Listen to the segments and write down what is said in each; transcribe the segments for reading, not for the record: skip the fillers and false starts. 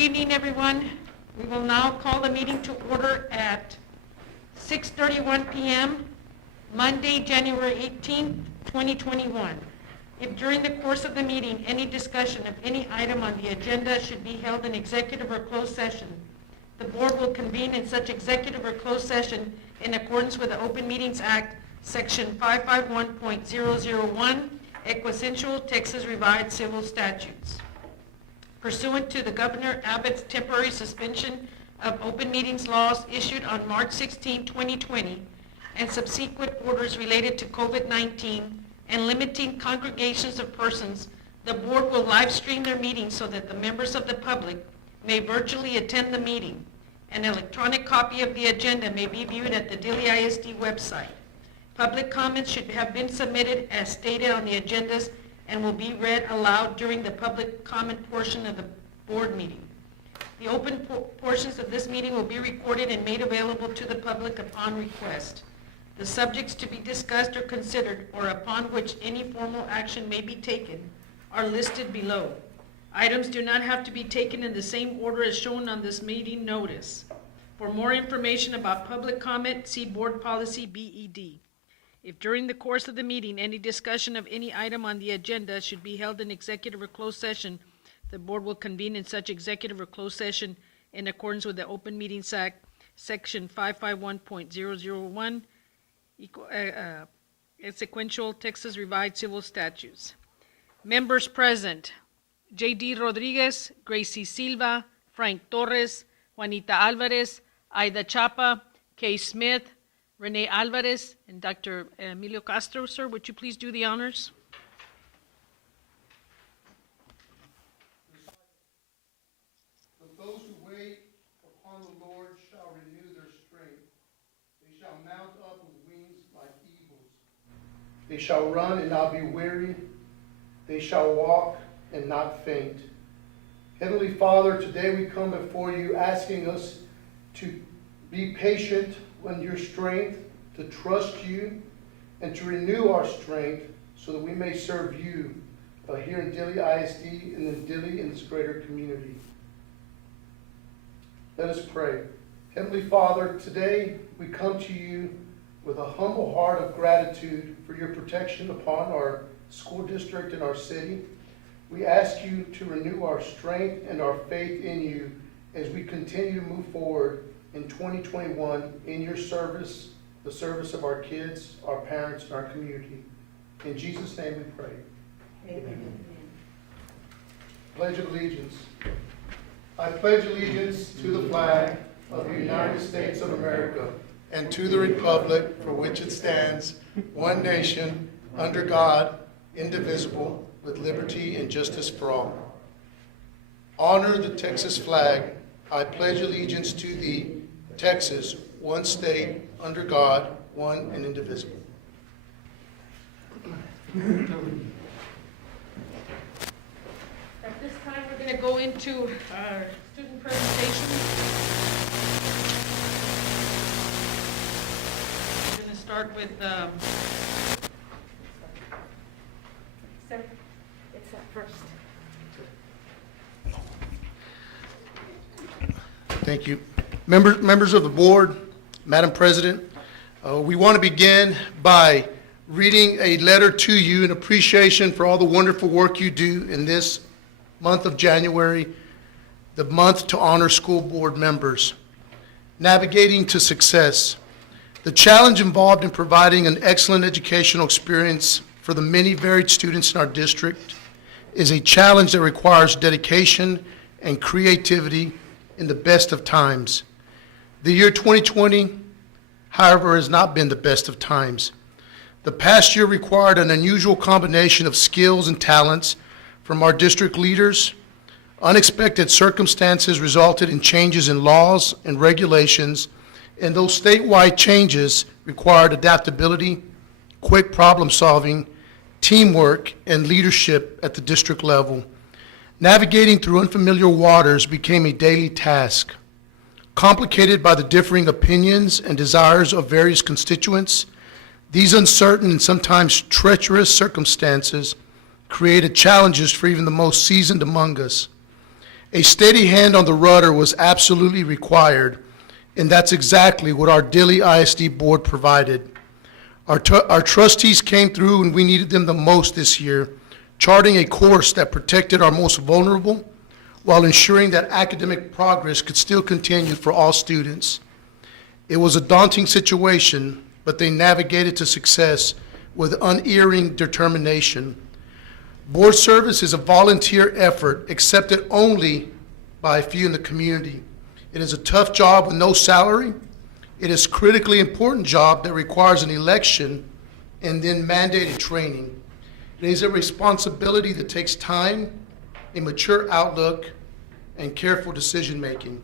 evening, everyone. We will now call the meeting to order at 6:31 p.m., Monday, January 18th, 2021. If during the course of the meeting, any discussion of any item on the agenda should be held in executive or closed session, the board will convene in such executive or closed session in accordance with the Open Meetings Act, Section 551.001, Equincuncial Texas Revised Civil Statutes. Pursuant to the Governor Abbott's temporary suspension of open meetings laws issued on March 16, 2020, and subsequent orders related to COVID-19 and limiting congregations of persons, the board will live stream their meetings so that the members of the public may virtually attend the meeting. An electronic copy of the agenda may be viewed at the Dilley ISD website. Public comments should have been submitted as stated on the agendas and will be read aloud during the public comment portion of the board meeting. The open portions of this meeting will be recorded and made available to the public upon request. The subjects to be discussed or considered, or upon which any formal action may be taken, are listed below. Items do not have to be taken in the same order as shown on this meeting notice. For more information about public comment, see Board Policy BED. If during the course of the meeting any discussion of any item on the agenda should be held in executive or closed session, the board will convene in such executive or closed session in accordance with the Open Meetings Act, Section 551.001, Sequential Texas Revised Civil Statutes. Members present: J.D. Rodriguez, Gracie Silva, Frank Torres, Juanita Alvarez, Aida Chapa, Kay Smith, Renee Alvarez, and Dr. Emilio Castro. Sir, would you please do the honors? But those who wait upon the Lord shall renew their strength. They shall mount up with wings like eagles. They shall run and not be weary. They shall walk and not faint. Heavenly Father, today we come before you asking us to be patient on your strength, to trust you, and to renew our strength so that we may serve you here in Dilley ISD and in Dilley and this greater community. Let us pray. Heavenly Father, today we come to you with a humble heart of gratitude for your protection upon our school district and our city. We ask you to renew our strength and our faith in you as we continue to move forward in 2021 in your service, the service of our kids, our parents, and our community. In Jesus' name we pray. Amen. Pledge of Allegiance. I pledge allegiance to the flag of the United States of America and to the republic for which it stands, one nation, under God, indivisible, with liberty and justice for all. Honor the Texas flag. I pledge allegiance to thee, Texas, one state, under God, one and indivisible. At this time, we're going to go into our student presentation. We're going to start with Sir, it's up first. Thank you. Members of the board, Madam President, we want to begin by reading a letter to you in appreciation for all the wonderful work you do in this month of January, the month to honor school board members. Navigating to success. The challenge involved in providing an excellent educational experience for the many varied students in our district is a challenge that requires dedication and creativity in the best of times. The year 2020, however, has not been the best of times. The past year required an unusual combination of skills and talents from our district leaders. Unexpected circumstances resulted in changes in laws and regulations, and those statewide changes required adaptability, quick problem solving, teamwork, and leadership at the district level. Navigating through unfamiliar waters became a daily task. Complicated by the differing opinions and desires of various constituents, these uncertain and sometimes treacherous circumstances created challenges for even the most seasoned among us. A steady hand on the rudder was absolutely required, and that's exactly what our Dilley ISD board provided. Our trustees came through when we needed them the most this year, charting a course that protected our most vulnerable while ensuring that academic progress could still continue for all students. It was a daunting situation, but they navigated to success with unerring determination. Board service is a volunteer effort accepted only by a few in the community. It is a tough job with no salary. It is a critically important job that requires an election and then mandated training. It is a responsibility that takes time, a mature outlook, and careful decision-making.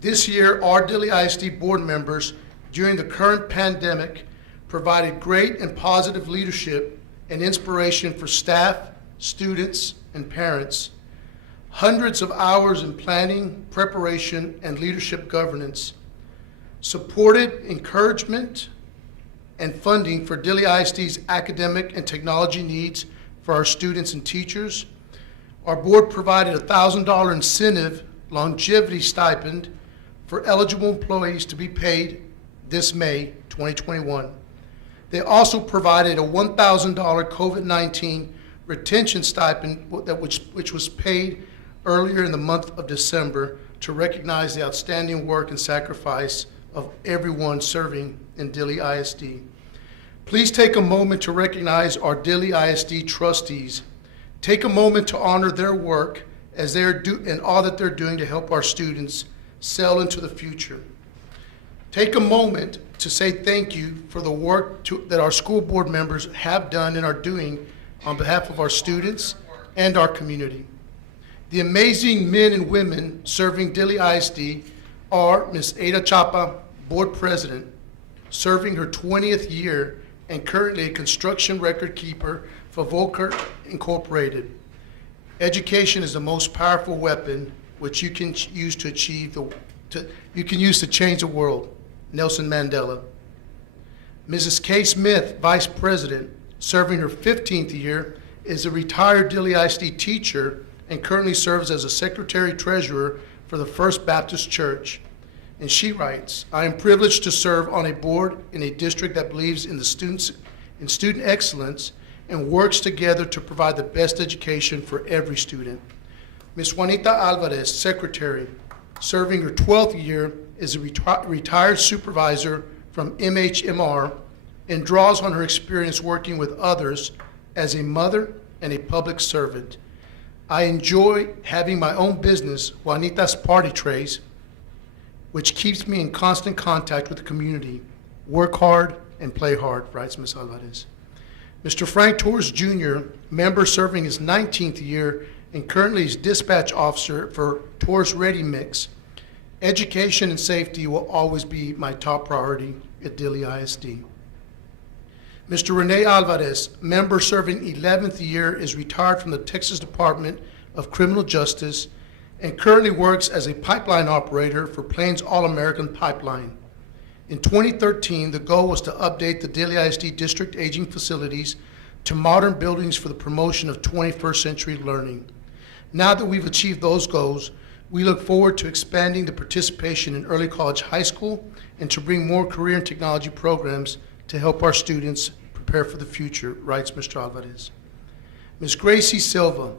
This year, our Dilley ISD board members, during the current pandemic, provided great and positive leadership and inspiration for staff, students, and parents. Hundreds of hours in planning, preparation, and leadership governance supported encouragement and funding for Dilley ISD's academic and technology needs for our students and teachers. Our board provided a $1,000 incentive longevity stipend for eligible employees to be paid this May 2021. They also provided a $1,000 COVID-19 retention stipend which was paid earlier in the month of December to recognize the outstanding work and sacrifice of everyone serving in Dilley ISD. Please take a moment to recognize our Dilley ISD trustees. Take a moment to honor their work as and all that they're doing to help our students sail into the future. Take a moment to say thank you for the work that our school board members have done and are doing on behalf of our students and our community. The amazing men and women serving Dilley ISD are Ms. Ada Chapa, board president, serving her 20th year and currently a construction record keeper for Volker Incorporated. Education is the most powerful weapon which you can use to change the world. Nelson Mandela. Mrs. Kay Smith, Vice President, serving her 15th year, is a retired Dilley ISD teacher and currently serves as a Secretary-Treasurer for the First Baptist Church. And she writes, I am privileged to serve on a board in a district that believes in student excellence and works together to provide the best education for every student. Ms. Juanita Alvarez, Secretary, serving her 12th year, is a retired supervisor from MHMR and draws on her experience working with others as a mother and a public servant. I enjoy having my own business, Juanita's Party Trays, which keeps me in constant contact with the community. Work hard and play hard, writes Ms. Alvarez. Mr. Frank Torres Jr., member serving his 19th year and currently is dispatch officer for Torres Ready Mix. Education and safety will always be my top priority at Dilley ISD. Mr. Rene Alvarez, member serving 11th year, is retired from the Texas Department of Criminal Justice and currently works as a pipeline operator for Plains All-American Pipeline. In 2013, the goal was to update the Dilley ISD district aging facilities to modern buildings for the promotion of 21st century learning. Now that we've achieved those goals, we look forward to expanding the participation in early college high school and to bring more career and technology programs to help our students prepare for the future, writes Mr. Alvarez. Ms. Gracie Silva,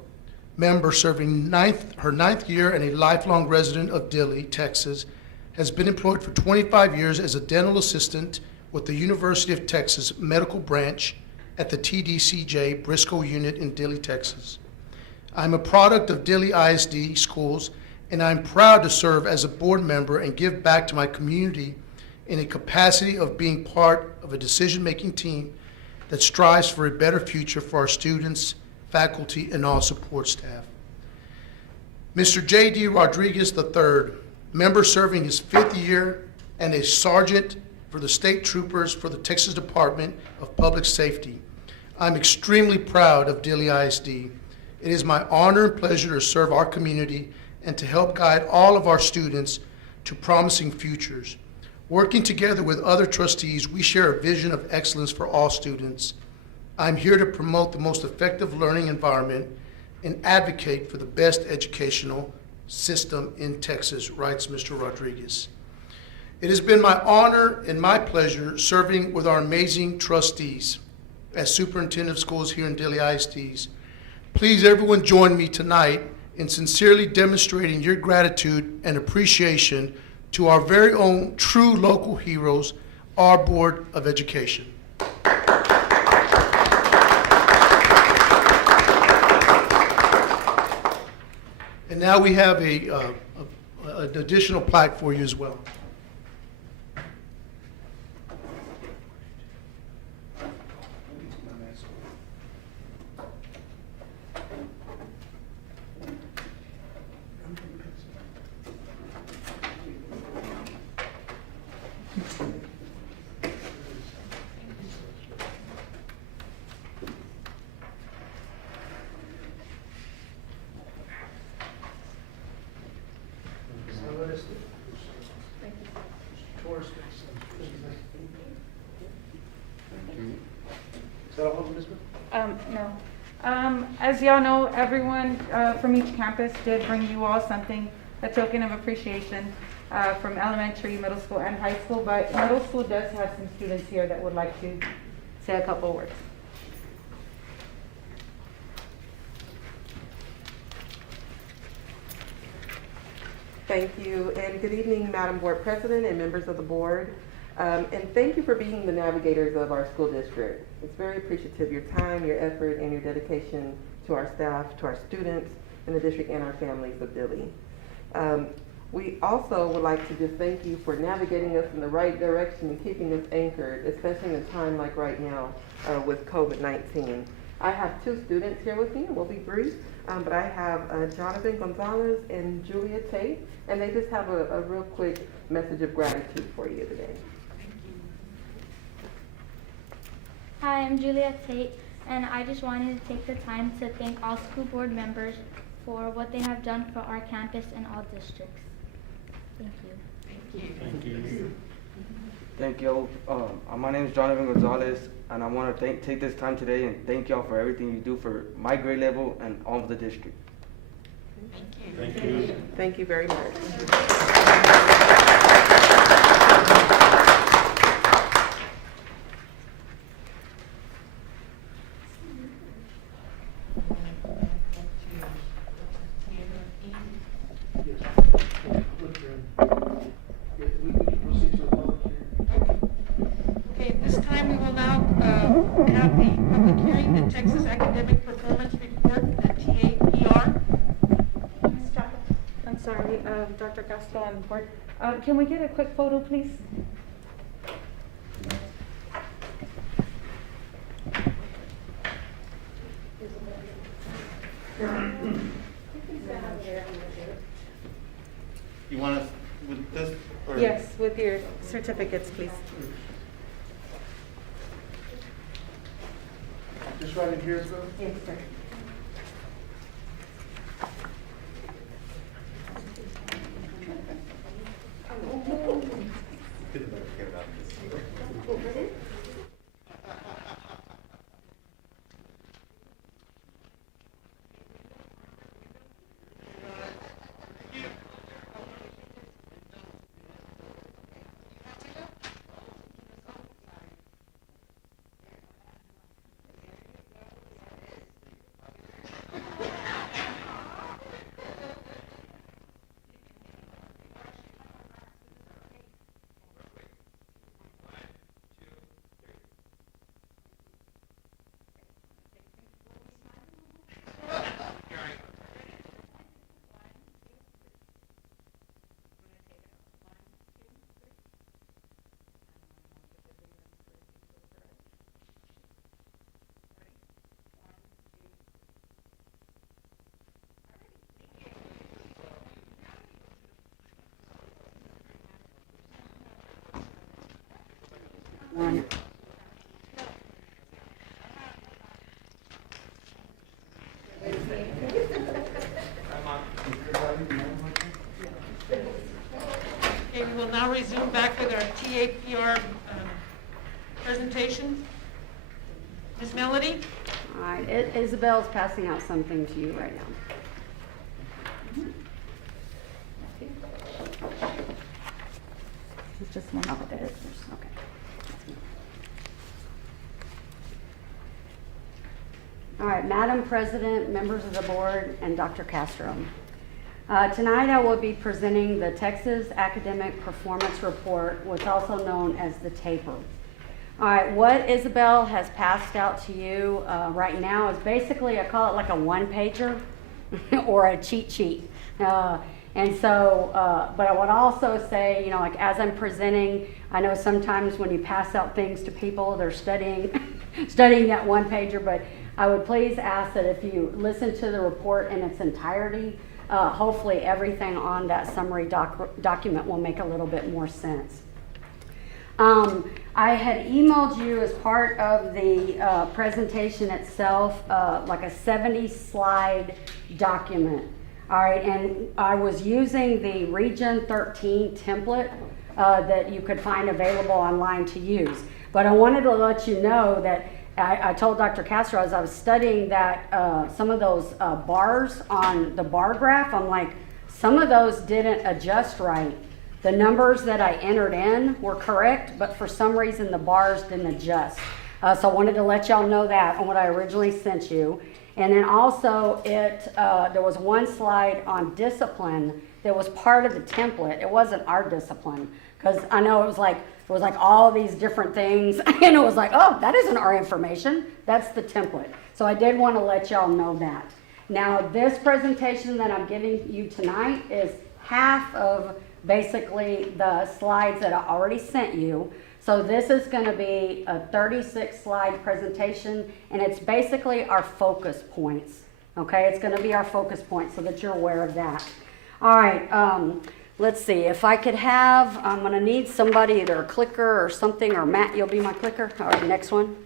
member serving her 9th year and a lifelong resident of Dilley, Texas, has been employed for 25 years as a dental assistant with the University of Texas Medical Branch at the TDCJ Briscoe Unit in Dilley, Texas. I'm a product of Dilley ISD schools, and I'm proud to serve as a board member and give back to my community in a capacity of being part of a decision-making team that strives for a better future for our students, faculty, and all support staff. Mr. J.D. Rodriguez III, member serving his 5th year and a sergeant for the state troopers for the Texas Department of Public Safety. I'm extremely proud of Dilley ISD. It is my honor and pleasure to serve our community and to help guide all of our students to promising futures. Working together with other trustees, we share a vision of excellence for all students. I'm here to promote the most effective learning environment, and advocate for the best educational system in Texas, writes Mr. Rodriguez. It has been my honor and my pleasure serving with our amazing trustees as superintendent of schools here in Dilley ISDs. Please, everyone, join me tonight in sincerely demonstrating your gratitude and appreciation to our very own true local heroes, our Board of Education. And now we have an additional plaque for you as well. No. As y'all know, everyone from each campus did bring you all something, a token of appreciation from elementary, middle school, and high school, but middle school does have some students here that would like to say a couple words. Thank you, and good evening, Madam Board President and members of the board. And thank you for being the navigators of our school district. It's very appreciative of your time, your effort, and your dedication to our staff, to our students in the district, and our families of Dilley. We also would like to just thank you for navigating us in the right direction and keeping us anchored, especially in a time like right now with COVID-19. I have two students here with me, and we'll be brief, but I have Jonathan Gonzalez and Julia Tate, and they just have a real quick message of gratitude for you today. Hi, I'm Juliet Tate, and I just wanted to take the time to thank all school board members for what they have done for our campus and all districts. Thank you. Thank you. Thank you. My name is Jonathan Gonzalez, and I want to take this time today and thank y'all for everything you do for my grade level and all of the district. Thank you. Thank you very much. Okay, at this time, we will now have the public hearing, the Texas Academic Performance Report, the TAPR. I'm sorry, Dr. Castro on the board. Can we get a quick photo, please? You want us with this? Or? Yes, with your certificates, please. Just right in here as well? Yes, sir. Okay, we will now resume back with our TAPR presentation. Ms. Melody? All right. right, Isabel's passing out something to you right now. It's just one of it. Okay. All right, Madam President, members of the board, and Dr. Castro. Tonight I will be presenting the Texas Academic Performance Report, what's also known as the TAPER. All right, what Isabel has passed out to you right now is basically, I call it like a one-pager or a cheat sheet. And so, but I would also say, you know, like as I'm presenting, I know sometimes when you pass out things to people, they're studying, studying that one-pager, but I would please ask that if you listen to the report in its entirety, hopefully everything on that summary document will make a little bit more sense. I had emailed you as part of the presentation itself, like a 70-slide document. All right, and I was using the Region 13 template that you could find available online to use. But I wanted to let you know that I told Dr. Castro as I was studying that some of those bars on the bar graph, I'm like, some of those didn't adjust right. The numbers that I entered in were correct, but for some reason the bars didn't adjust. So I wanted to let y'all know that on what I originally sent you. And then also there was one slide on discipline that was part of the template. It wasn't our discipline, because I know it was like all these different things, and it was like, oh, that isn't our information. That's the template. So I did want to let y'all know that. Now, this presentation that I'm giving you tonight is half of basically the slides that I already sent you. So this is going to be a 36-slide presentation, and it's basically our focus points. Okay, it's going to be our focus points so that you're aware of that. All right, let's see. If I could have, I'm going to need somebody, either a clicker or something, or Matt, you'll be my clicker. All right, next one.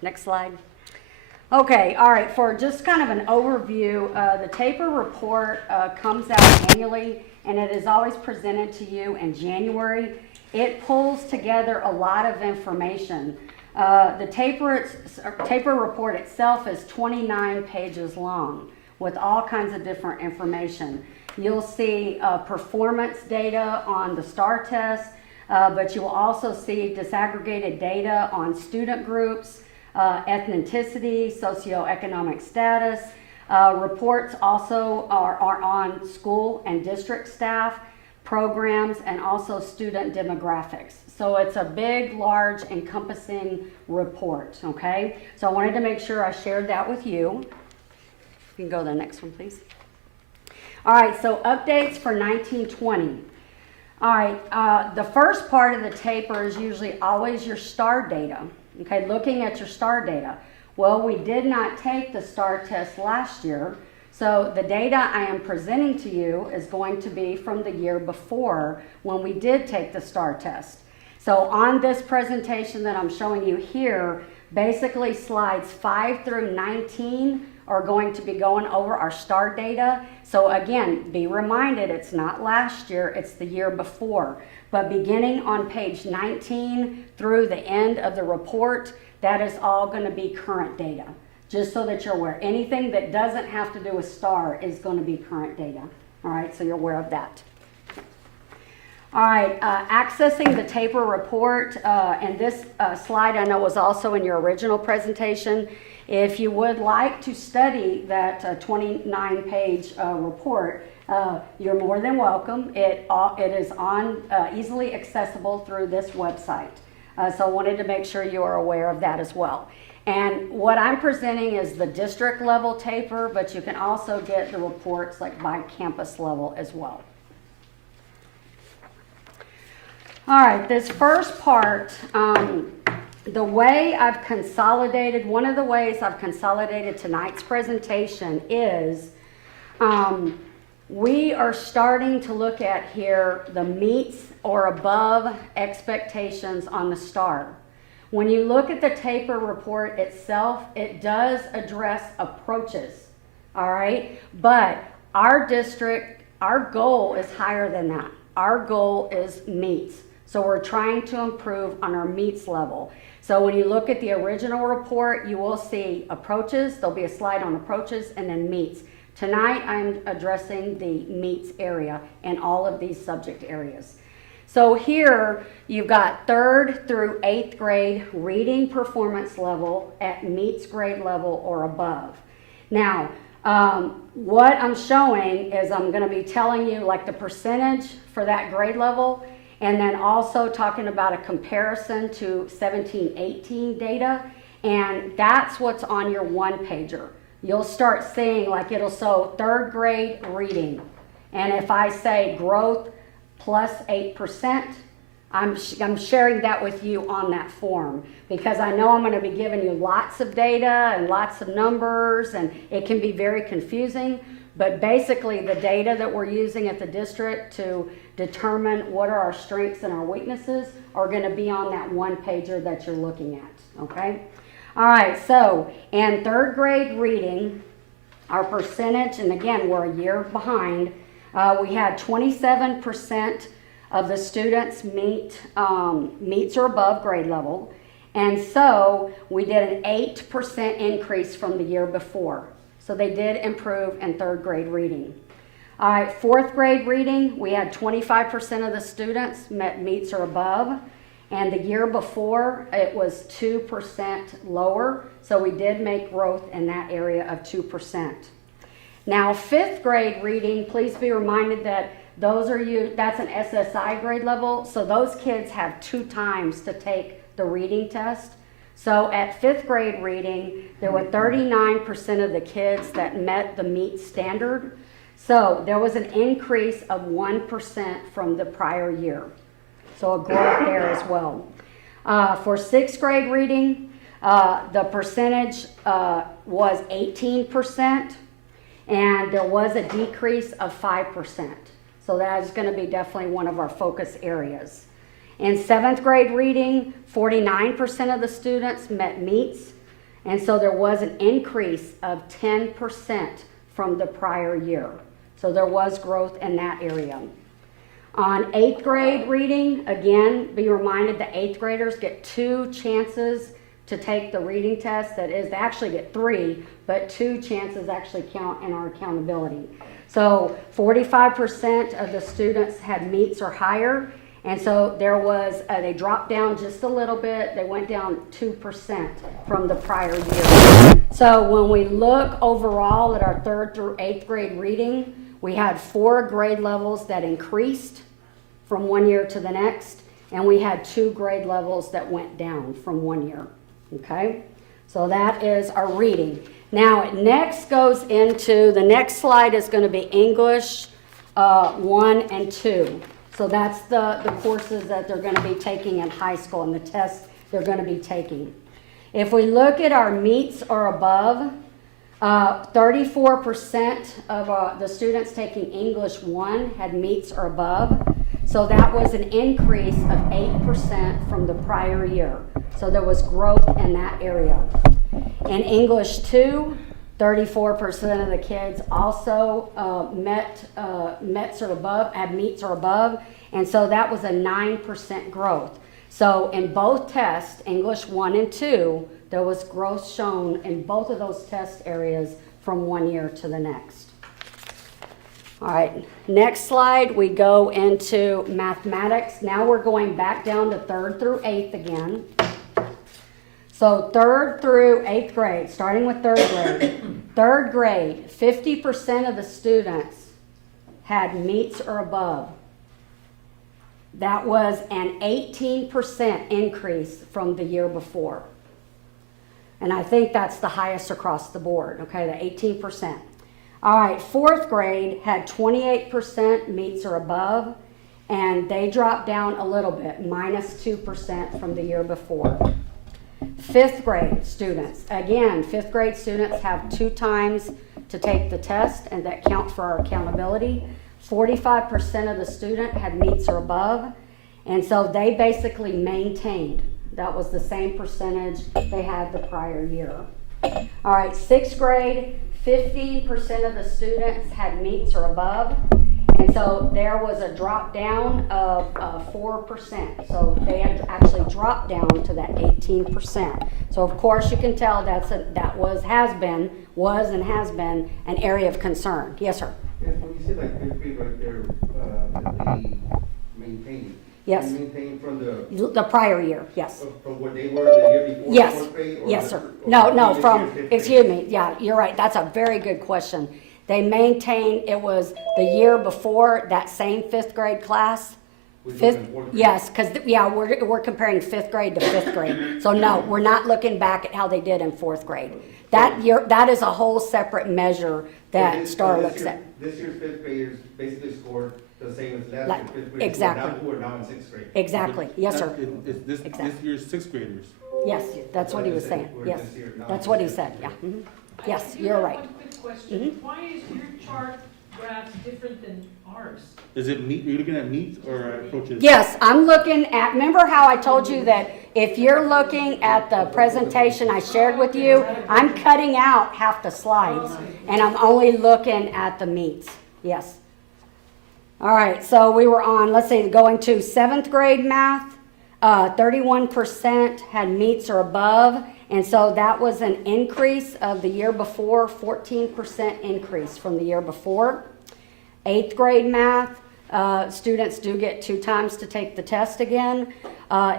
Next slide. Okay, all right, for just kind of an overview, the TAPER report comes out annually, and it is always presented to you in January. It pulls together a lot of information. The TAPER report itself is 29 pages long with all kinds of different information. You'll see performance data on the STAR test, but you will also see disaggregated data on student groups, ethnicity, socioeconomic status. Reports also are on school and district staff, programs, and also student demographics. So it's a big, large, encompassing report, okay? So I wanted to make sure I shared that with you. You can go to the next one, please. All right, so updates for 1920. All right, the first part of the TAPER is usually always your STAR data, okay, looking at your STAR data. Well, we did not take the STAR test last year, so the data I am presenting to you is going to be from the year before when we did take the STAR test. So on this presentation that I'm showing you here, basically slides 5 through 19 are going to be going over our STAR data. So again, be reminded, it's not last year, it's the year before. But beginning on page 19 through the end of the report, that is all going to be current data. Just so that you're aware. Anything that doesn't have to do with STAR is going to be current data. All right, so you're aware of that. All right, accessing the TAPER report, and this slide I know was also in your original presentation. If you would like to study that 29-page report, you're more than welcome. It is on easily accessible through this website. So I wanted to make sure you are aware of that as well. And what I'm presenting is the district level TAPER, but you can also get the reports like by campus level as well. All right, this first part, the way I've consolidated, one of the ways I've consolidated tonight's presentation is we are starting to look at here the meets or above expectations on the STAR. When you look at the TAPER report itself, it does address approaches, all right? But our district, our goal is higher than that. Our goal is meets. So we're trying to improve on our meets level. So when you look at the original report, you will see approaches. There'll be a slide on approaches and then meets. Tonight, I'm addressing the meets area and all of these subject areas. So here, you've got 3rd through 8th grade reading performance level at meets grade level or above. Now, what I'm showing is I'm going to be telling you like the percentage for that grade level, and then also talking about a comparison to 17-18 data, and that's what's on your one-pager. You'll start seeing like it'll show 3rd grade reading, and if I say growth plus 8%, I'm sharing that with you on that form because I know I'm going to be giving you lots of data and lots of numbers, and it can be very confusing. But basically, the data that we're using at the district to determine what are our strengths and our weaknesses are going to be on that one pager that you're looking at. Okay. All right. So in 3rd grade reading, our percentage, and again, we're a year behind. We had 27% of the students meets or above grade level. And so we did an 8% increase from the year before. So they did improve in 3rd grade reading. All right, 4th grade reading, we had 25% of the students met meets or above. And the year before, it was 2% lower. So we did make growth in that area of 2%. Now, 5th grade reading, please be reminded that that's an SSI grade level, so those kids have 2 times to take the reading test. So at 5th grade reading, there were 39% of the kids that met the meet standard. So there was an increase of 1% from the prior year. So a growth there as well. For 6th grade reading, the percentage was 18%, and there was a decrease of 5%. So that is going to be definitely one of our focus areas. In 7th grade reading, 49% of the students met meets, and so there was an increase of 10% from the prior year. So there was growth in that area. On 8th grade reading, again, be reminded that 8th graders get 2 chances to take the reading test. That is, they actually get 3, but 2 chances actually count in our accountability. So 45% of the students had meets or higher, and so there was, they dropped down just a little bit. They went down 2% from the prior year. So when we look overall at our 3rd through 8th grade reading, we had 4 grade levels that increased from one year to the next, and we had 2 grade levels that went down from one year. Okay, so that is our reading. Now it next goes into, the next slide is going to be English 1 and 2. So that's the courses that they're going to be taking in high school and the tests they're going to be taking. If we look at our meets or above, 34% of the students taking English 1 had meets or above. So that was an increase of 8% from the prior year. So there was growth in that area. In English 2, 34% of the kids also met or above, had meets or above, and so that was a 9% growth. So in both tests, English 1 and 2, there was growth shown in both of those test areas from one year to the next. All right, next slide, we go into mathematics. Now we're going back down to 3rd through 8th again. So 3rd through 8th grade, starting with 3rd grade. 3rd grade, 50% of the students had meets or above. That was an 18% increase from the year before. And I think that's the highest across the board, okay, the 18%. All right, 4th grade had 28% meets or above, and they dropped down a little bit, minus 2% from the year before. 5th grade students, again, 5th grade students have 2 times to take the test, and that counts for our accountability. 45% of the student had meets or above, and so they basically maintained. That was the same percentage they had the prior year. All right, 6th grade, 15% of the students had meets or above, And so there was a drop down of 4%. So they had actually dropped down to that 18%. So of course you can tell was and has been an area of concern. Yes, sir. Yes, when you say like fifth grade right there, that they maintain. Yes. They maintain from the, The prior year, yes. from what they were the year before, Yes, fourth grade? Or yes, the- sir. or No, the no, previous from, year's fifth grade? excuse me, yeah, you're right, that's a very good question. They maintain, it was the year before that same fifth grade class. We're Fifth, looking fourth grade. yes, because, yeah, we're comparing fifth grade to fifth grade. So no, we're not looking back at how they did in fourth grade. That year, that is a whole separate measure So that this- STAR so looks at. This year's fifth graders basically scored the same as last Like, year's fifth graders. exactly. Who are now in sixth grade. Exactly, yes, sir. Is this Exactly. year's sixth graders? Yes, that's what he was saying, yes. That's what he said, yeah. Mhm. Yes, you're right. One quick question. Mhm. Why is your chart graphs different than ours? Is it meat, are you looking at meat or approaches? Yes, I'm looking at, remember how I told you that if you're looking at the presentation I shared with you, I'm cutting out half the slides, and I'm only looking at the meats, yes. All right, so we were on, let's see, going to seventh grade math, 31% had meets or above, and so that was an increase of the year before, 14% increase from the year before. Eighth grade math, students do get 2 times to take the test again.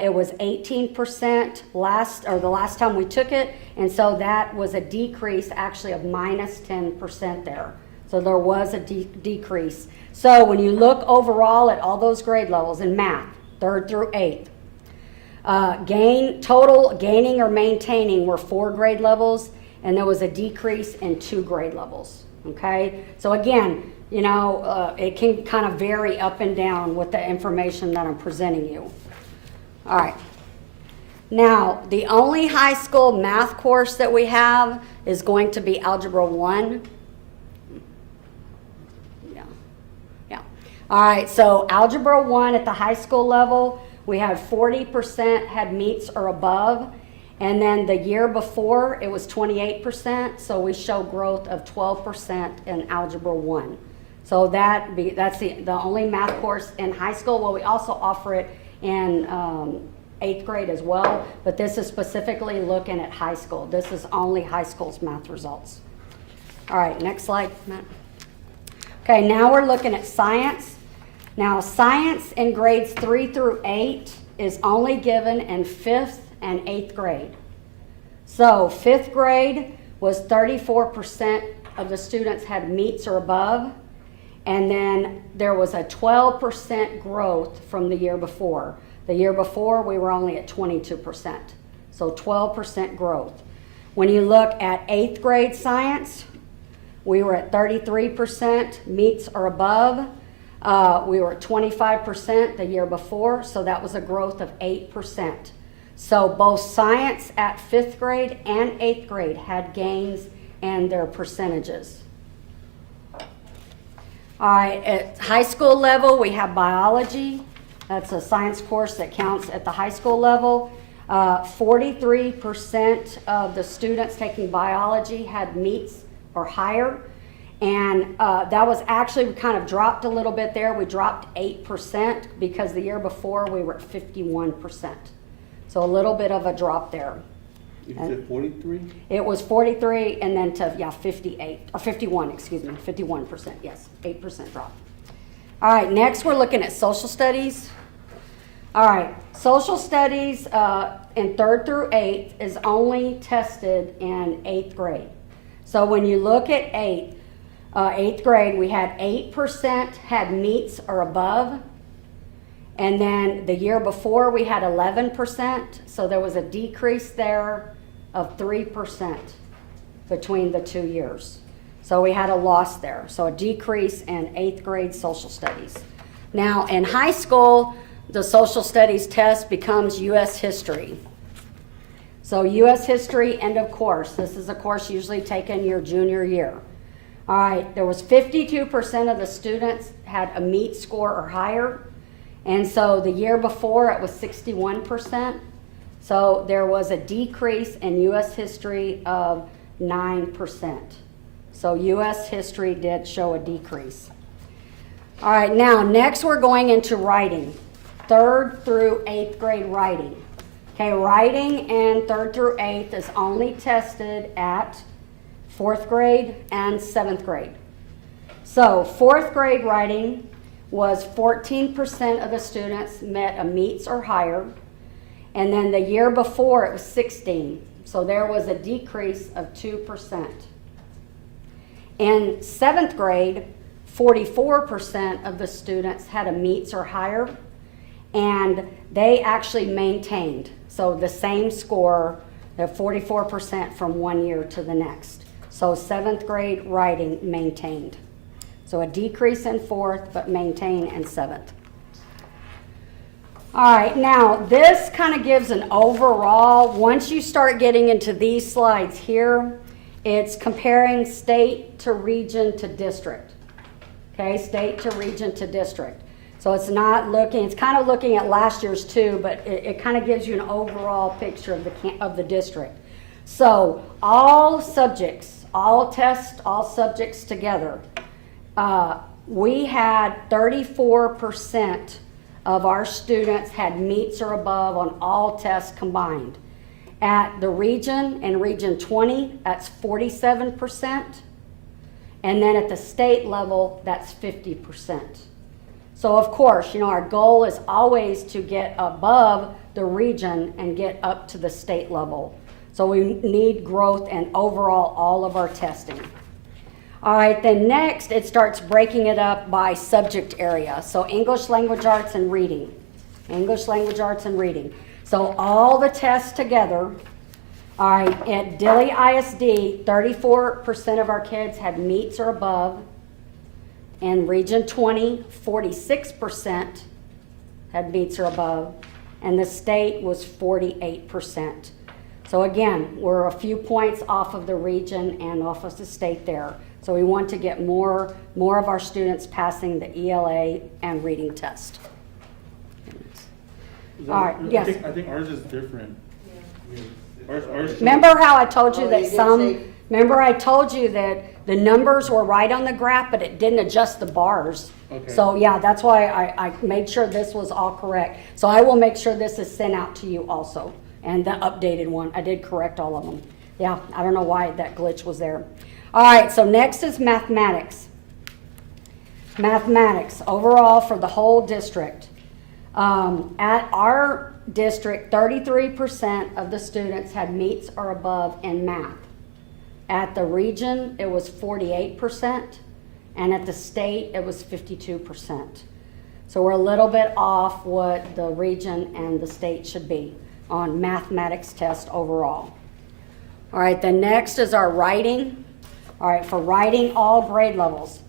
It was 18% the last time we took it, and so that was a decrease actually of minus 10% there. So there was a decrease. So when you look overall at all those grade levels in math, 3rd through 8th, gaining or maintaining were 4 grade levels, and there was a decrease in 2 grade levels. Okay, so again, you know, it can kind of vary up and down with the information that I'm presenting you. All right. Now, the only high school math course that we have is going to be Algebra 1. Yeah. All right, so Algebra 1 at the high school level, we had 40% had meets or above. And then the year before, it was 28%, so we show growth of 12% in Algebra 1. So that's the only math course in high school. Well, we also offer it in 8th grade as well, but this is specifically looking at high school. This is only high school's math results. All right, next slide, Matt. Okay, now we're looking at science. Now, science in grades 3 through 8 is only given in 5th and 8th grade. So 5th grade was 34% of the students had meets or above, and then there was a 12% growth from the year before. The year before, we were only at 22%, so 12% growth. When you look at 8th grade science, we were at 33% meets or above. We were at 25% the year before, so that was a growth of 8%. So both science at 5th grade and 8th grade had gains in their percentages. All right, at high school level, we have biology. That's a science course that counts at the high school level. 43% of the students taking biology had meets or higher. And that was actually, we kind of dropped a little bit there. We dropped 8% because the year before we were at 51%. So a little bit of a drop there. You said 43? It was 43 and then to, 58, or 51, excuse me, 51%, yes, 8% drop. All right, next we're looking at social studies. All right, social studies in 3rd through 8th is only tested in 8th grade. So when you look at 8th grade, we had 8% had meets or above. And then the year before, we had 11%. So there was a decrease there of 3% between the 2 years. So we had a loss there. So a decrease in 8th grade social studies. Now in high school, the social studies test becomes U.S. history. So U.S. history, end of course. This is a course usually taken your junior year. All right, there was 52% of the students had a meet score or higher. And so the year before it was 61%. So there was a decrease in U.S. history of 9%. So U.S. history did show a decrease. All right, now, next we're going into writing, 3rd through 8th grade writing. Okay, writing in 3rd through 8th is only tested at 4th grade and 7th grade. So 4th grade writing was 14% of the students met a meets or higher, and then the year before it was 16. So there was a decrease of 2%. In 7th grade, 44% of the students had a meets or higher, and they actually maintained. So the same score, the 44% from one year to the next. So 7th grade writing maintained. So a decrease in 4th, but maintain in 7th. All right, now this kind of gives an overall, once you start getting into these slides here, it's comparing state to region to district. Okay, state to region to district. So it's not looking, it's kind of looking at last year's too, but it kind of gives you an overall picture of the district. So all subjects, all tests, all subjects together, we had 34% of our students had meets or above on all tests combined. At the region, in Region 20, that's 47%. And then at the state level, that's 50%. So of course, you know, our goal is always to get above the region and get up to the state level. So we need growth in overall all of our testing. All right, then next it starts breaking it up by subject area. So English, language arts, and reading. English, language arts, and reading. So all the tests together. All right, at Dilley ISD, 34% of our kids had meets or above. In Region 20, 46% had meets or above. And the state was 48%. So again, we're a few points off of the region and off of the state there. So we want to get more of our students passing the ELA and reading test. All right, yes. I think ours is different. Yeah. Ours Remember how I told you Oh, that you did say- remember I told you that the numbers were right on the graph, but it didn't adjust the bars. Okay. So yeah, that's why I made sure this was all correct. So I will make sure this is sent out to you also. And the updated one, I did correct all of them. Yeah, I don't know why that glitch was there. All right, so next is mathematics. Mathematics, overall for the whole district. At our district, 33% of the students had meets or above in math. At the region, it was 48%, and at the state, it was 52%. So we're a little bit off what the region and the state should be on mathematics test overall. All right, the next is our writing. All right, for writing, all grade levels.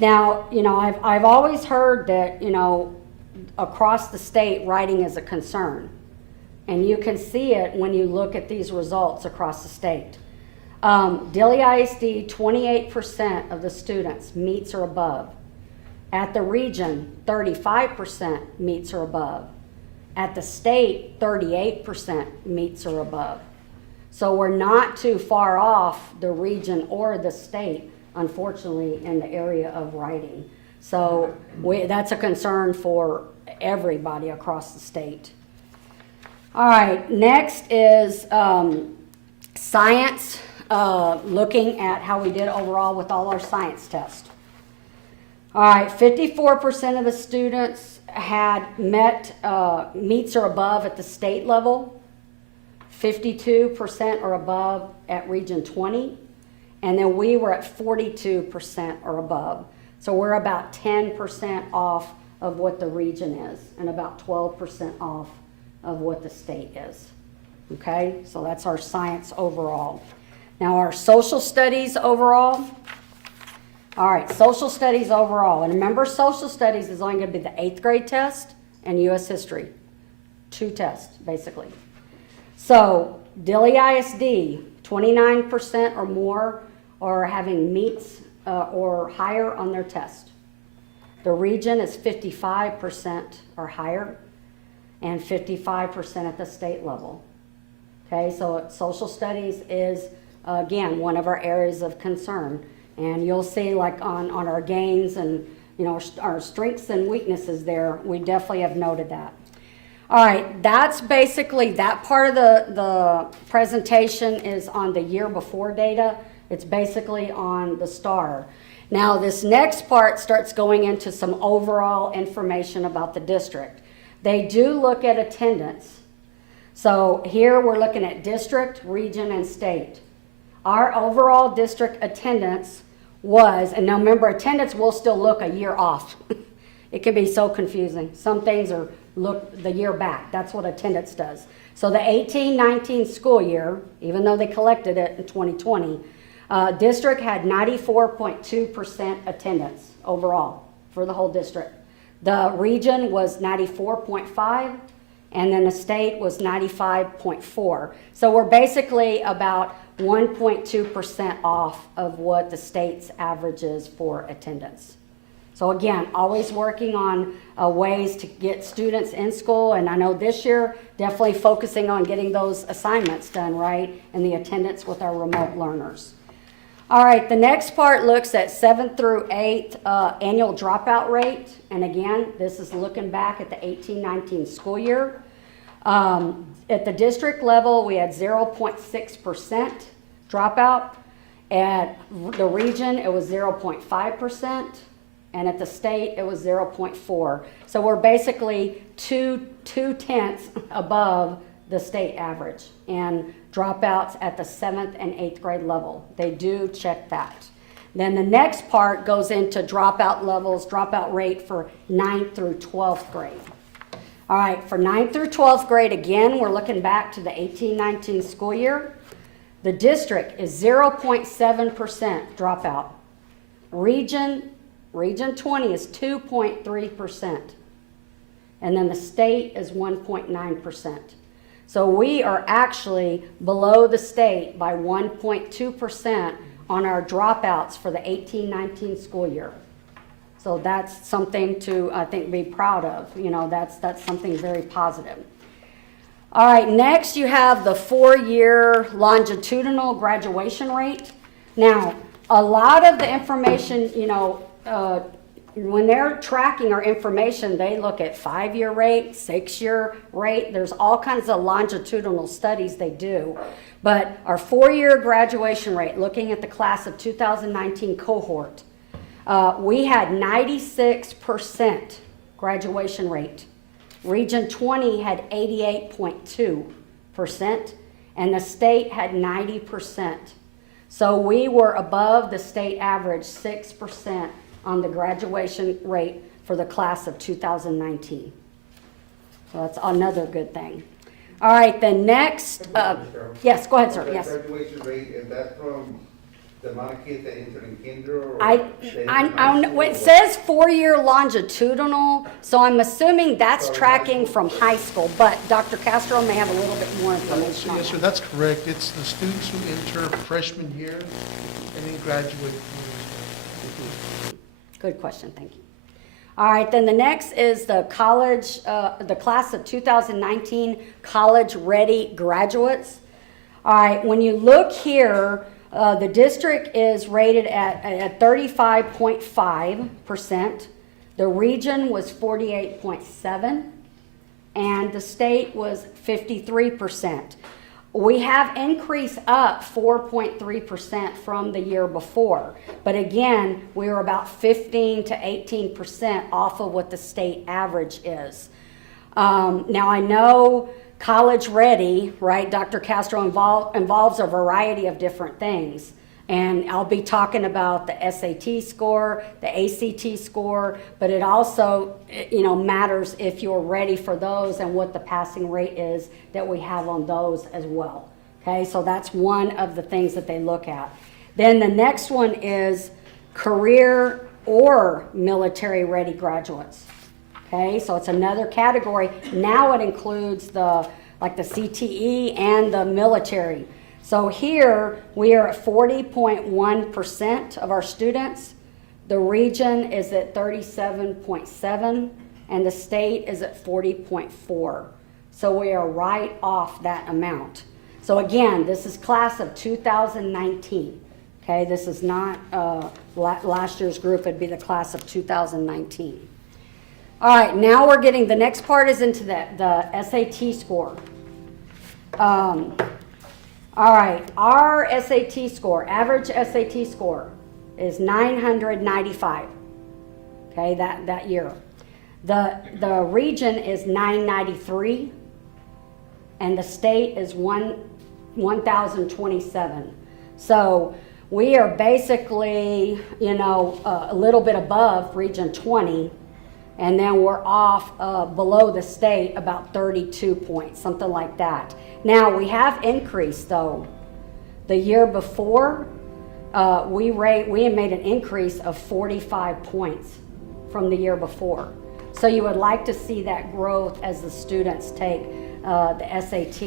Now, you know, I've always heard that, you know, across the state, writing is a concern. And you can see it when you look at these results across the state. Dilley ISD, 28% of the students meets or above. At the region, 35% meets or above. At the state, 38% meets or above. So we're not too far off the region or the state, unfortunately, in the area of writing. So that's a concern for everybody across the state. All right, next is science, looking at how we did overall with all our science tests. All right, 54% of the students had met meets or above at the state level, 52% or above at Region 20, and then we were at 42% or above. So we're about 10% off of what the region is and about 12% off of what the state is. Okay, so that's our science overall. Now our social studies overall. All right, social studies overall. And remember, social studies is only going to be the 8th grade test and U.S. history. 2 tests, basically. So Dilley ISD, 29% or more are having meets or higher on their test. The region is 55% or higher and 55% at the state level. Okay, so social studies is, again, one of our areas of concern. And you'll see like on our gains and you know, our strengths and weaknesses there, we definitely have noted that. All right, that's basically, that part of the presentation is on the year before data. It's basically on the STAR. Now, this next part starts going into some overall information about the district. They do look at attendance. So here we're looking at district, region, and state. Our overall district attendance was, and now remember, attendance will still look a year off. It can be so confusing. Some things are look the year back. That's what attendance does. So the 18-19 school year, even though they collected it in 2020, district had 94.2% attendance overall for the whole district. The region was 94.5, and then the state was 95.4. So we're basically about 1.2% off of what the state's average is for attendance. So again, always working on ways to get students in school, and I know this year definitely focusing on getting those assignments done right and the attendance with our remote learners. All right, the next part looks at 7th through 8th annual dropout rate, and again, this is looking back at the 18-19 school year. At the district level, we had 0.6% dropout. At the region, it was 0.5%. And at the state, it was 0.4. So we're basically two tenths above the state average. And dropouts at the 7th and 8th grade level, they do check that. Then the next part goes into dropout levels, dropout rate for 9th through 12th grade. All right, for 9th through 12th grade, again, we're looking back to the 18-19 school year. The district is 0.7% dropout. Region 20 is 2.3%. And then the state is 1.9%. So we are actually below the state by 1.2% on our dropouts for the 18-19 school year. So that's something to, I think, be proud of. You know, that's something very positive. All right, next you have the 4-year longitudinal graduation rate. Now, a lot of the information, you know, when they're tracking our information, they look at 5-year rate, 6-year rate. There's all kinds of longitudinal studies they do. But our 4-year graduation rate, looking at the class of 2019 cohort, we had 96% graduation rate. Region 20 had 88.2%, and the state had 90%. So we were above the state average 6% on the graduation rate for the class of 2019. So that's another good thing. All right, the next, yes, go ahead, sir, yes. The graduation rate, is that from the amount of kids that entered in kinder or? It says 4-year longitudinal, so I'm assuming that's tracking from high school, but Dr. Castro may have a little bit more information on Yes, sir, that. that's correct. It's the students who enter freshman year and then graduate. Good question, thank you. All right, then the next is the college, the class of 2019 college-ready graduates. All right, when you look here, the district is rated at 35.5%. The region was 48.7%, and the state was 53%. We have increased up 4.3% from the year before. But again, we were about 15 to 18% off of what the state average is. Now I know college ready, right, Dr. Castro, involves a variety of different things. And I'll be talking about the SAT score, the ACT score, but it also, you know, matters if you're ready for those and what the passing rate is that we have on those as well. Okay, so that's one of the things that they look at. Then the next one is career or military ready graduates. Okay, so it's another category. Now it includes the CTE and the military. So here we are at 40.1% of our students. The region is at 37.7, and the state is at 40.4. So we are right off that amount. So again, this is class of 2019. Okay, this is not last year's group, it'd be the class of 2019. All right, now we're getting, the next part is into the SAT score. All right, our SAT score, average SAT score is 995, okay, that year. The region is 993, and the state is 1,027. So we are basically, you know, a little bit above Region 20, and then we're off below the state about 32 points, something like that. Now, we have increased, though. The year before, we had made an increase of 45 points from the year before. So you would like to see that growth as the students take the SAT,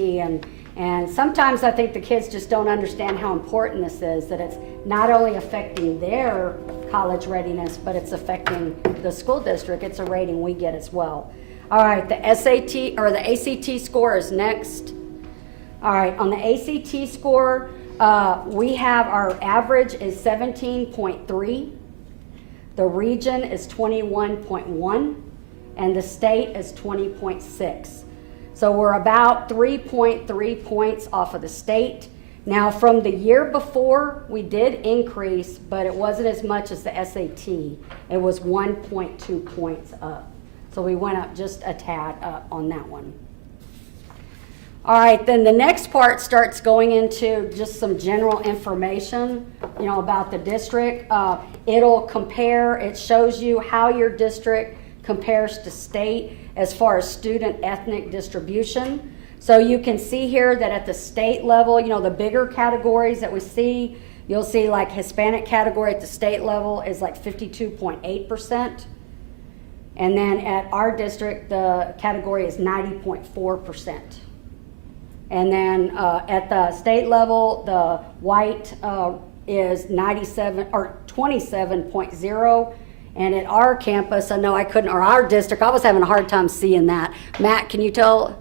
and sometimes I think the kids just don't understand how important this is, that it's not only affecting their college readiness, but it's affecting the school district. It's a rating we get as well. All right, the SAT or the ACT score is next. All right, on the ACT score, we have our average is 17.3, the region is 21.1, and the state is 20.6. So we're about 3.3 points off of the state. Now, from the year before, we did increase, but it wasn't as much as the SAT. It was 1.2 points up. So we went up just a tad up on that one. All right, then the next part starts going into just some general information, you know, about the district. It'll compare, it shows you how your district compares to state as far as student ethnic distribution. So you can see here that at the state level, you know, the bigger categories that we see, you'll see like Hispanic category at the state level is like 52.8%. And then at our district, the category is 90.4%. And then at the state level, the white is 97 or 27.0. And at our campus, I know I couldn't, or our district, I was having a hard time seeing that. Matt, can you tell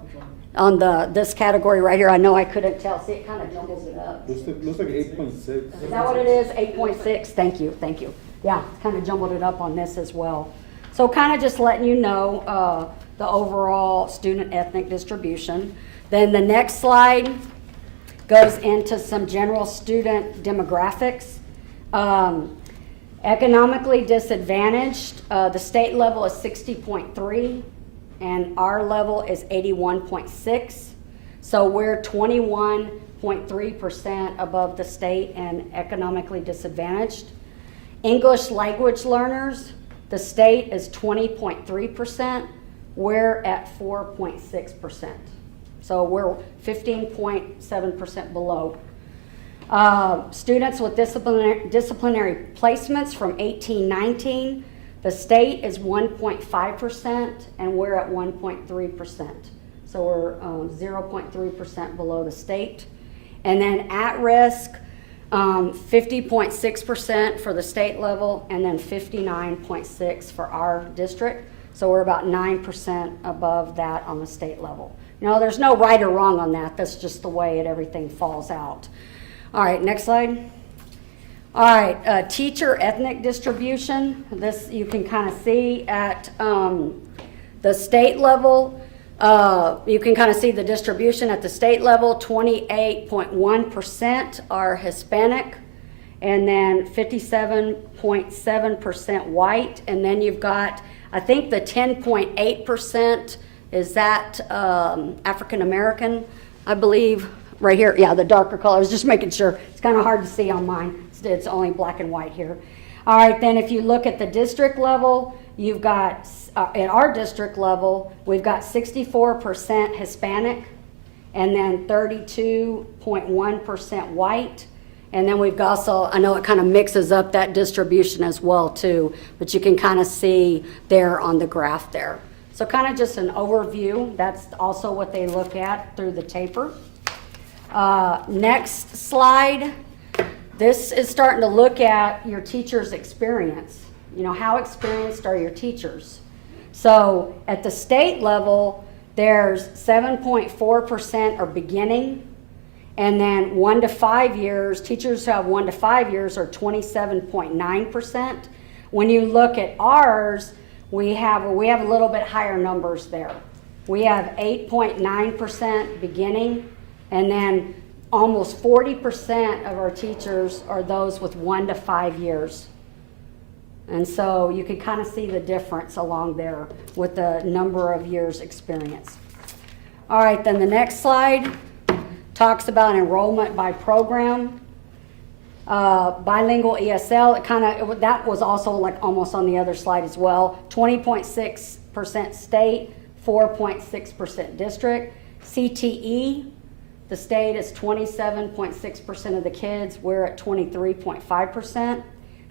on this category right here? I know I couldn't tell. See, it kind of jumbles it up. Looks like 8.6. Is that what it is? 8.6? Thank you, thank you. Yeah, it's kind of jumbled it up on this as well. So kind of just letting you know the overall student ethnic distribution. Then the next slide goes into some general student demographics. Economically disadvantaged, the state level is 60.3 and our level is 81.6. So we're 21.3% above the state and economically disadvantaged. English language learners, the state is 20.3%, we're at 4.6%. So we're 15.7% below. Students with disciplinary placements from 18-19, the state is 1.5% and we're at 1.3%. So we're 0.3% below the state. And then at risk, 50.6% for the state level and then 59.6% for our district. So we're about 9% above that on the state level. You know, there's no right or wrong on that. That's just the way everything falls out. All right, next slide. All right, teacher ethnic distribution. This you can kind of see at the state level. You can kind of see the distribution at the state level. 28.1% are Hispanic, and then 57.7% white. And then you've got, I think the 10.8% is that African American, I believe. Right here, yeah, the darker colors, just making sure. It's kind of hard to see on mine. It's only black and white here. All right, then if you look at the district level, you've got, at our district level, we've got 64% Hispanic, and then 32.1% white. And then we've also, I know it kind of mixes up that distribution as well too, but you can kind of see there on the graph there. So kind of just an overview. That's also what they look at through the taper. Next slide. This is starting to look at your teacher's experience. You know, how experienced are your teachers? So at the state level, there's 7.4% are beginning, And then 1 to 5 years, teachers who have 1 to 5 years are 27.9%. When you look at ours, we have a little bit higher numbers there. We have 8.9% beginning, and then almost 40% of our teachers are those with 1 to 5 years. And so you can kind of see the difference along there with the number of years experience. All right, then the next slide talks about enrollment by program. Bilingual ESL, that was also like almost on the other slide as well. 20.6% state, 4.6% district. CTE, the state is 27.6% of the kids. We're at 23.5%.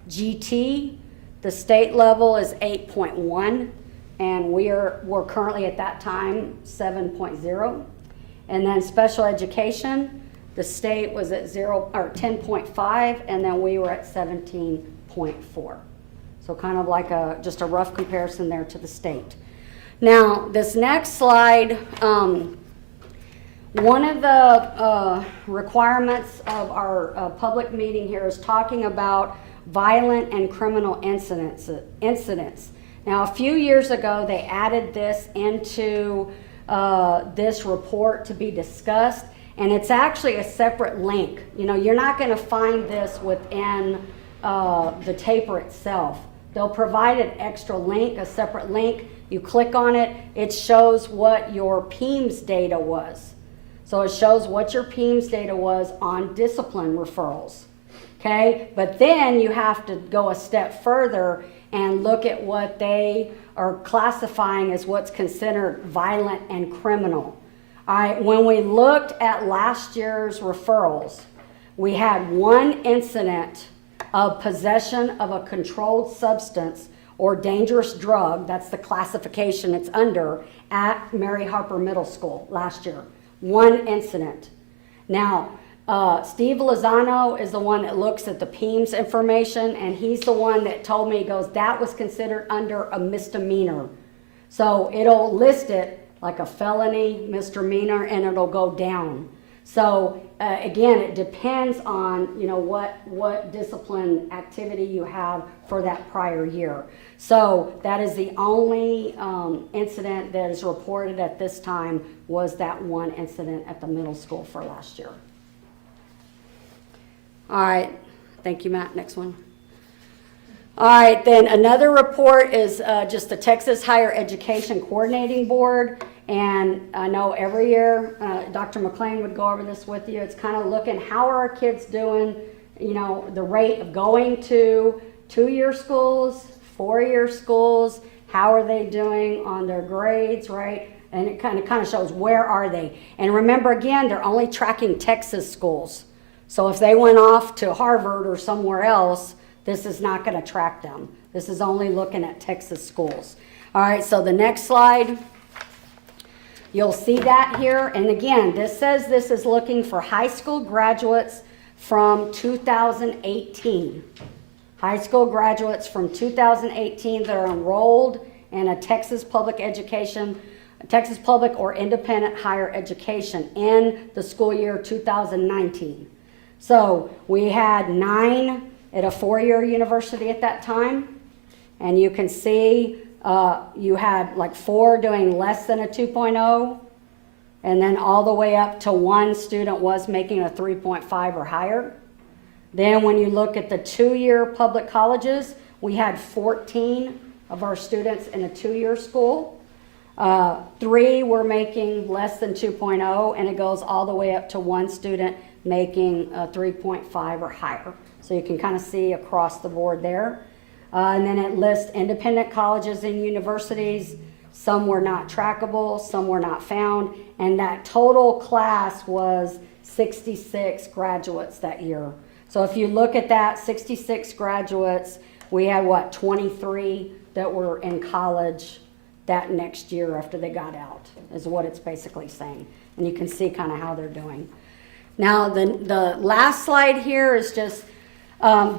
GT, the state level is 8.1, and we're currently at that time 7.0. And then special education, the state was at 10.5, and then we were at 17.4. So kind of like just a rough comparison there to the state. Now, this next slide, one of the requirements of our public meeting here is talking about violent and criminal incidents. Now, a few years ago, they added this into this report to be discussed, and it's actually a separate link. You know, you're not going to find this within the taper itself. They'll provide an extra link, a separate link. You click on it, it shows what your PEIMS data was. So it shows what your PEIMS data was on discipline referrals. Okay, but then you have to go a step further and look at what they are classifying as what's considered violent and criminal. All right, when we looked at last year's referrals, we had one incident of possession of a controlled substance or dangerous drug, that's the classification it's under, at Mary Harper Middle School last year. One incident. Now, Steve Lozano is the one that looks at the PEIMS information, and he's the one that told me, he goes, that was considered under a misdemeanor. So it'll list it like a felony, misdemeanor, and it'll go down. So again, it depends on, you know, what discipline activity you have for that prior year. So that is the only incident that is reported at this time, was that one incident at the middle school for last year. All right, thank you, Matt. Next one. All right, then another report is just the Texas Higher Education Coordinating Board. And I know every year, Dr. McLean would go over this with you. It's kind of looking, how are our kids doing, you know, the rate of going to 2-year schools, 4-year schools, how are they doing on their grades, right? And it kind of shows where are they. And remember, again, they're only tracking Texas schools. So if they went off to Harvard or somewhere else, this is not going to track them. This is only looking at Texas schools. All right, so the next slide, you'll see that here. And again, this says this is looking for high school graduates from 2018. High school graduates from 2018 that are enrolled in a Texas public or independent higher education in the school year 2019. So we had 9 at a 4-year university at that time, and you can see you had like 4 doing less than a 2.0, and then all the way up to 1 student was making a 3.5 or higher. Then when you look at the 2-year public colleges, we had 14 of our students in a 2-year school. 3 were making less than 2.0, and it goes all the way up to 1 student making a 3.5 or higher. So you can kind of see across the board there. And then it lists independent colleges and universities. Some were not trackable, some were not found, and that total class was 66 graduates that year. So if you look at that, 66 graduates, we had 23 that were in college that next year after they got out, is what it's basically saying. And you can see kind of how they're doing. Now, the last slide here is just,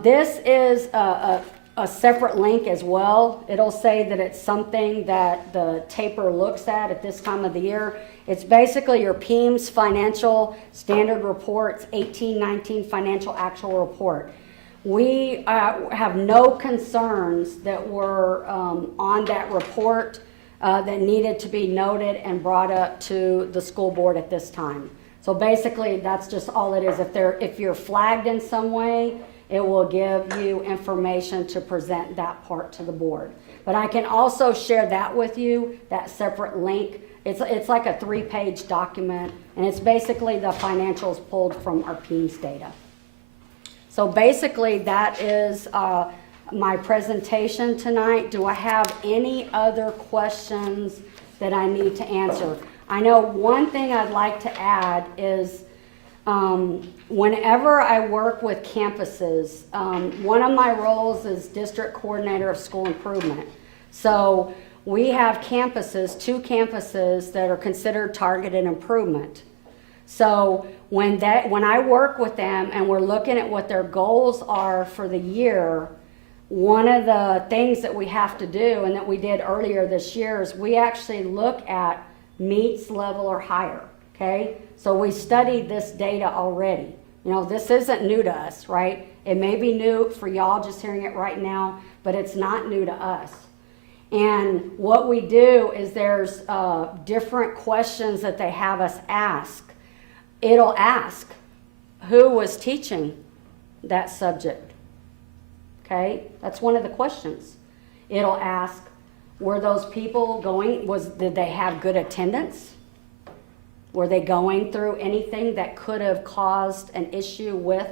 this is a separate link as well. It'll say that it's something that the taper looks at this time of the year. It's basically your PEMS financial standard reports, 18-19 financial actual report. We have no concerns that were on that report that needed to be noted and brought up to the school board at this time. So basically, that's just all it is. If you're flagged in some way, it will give you information to present that part to the board. But I can also share that with you, that separate link. It's like a 3-page document, and it's basically the financials pulled from our PEMS data. So basically, that is my presentation tonight. Do I have any other questions that I need to answer? I know one thing I'd like to add is whenever I work with campuses, one of my roles is district coordinator of school improvement. So we have campuses, 2 campuses that are considered targeted improvement. So when I work with them and we're looking at what their goals are for the year, one of the things that we have to do, and that we did earlier this year, is we actually look at meets level or higher, okay? So we studied this data already. You know, this isn't new to us, right? It may be new for y'all just hearing it right now, but it's not new to us. And what we do is there's different questions that they have us ask. It'll ask, who was teaching that subject? Okay, that's one of the questions. It'll ask, were those people going, did they have good attendance? Were they going through anything that could have caused an issue with,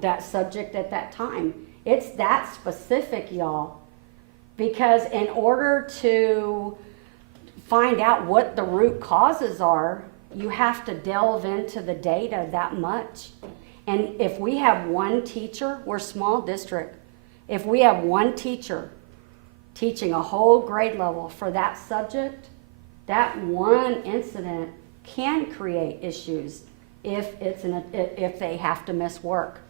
that subject at that time? It's that specific, y'all, because in order to find out what the root causes are, you have to delve into the data that much. And if we have one teacher, we're a small district, if we have one teacher teaching a whole grade level for that subject, that one incident can create issues if they have to miss work.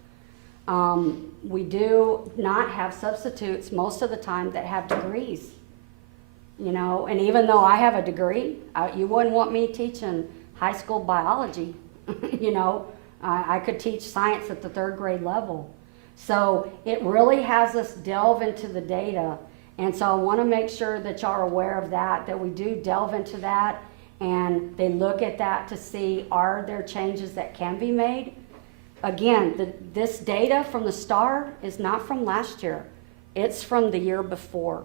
We do not have substitutes most of the time that have degrees, and even though I have a degree, you wouldn't want me teaching high school biology. I could teach science at the 3rd grade level. So it really has us delve into the data. And so I want to make sure that y'all are aware of that we do delve into that, and they look at that to see, are there changes that can be made? Again, this data from the STAR is not from last year. It's from the year before.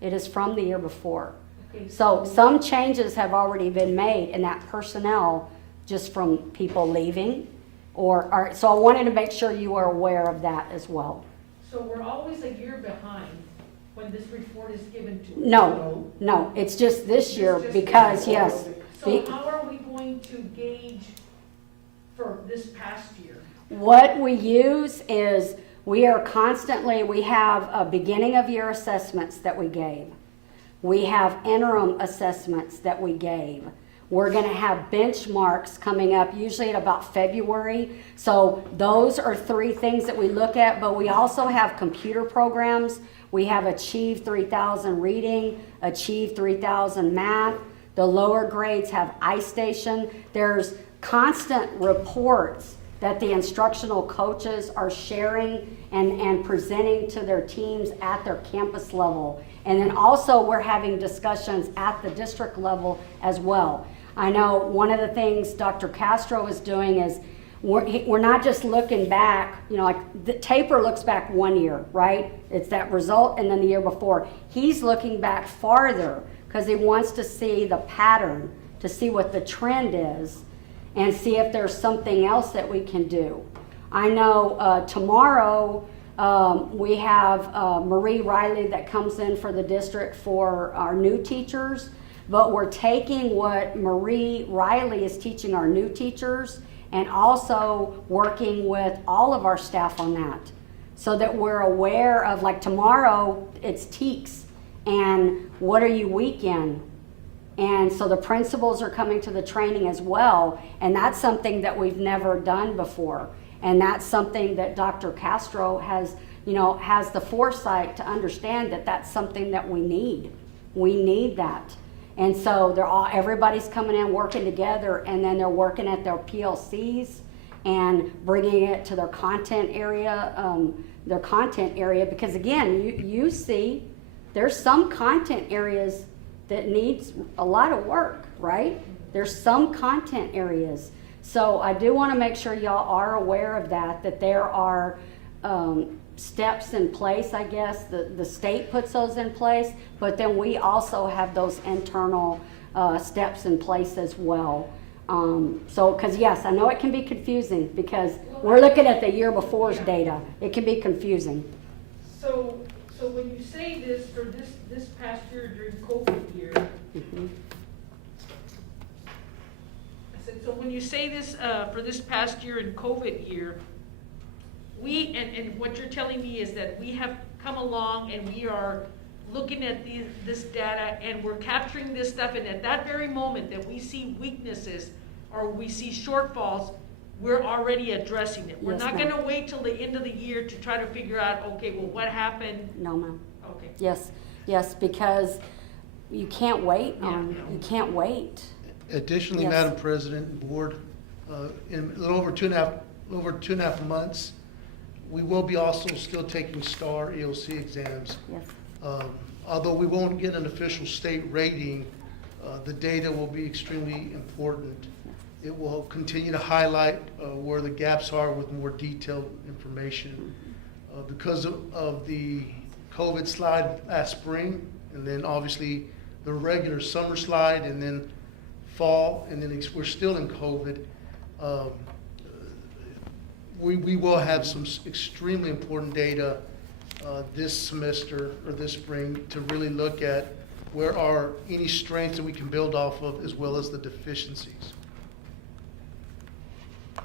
It is from the year before. Okay. So some changes have already been made in that personnel just from people leaving. So I wanted to make sure you are aware of that as well. So we're always a year behind when this report is given to us? No, it's just this year because, yes. So how are we going to gauge for this past year? What we use is we have a beginning of year assessments that we gave. We have interim assessments that we gave. We're going to have benchmarks coming up usually at about February. So those are 3 things that we look at, but we also have computer programs. We have Achieve 3000 reading, Achieve 3000 math. The lower grades have iStation. There's constant reports that the instructional coaches are sharing and presenting to their teams at their campus level. And then also we're having discussions at the district level as well. I know one of the things Dr. Castro is doing is we're not just looking back, like the taper looks back 1 year, right? It's that result and then the year before. He's looking back farther because he wants to see the pattern, to see what the trend is and see if there's something else that we can do. I know tomorrow we have Marie Riley that comes in for the district for our new teachers, but we're taking what Marie Riley is teaching our new teachers and also working with all of our staff on that so that we're aware of, like tomorrow it's TEKS and what are you weak in? And so the principals are coming to the training as well, and that's something that we've never done before. And that's something that Dr. Castro has the foresight to understand that that's something that we need. We need that. And so everybody's coming in, working together, and then they're working at their PLCs and bringing it to their content area, because again, you see, there's some content areas that needs a lot of work, right? There's some content areas. So I do want to make sure y'all are aware of that there are steps in place, I guess. The state puts those in place, but then we also have those internal steps in place as well. Because yes, I know it can be confusing because we're looking at the year before's data. It can be confusing. So when you say this for this past year during COVID year, Mhm. I said, so when you say this, for this past year and COVID year, and what you're telling me is that we have come along and we are looking at this data and we're capturing this stuff, and at that very moment that we see weaknesses or we see shortfalls, we're already addressing it. We're Yes, not ma'am. gonna wait till the end of the year to try to figure out, okay, well, what happened? No, ma'am. Okay. Yes, because you can't wait. Yeah. You can't wait. Additionally, Yes. Madam President and Board, in a little over two and a half months, we will be also still taking STAR EOC exams. Yes. Although we won't get an official state rating, the data will be extremely important. It will continue to highlight where the gaps are with more detailed information. Because of the COVID slide last spring, and then obviously the regular summer slide, and then fall, and then we're still in COVID. We will have some extremely important data this semester or this spring to really look at where are any strengths that we can build off of as well as the deficiencies. All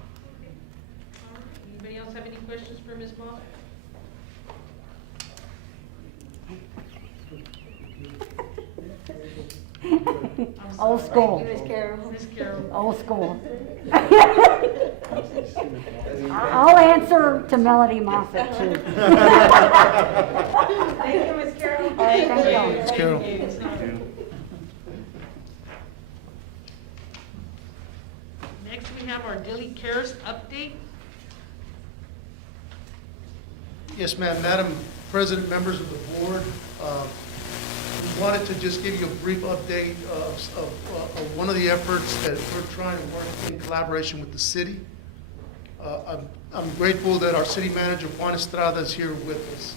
right. Anybody else have any questions for Ms. Moss? Old school. Ms. Carroll. Old school. I'll answer to Melody Moffett too. Thank you, Ms. Carroll. right, thank you. Ms. Carroll. Next, we have our Dilly Cares update. Yes, ma'am. Madam President, members of the board, we wanted to just give you a brief update of one of the efforts that we're trying to work in collaboration with the city. I'm grateful that our city manager, Juan Estrada, is here with us.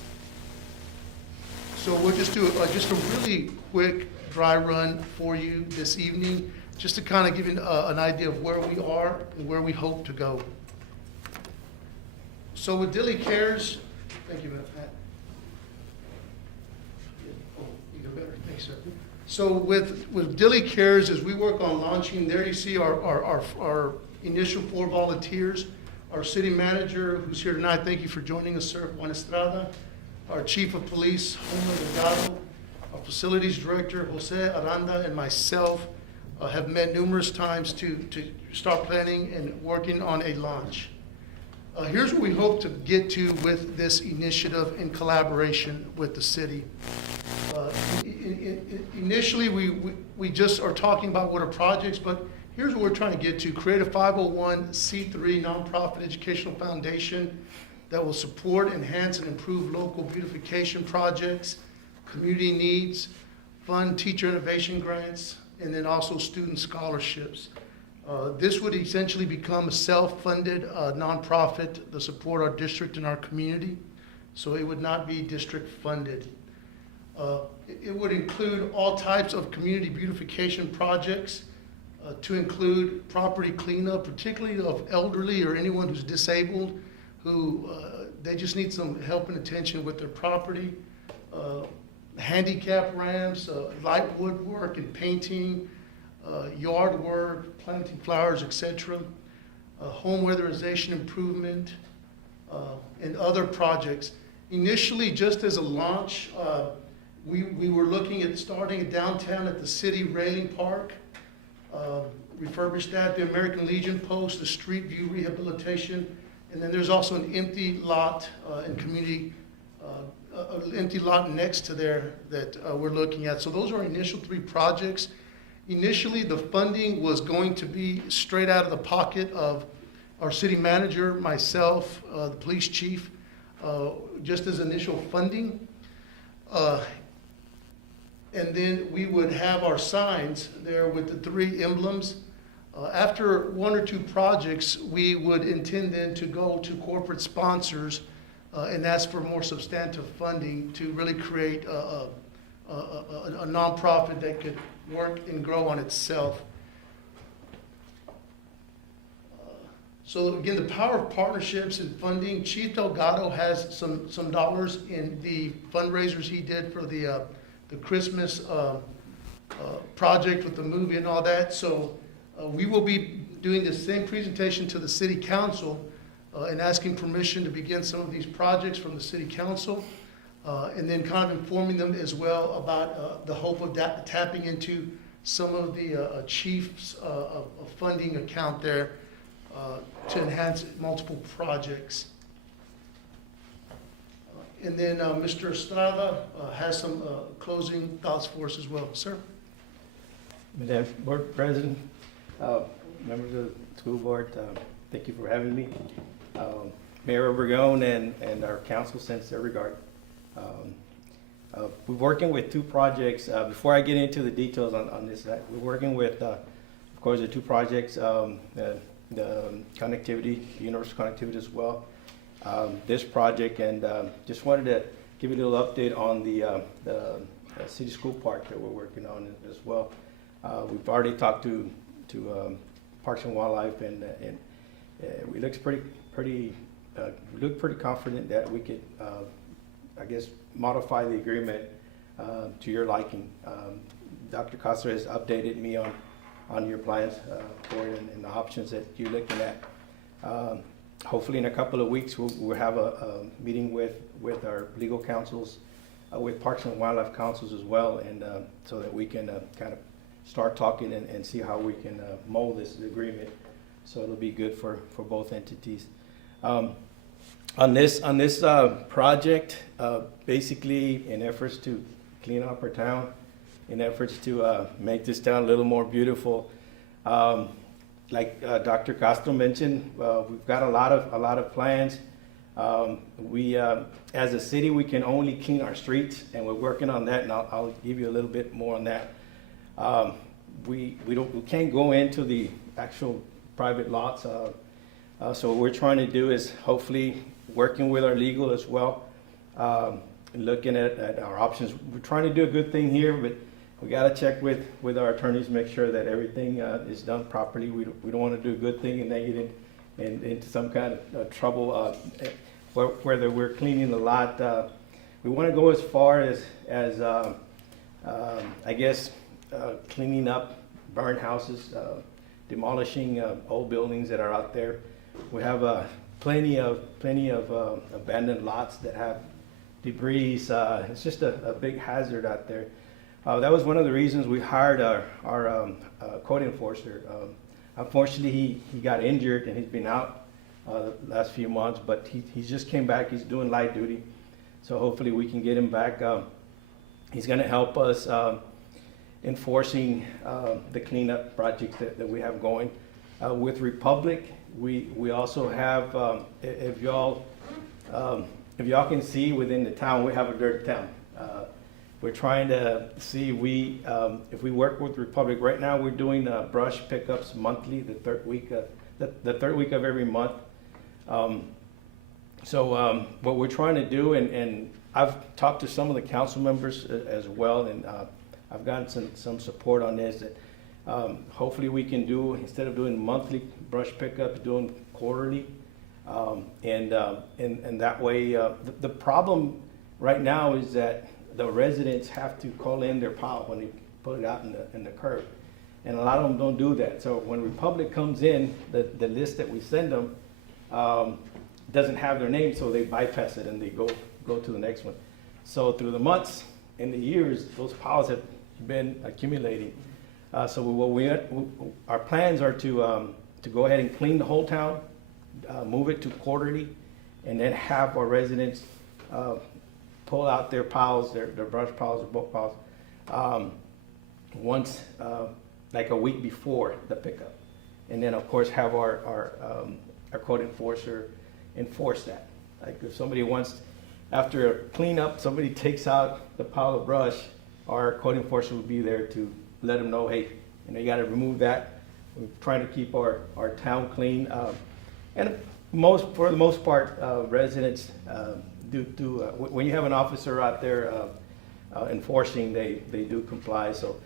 So we'll just do just a really quick dry run for you this evening, just to kind of give you an idea of where we are and where we hope to go. So with Dilly Cares, thank you, Pat. Oh, even better, thanks, sir. So with Dilly Cares, as we work on launching, there you see our initial 4 volunteers. Our city manager, who's here tonight, thank you for joining us, sir, Juan Estrada. Our chief of police, Homer Delgado. Our facilities director, Jose Aranda, and myself have met numerous times to start planning and working on a launch. Here's what we hope to get to with this initiative in collaboration with the city. Initially, we just are talking about what are projects, but here's what we're trying to get to: create a 501c3 nonprofit educational foundation that will support, enhance, and improve local beautification projects, community needs, fund teacher innovation grants, and then also student scholarships. This would essentially become a self-funded nonprofit to support our district and our community, so it would not be district funded. It would include all types of community beautification projects, to include property cleanup, particularly of elderly or anyone who's disabled, who they just need some help and attention with their property, handicap ramps, light woodwork and painting, yard work, planting flowers, etc., home weatherization improvement, and other projects. Initially, just as a launch, we were looking at starting downtown at the city railing park, refurbished that, the American Legion post, the street view rehabilitation, and then there's also an empty lot and community, empty lot next to there that we're looking at. So those are our initial 3 projects. Initially, the funding was going to be straight out of the pocket of our city manager, myself, the police chief, just as initial funding. And then we would have our signs there with the 3 emblems. After 1 or 2 projects, we would intend then to go to corporate sponsors and ask for more substantive funding to really create a nonprofit that could work and grow on itself. So again, the power of partnerships and funding. Chief Delgado has some dollars in the fundraisers he did for the Christmas project with the movie and all that. So we will be doing the same presentation to the city council and asking permission to begin some of these projects from the city council. And then kind of informing them as well about the hope of tapping into some of the chief's funding account there to enhance multiple projects. And then Mr. Estrada has some closing thoughts for us as well. Sir? Madam Board President, members of the school board, thank you for having me. Mayor Obregón and our council sends their regard. We're working with 2 projects. Before I get into the details on this, we're working with, of course, the 2 projects, the connectivity, universal connectivity as well. This project, and just wanted to give you a little update on the city school park that we're working on as well. We've already talked to Parks and Wildlife, and we look pretty confident that we could, I guess, modify the agreement to your liking. Dr. Costa has updated me on your plans for it and the options that you're looking at. Hopefully in a couple of weeks, we'll have a meeting with our legal counsels, with Parks and Wildlife councils as well, and so that we can kind of start talking and see how we can mold this agreement so it'll be good for both entities. On this project, basically in efforts to clean up our town, in efforts to make this town a little more beautiful, like Dr. Castro mentioned, we've got a lot of plans. We, as a city, we can only clean our streets, and we're working on that, and I'll give you a little bit more on that. We can't go into the actual private lots, so what we're trying to do is hopefully working with our legal as well, looking at our options. We're trying to do a good thing here, but we got to check with our attorneys, make sure that everything is done properly. We don't want to do a good thing and then get into some kind of trouble, whether we're cleaning the lot. We want to go as far as I guess, cleaning up burned houses, demolishing old buildings that are out there. We have plenty of abandoned lots that have debris. It's just a big hazard out there. That was one of the reasons we hired our code enforcer. Unfortunately, he got injured and he's been out the last few months, but he just came back. He's doing light duty, so hopefully we can get him back. He's going to help us enforcing the cleanup projects that we have going. With Republic, we also have, if y'all can see within the town, we have a dirty town. We're trying to see if we work with Republic. Right now, we're doing brush pickups monthly, the third week of every month. So what we're trying to do, and I've talked to some of the council members as well, and I've gotten some support on this, that hopefully we can do, instead of doing monthly brush pickups, doing quarterly. And that way, the problem right now is that the residents have to call in their pile when they put it out in the curb. And a lot of them don't do that. So when Republic comes in, the list that we send them doesn't have their name, so they bypass it and they go to the next one. So through the months and the years, those piles have been accumulating. So our plans are to go ahead and clean the whole town, move it to quarterly, and then have our residents pull out their piles, their brush piles or book piles. Once like a week before the pickup. And then, of course, have our code enforcer enforce that. Like if somebody wants, after a cleanup, somebody takes out the pile of brush, our code enforcer will be there to let them know, hey, you gotta remove that. We're trying to keep our town clean. And for the most part, residents when you have an officer out there enforcing, they do comply. So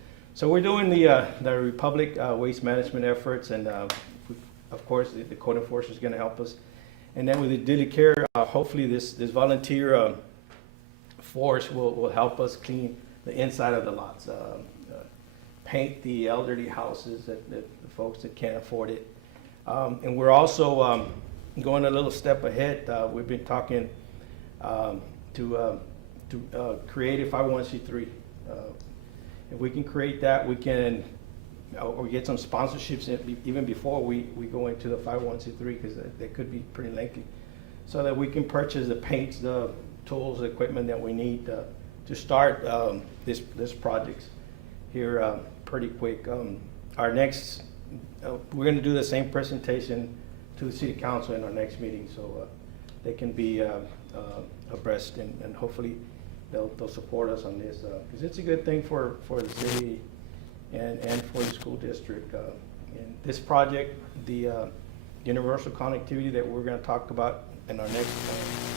we're doing the Republic waste management efforts, and of course the code enforcer is going to help us. And then with the Dili Care, hopefully this volunteer force will help us clean the inside of the lots, paint the elderly houses that the folks that can't afford it. And we're also going a little step ahead. We've been talking to create a 501c3. If we can create that, we can or get some sponsorships even before we go into the 501c3, because they could be pretty lengthy, so that we can purchase the paints, the tools, the equipment that we need to start this project here pretty quick. Our next, we're going to do the same presentation to the city council in our next meeting, so they can be abreast, and hopefully they'll support us on this, because it's a good thing for the city and for the school district. And this project, the universal connectivity that we're going to talk about in our next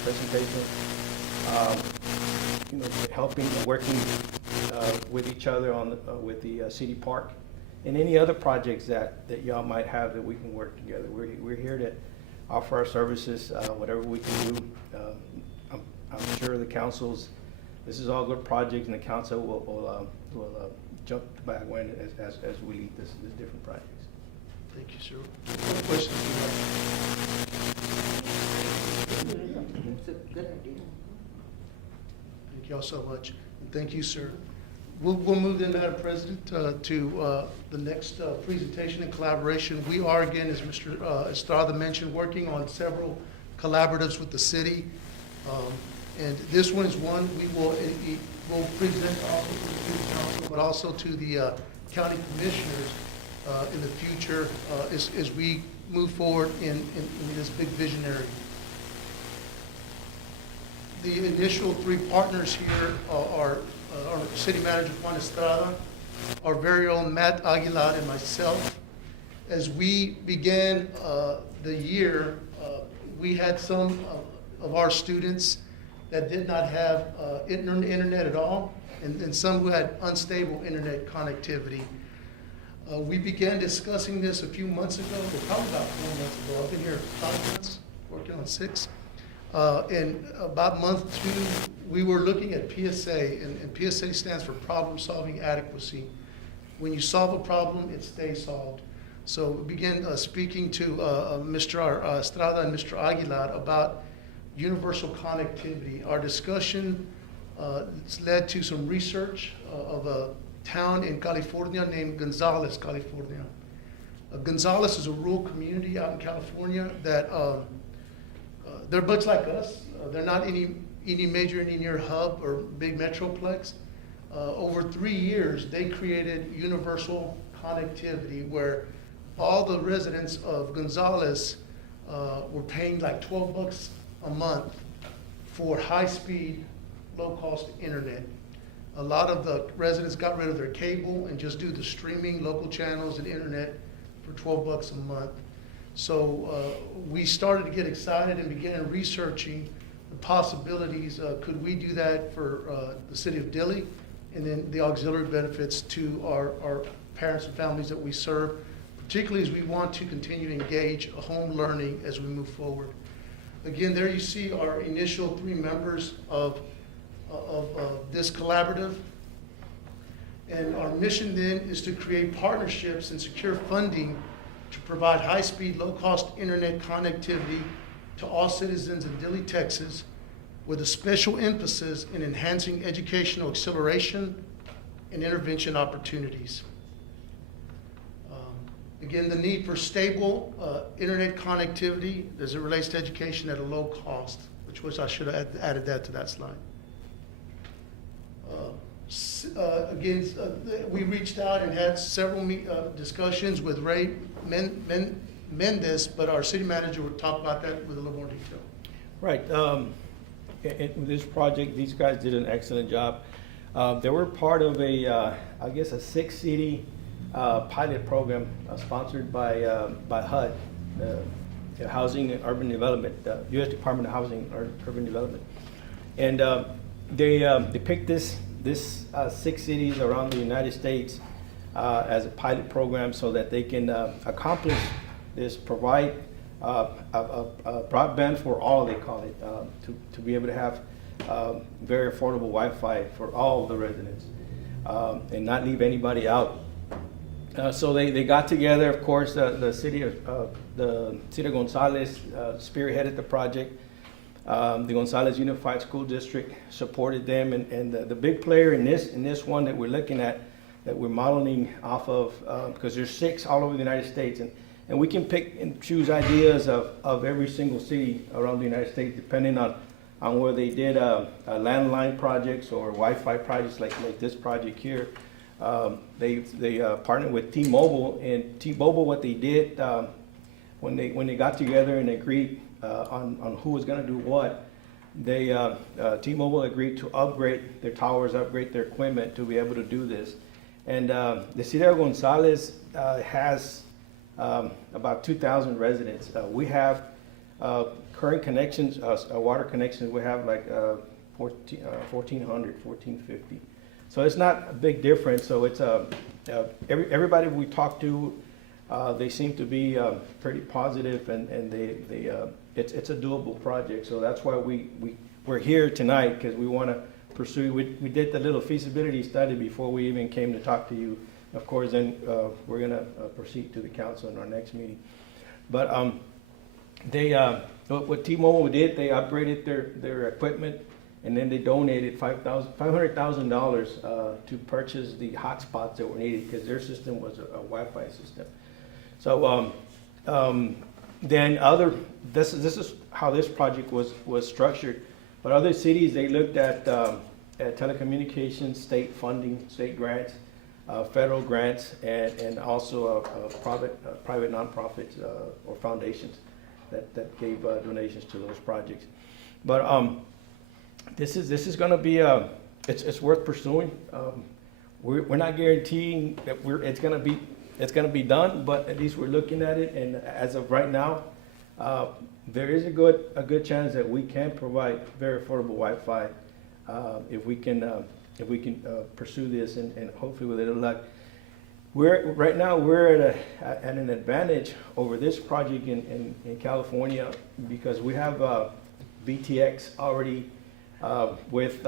presentation, helping and working with each other on with the city park, and any other projects that y'all might have that we can work together. We're here to offer our services, whatever we can do. I'm sure the council's, this is all good projects, and the council will jump the bandwagon as we lead this different projects. Thank you, sir. What questions do you have? It's a good idea. Thank you all so much. And thank you, sir. We'll move then, Madam President, to the next presentation and collaboration. We are, again, as Mr. Estrada mentioned, working on several collaboratives with the city. And this one is one we will present also to the city council, but also to the county commissioners in the future as we move forward in this big visionary. The initial three partners here are our city manager, Juan Estrada, our very own Matt Aguilar, and myself. As we began the year, we had some of our students that did not have internet at all, and some who had unstable internet connectivity. We began discussing this a few months ago, probably about 4 months ago. I've been here 5 months, working on 6. And about month 2, we were looking at PSA, and PSA stands for Problem Solving Adequacy. When you solve a problem, it stays solved. So we began speaking to Mr. Estrada and Mr. Aguilar about universal connectivity. Our discussion led to some research of a town in California named Gonzales, California. Gonzales is a rural community out in California that they're much like us. They're not any major, any near hub or big metroplex. Over 3 years, they created universal connectivity where all the residents of Gonzales were paying like $12 a month for high-speed, low-cost internet. A lot of the residents got rid of their cable and just do the streaming, local channels, and internet for $12 a month. So we started to get excited and began researching the possibilities. Could we do that for the city of Dilley, and then the auxiliary benefits to our parents and families that we serve, particularly as we want to continue to engage home learning as we move forward. Again, there you see our initial 3 members of this collaborative. And our mission then is to create partnerships and secure funding to provide high-speed, low-cost internet connectivity to all citizens in Dilley, Texas, with a special emphasis in enhancing educational acceleration and intervention opportunities. Again, the need for stable internet connectivity as it relates to education at a low cost, which I should have added that to that slide. We reached out and had several discussions with Ray Mendez, but our city manager will talk about that with a little more detail. Right. In this project, these guys did an excellent job. They were part of a 6-city pilot program sponsored by HUD, Housing and Urban Development, U.S. Department of Housing and Urban Development. And they picked this 6 cities around the United States as a pilot program so that they can accomplish this, provide a broadband for all, they call it, to be able to have very affordable Wi-Fi for all the residents and not leave anybody out. So they got together, of course, the city of Gonzales spearheaded the project. The Gonzales Unified School District supported them, and the big player in this one that we're looking at, that we're modeling off of, because there's 6 all over the United States, and we can pick and choose ideas of every single city around the United States, depending on where they did landline projects or Wi-Fi projects like this project here. They partnered with T-Mobile, and T-Mobile, what they did when they got together and agreed on who was going to do what, T-Mobile agreed to upgrade their towers, upgrade their equipment to be able to do this. And the city of Gonzales has about 2,000 residents. We have current connections, water connections, we have like 1,400, 1,450. So it's not a big difference. So it's everybody we talk to, they seem to be pretty positive, and it's a doable project. So that's why we're here tonight, because we want to pursue. We did the little feasibility study before we even came to talk to you. Of course, then we're going to proceed to the council in our next meeting. But what T-Mobile did, they upgraded their equipment, and then they donated $500,000 to purchase the hotspots that were needed, because their system was a Wi-Fi system. So then this is how this project was structured. But other cities, they looked at telecommunications, state funding, state grants, federal grants, and also private nonprofits or foundations that gave donations to those projects. But this is going to be it's worth pursuing. We're not guaranteeing that it's going to be done, but at least we're looking at it. And as of right now, there is a good chance that we can provide very affordable Wi-Fi if we can pursue this, and hopefully with a little luck. Right now we're at an advantage over this project in California, because we have BTX already with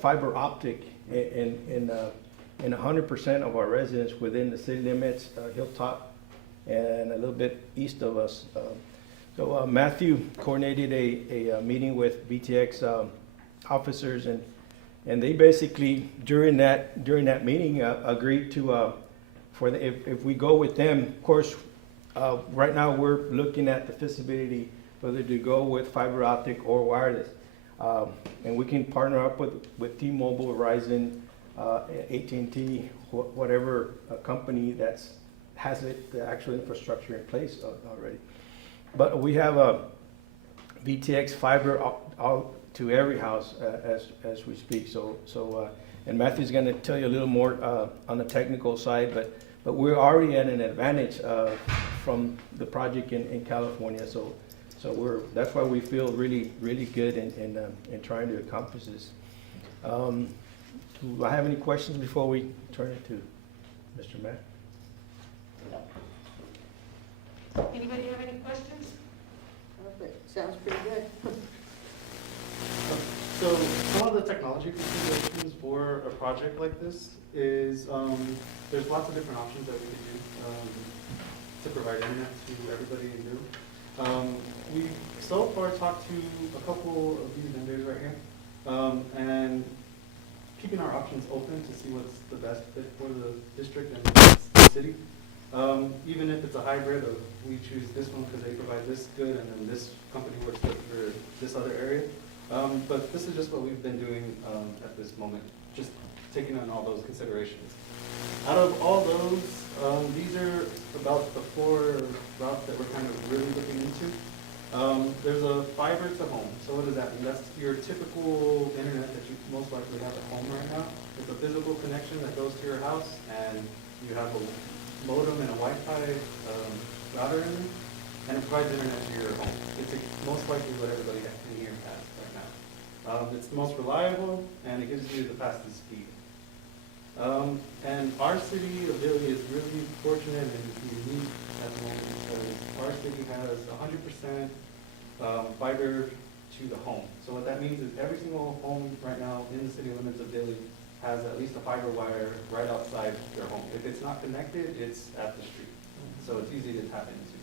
fiber optic in 100% of our residents within the city limits, Hilltop, and a little bit east of us. So Matthew coordinated a meeting with BTX officers, and they basically during that meeting agreed to if we go with them. Of course, right now we're looking at the feasibility whether to go with fiber optic or wireless, and we can partner up with T-Mobile, Verizon, AT&T, whatever company has the actual infrastructure in place already. But we have a BTX fiber out to every house as we speak. So and Matthew's going to tell you a little more on the technical side, but we're already at an advantage from the project in California. So that's why we feel really good in trying to accomplish this. Do I have any questions before we turn it to Mr. Matt? Anybody have any questions? Perfect. Sounds pretty good. So some of the technology considerations for a project like this is there's lots of different options that we can use to provide internet to everybody in New. We so far talked to a couple of these vendors right here, and keeping our options open to see what's the best fit for the district and the city. Even if it's a hybrid of we choose this one because they provide this good, and then this company works good for this other area. But this is just what we've been doing at this moment, just taking on all those considerations. Out of all those, these are about the 4 routes that we're kind of really looking into. There's a fiber to home. So what does that mean? That's your typical internet that you most likely have at home right now. It's a physical connection that goes to your house, and you have a modem and a Wi-Fi router in there, and it provides internet to your home. It's most likely what everybody in here has right now. It's the most reliable, and it gives you the fastest speed. And our city of Dilley is really fortunate and unique at the moment because our city has 100% fiber to the home. So what that means is every single home right now in the city limits of Dilley has at least a fiber wire right outside their home. If it's not connected, it's at the street. So it's easy to tap into.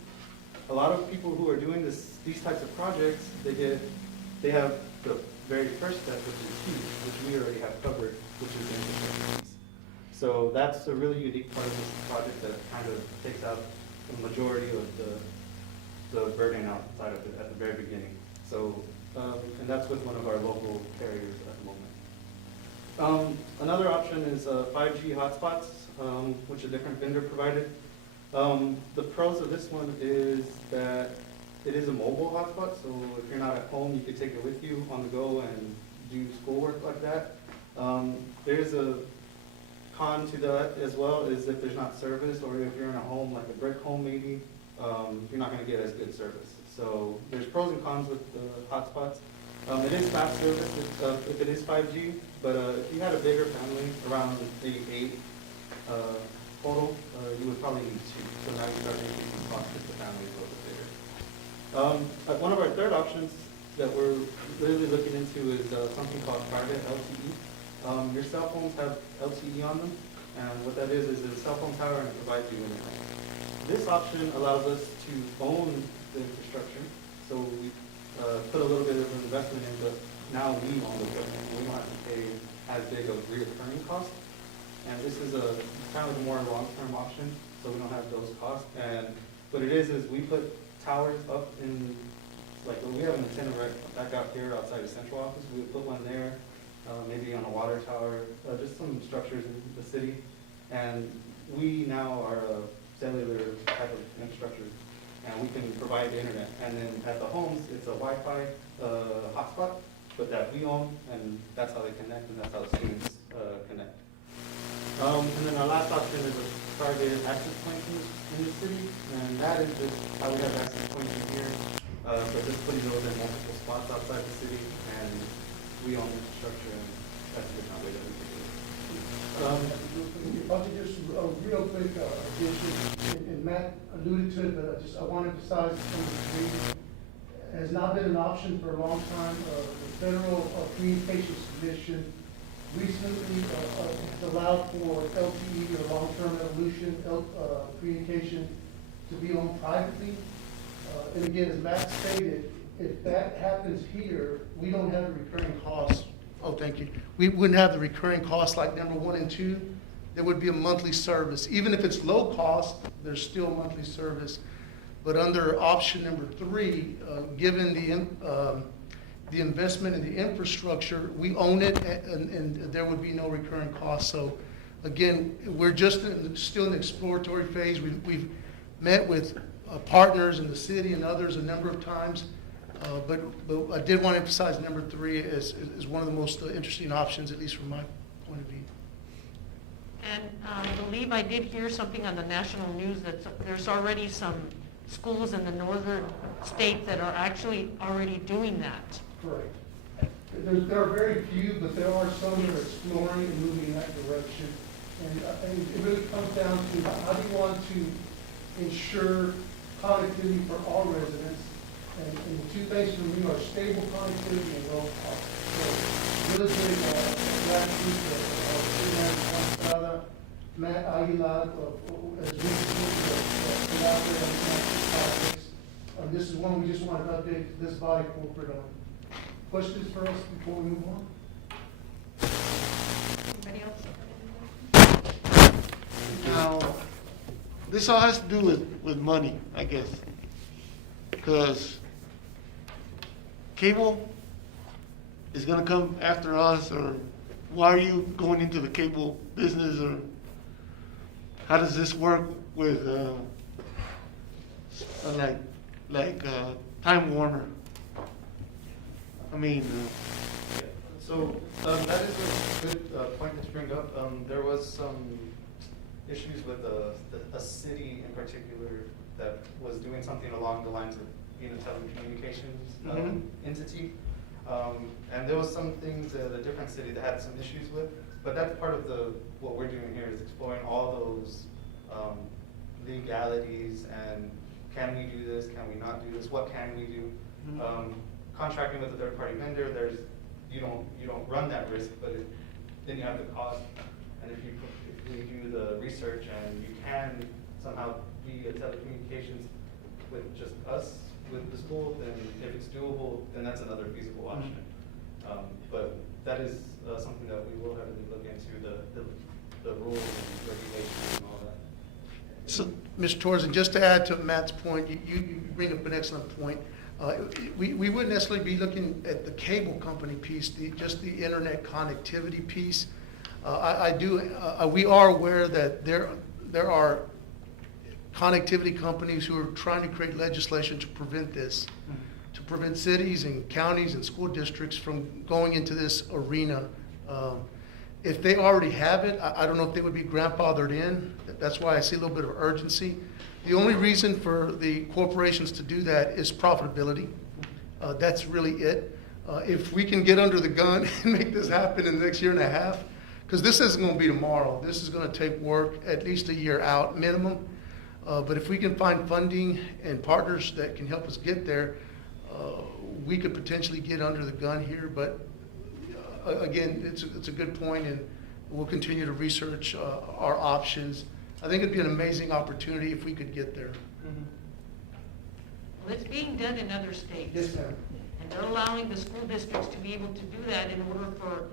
A lot of people who are doing these types of projects, they have the very first step, which is key, which we already have covered, which is the infrastructure piece. So that's a really unique part of this project that kind of takes out the majority of the burden outside of it at the very beginning. So, and that's with one of our local carriers at the moment. Another option is 5G hotspots, which a different vendor provided. The pros of this one is that it is a mobile hotspot, so if you're not at home, you can take it with you on the go and do schoolwork like that. There's a con to that as well, is if there's not service, or if you're in a home, like a brick home maybe, you're not gonna get as good service. So there's pros and cons with the hotspots. It is fast service if it is 5G, but if you had a bigger family, around maybe 8 total, you would probably need 2. So now you start making these costs if the family is a little bit bigger. One of our third options that we're really looking into is something called private LTE. Your cell phones have LTE on them, and what that is a cell phone tower, and it provides you internet. This option allows us to own the infrastructure, so we put a little bit of an investment into now we own the equipment. We don't have to pay as big of reoccurring costs, and this is a kind of a more long-term option, so we don't have those costs. And what it is we put towers up in, like we have an antenna right back out here outside the central office. We would put one there. Maybe on a water tower, just some structures in the city. And we now are a cellular type of infrastructure, and we can provide the internet. And then at the homes, it's a Wi-Fi hotspot, but that we own, and that's how they connect, and that's how the students connect. And then our last option is a targeted access point in the city, and that is just how we have access points in here. So just putting those in multiple spots outside the city, and we own the infrastructure, and that's a different way that we can do it. If I could just, real quick, addition, and Matt alluded to it, but I want to emphasize something has not been an option for a long time. The Federal Communications Commission recently allowed for LTE, or long-term evolution communication, to be owned privately. And again, as Matt stated, if that happens here, we don't have the recurring costs. Oh, thank you. We wouldn't have the recurring costs like number 1 and 2. There would be a monthly service. Even if it's low cost, there's still monthly service. But under option number 3, given the investment in the infrastructure, we own it, and there would be no recurring costs. So again, we're just still in the exploratory phase. We've met with partners in the city and others a number of times. But I did want to emphasize number 3 is one of the most interesting options, at least from my point of view. And I believe I did hear something on the national news that there's already some schools in the northern state that are actually already doing that. Correct. There are very few, but there are some that are exploring and moving in that direction. And I think it really comes down to how do you want to ensure connectivity for all residents? And the 2 things for me are stable connectivity and low cost. So really big gratitude to Matt Aguilar, as we put out there on topics. This is one we just want to update this body corporate on. Questions for us before we move on? Anybody else? Now, this all has to do with money, I guess. Because cable is gonna come after us, or why are you going into the cable business, or how does this work with, Time Warner? I mean, So, that is a good point that you bring up. There was some issues with a city in particular that was doing something along the lines of being a telecommunications entity. And there was some things that a different city that had some issues with, but that's part of what we're doing here is exploring all those legalities and can we do this, can we not do this, what can we do? Contracting with a third-party vendor, you don't run that risk, but then you have the cost. And if we do the research and you can somehow be a telecommunications with just us, with the school, then if it's doable, then that's another feasible option. But that is something that we will heavily look into, the rules and regulations and all that. So, Mr. Torres, and just to add to Matt's point, you bring up an excellent point. We wouldn't necessarily be looking at the cable company piece, just the internet connectivity piece. We are aware that there are connectivity companies who are trying to create legislation to prevent this, to prevent cities and counties and school districts from going into this arena. If they already have it, I don't know if they would be grandfathered in. That's why I see a little bit of urgency. The only reason for the corporations to do that is profitability. That's really it. If we can get under the gun and make this happen in the next year and a half, because this isn't going to be tomorrow. This is going to take work at least a year out minimum. But if we can find funding and partners that can help us get there, we could potentially get under the gun here. But again, it's a good point, and we'll continue to research our options. I think it'd be an amazing opportunity if we could get there. Well, it's being done in other states. Yes, ma'am. And they're allowing the school districts to be able to do that in order for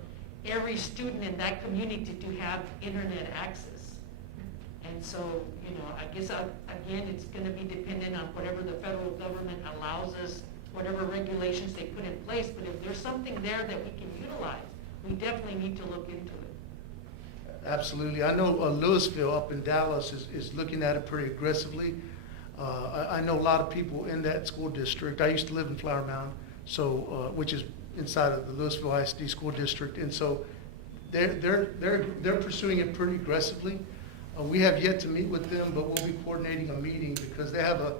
every student in that community to have internet access. And so, I guess, again, it's gonna be dependent on whatever the federal government allows us, whatever regulations they put in place, but if there's something there that we can utilize, we definitely need to look into it. Absolutely. I know Louisville up in Dallas is looking at it pretty aggressively. I know a lot of people in that school district. I used to live in Flower Mound, so which is inside of the Louisville ISD school district, and so they're pursuing it pretty aggressively. We have yet to meet with them, but we'll be coordinating a meeting because they have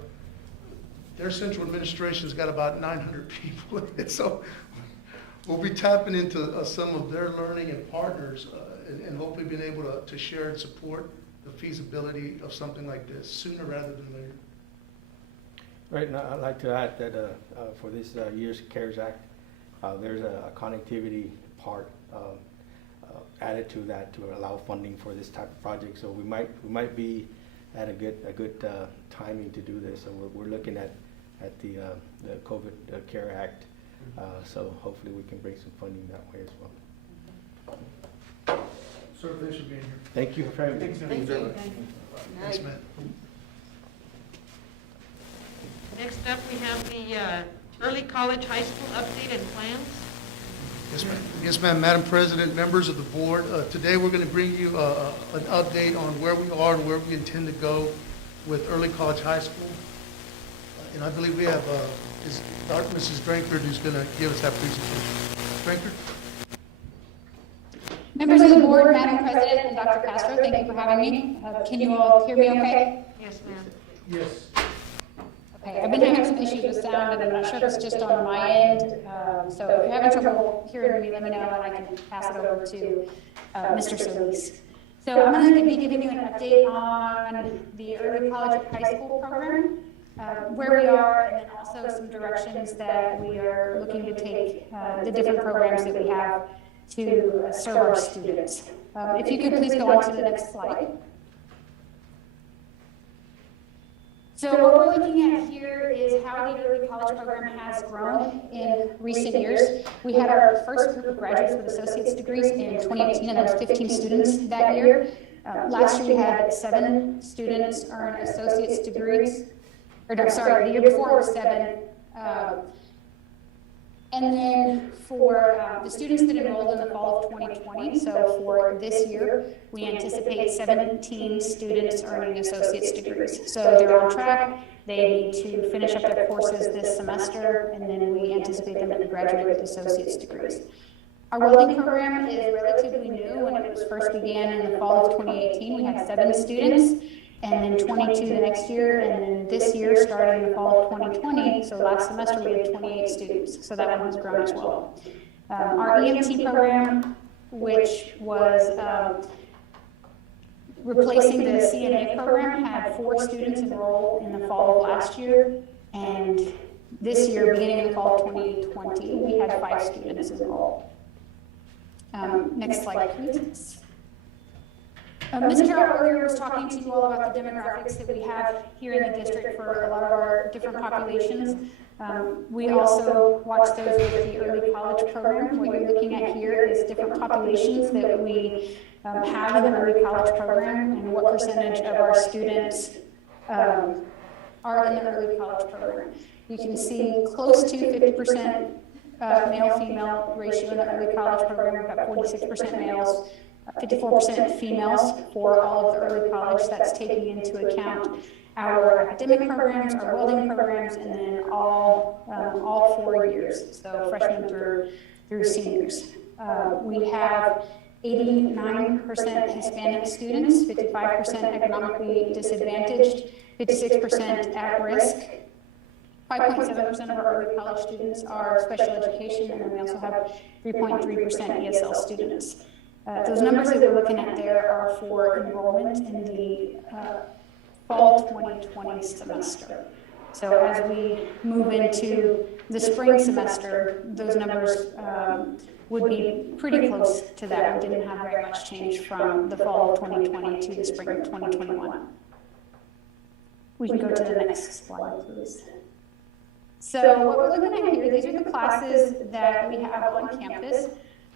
their central administration's got about 900 people in it, so we'll be tapping into some of their learning and partners, and hopefully being able to share and support the feasibility of something like this sooner rather than later. Right, and I'd like to add that for this year's CARES Act, there's a connectivity part added to that to allow funding for this type of project. So we might be at a good timing to do this. So we're looking at the COVID CARE Act. So hopefully we can bring some funding that way as well. Sir, thanks for being here. Thank you for having me. Thank you. Thanks, Matt. Next up, we have the early college high school update and plans. Yes, ma'am. Yes, ma'am. Madam President, members of the board, today we're going to bring you an update on where we are and where we intend to go with early college high school. And I believe we have Mrs. Drankard who's going to give us that presentation. Drankard? Members of the board, Madam President, and Dr. Castro, thank you for having me. Can you all hear me okay? Yes, ma'am. Yes. Okay, I've been having some issues with sound, and I'm not sure if it's just on my end. So if you're having trouble hearing me, let me know, and I can pass it over to Mr. Solis. So I'm going to be giving you an update on the early college high school program, where we are, and then also some directions that we are looking to take the different programs that we have to serve our students. If you could please go on to the next slide. So what we're looking at here is how the early college program has grown in recent years. We had our first group of graduates with associate's degrees in 2018, and that was 15 students that year. Last year we had 7 students earn associate's degrees, or no, sorry, the year before was 7. And then for the students that enrolled in the fall of 2020, so for this year, we anticipate 17 students earning associate's degrees. So they're on track. They need to finish up their courses this semester, and then we anticipate them to graduate with associate's degrees. Our welding program is relatively new. When it was first began in the fall of 2018, we had 7 students, and then 22 the next year, and then this year, starting in the fall of 2020, so last semester we had 28 students, so that one has grown as well. Our EMT program, which was replacing the CNA program, had 4 students enroll in the fall of last year, and this year, beginning in the fall of 2020, we had 5 students enroll. Next slide, please. Ms. Carroll earlier was talking to you all about the demographics that we have here in the district for a lot of our different populations. We also watch those with the early college program. What you're looking at here is different populations that we have in the early college program and what percentage of our students are in the early college program. You can see close to 50% male-female ratio in the early college program. We've got 46% males, 54% females for all of the early college. That's taking into account our academic programs, our welding programs, and then all 4 years, so freshmen through seniors. We have 89% Hispanic students, 55% economically disadvantaged, 56% at risk. 5.7% of our early college students are special education, and then we also have 3.3% ESL students. Those numbers that we're looking at there are for enrollment in the fall 2020 semester. So as we move into the spring semester, those numbers would be pretty close to that. We didn't have very much change from the fall of 2020 to the spring of 2021. We can go to the next slide, please. So what we're looking at here, these are the classes that we have on campus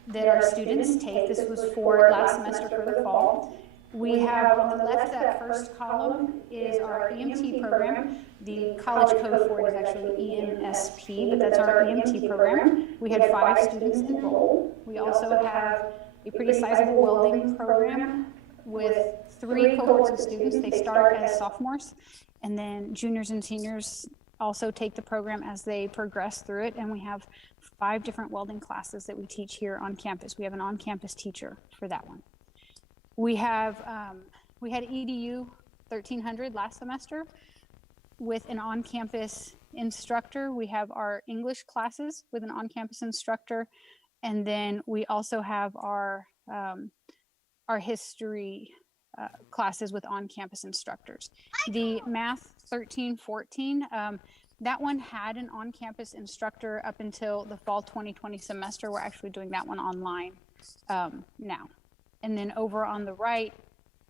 that our students take. This was for last semester for the fall. We have on the left, that first column is our EMT program. The college code for it is actually EMSP, but that's our EMT program. We had 5 students enroll. We also have a pretty sizable welding program with 3 cohorts of students. They start as sophomores, and then juniors and seniors also take the program as they progress through it, and we have 5 different welding classes that we teach here on campus. We have an on-campus teacher for that one. We have we had EDU 1300 last semester with an on-campus instructor. We have our English classes with an on-campus instructor, and then we also have our history classes with on-campus instructors. The math 1314, that one had an on-campus instructor up until the fall 2020 semester. We're actually doing that one online now. And then over on the right,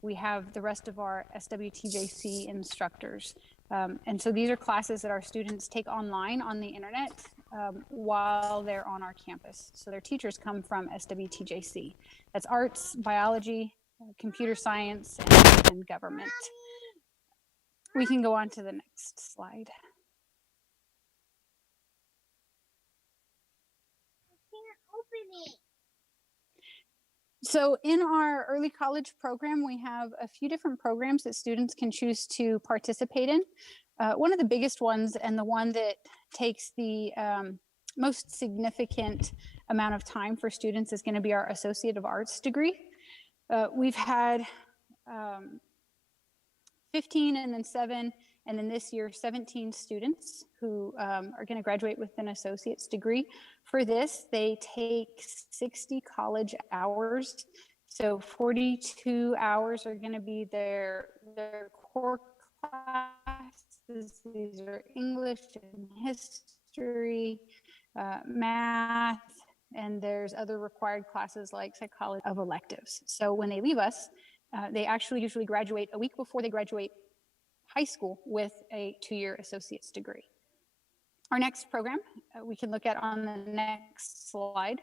we have the rest of our SWTJC instructors. And so these are classes that our students take online on the internet while they're on our campus. So their teachers come from SWTJC. That's arts, biology, computer science, and government. We can go on to the next slide. I can't open it. So in our early college program, we have a few different programs that students can choose to participate in. One of the biggest ones, and the one that takes the most significant amount of time for students, is going to be our Associate of Arts degree. We've had 15 and then 7, and then this year 17 students who are going to graduate with an associate's degree. For this, they take 60 college hours. So 42 hours are going to be their core classes. These are English and history, math, and there's other required classes like psychology of electives. So when they leave us, they actually usually graduate a week before they graduate high school with a 2-year associate's degree. Our next program we can look at on the next slide.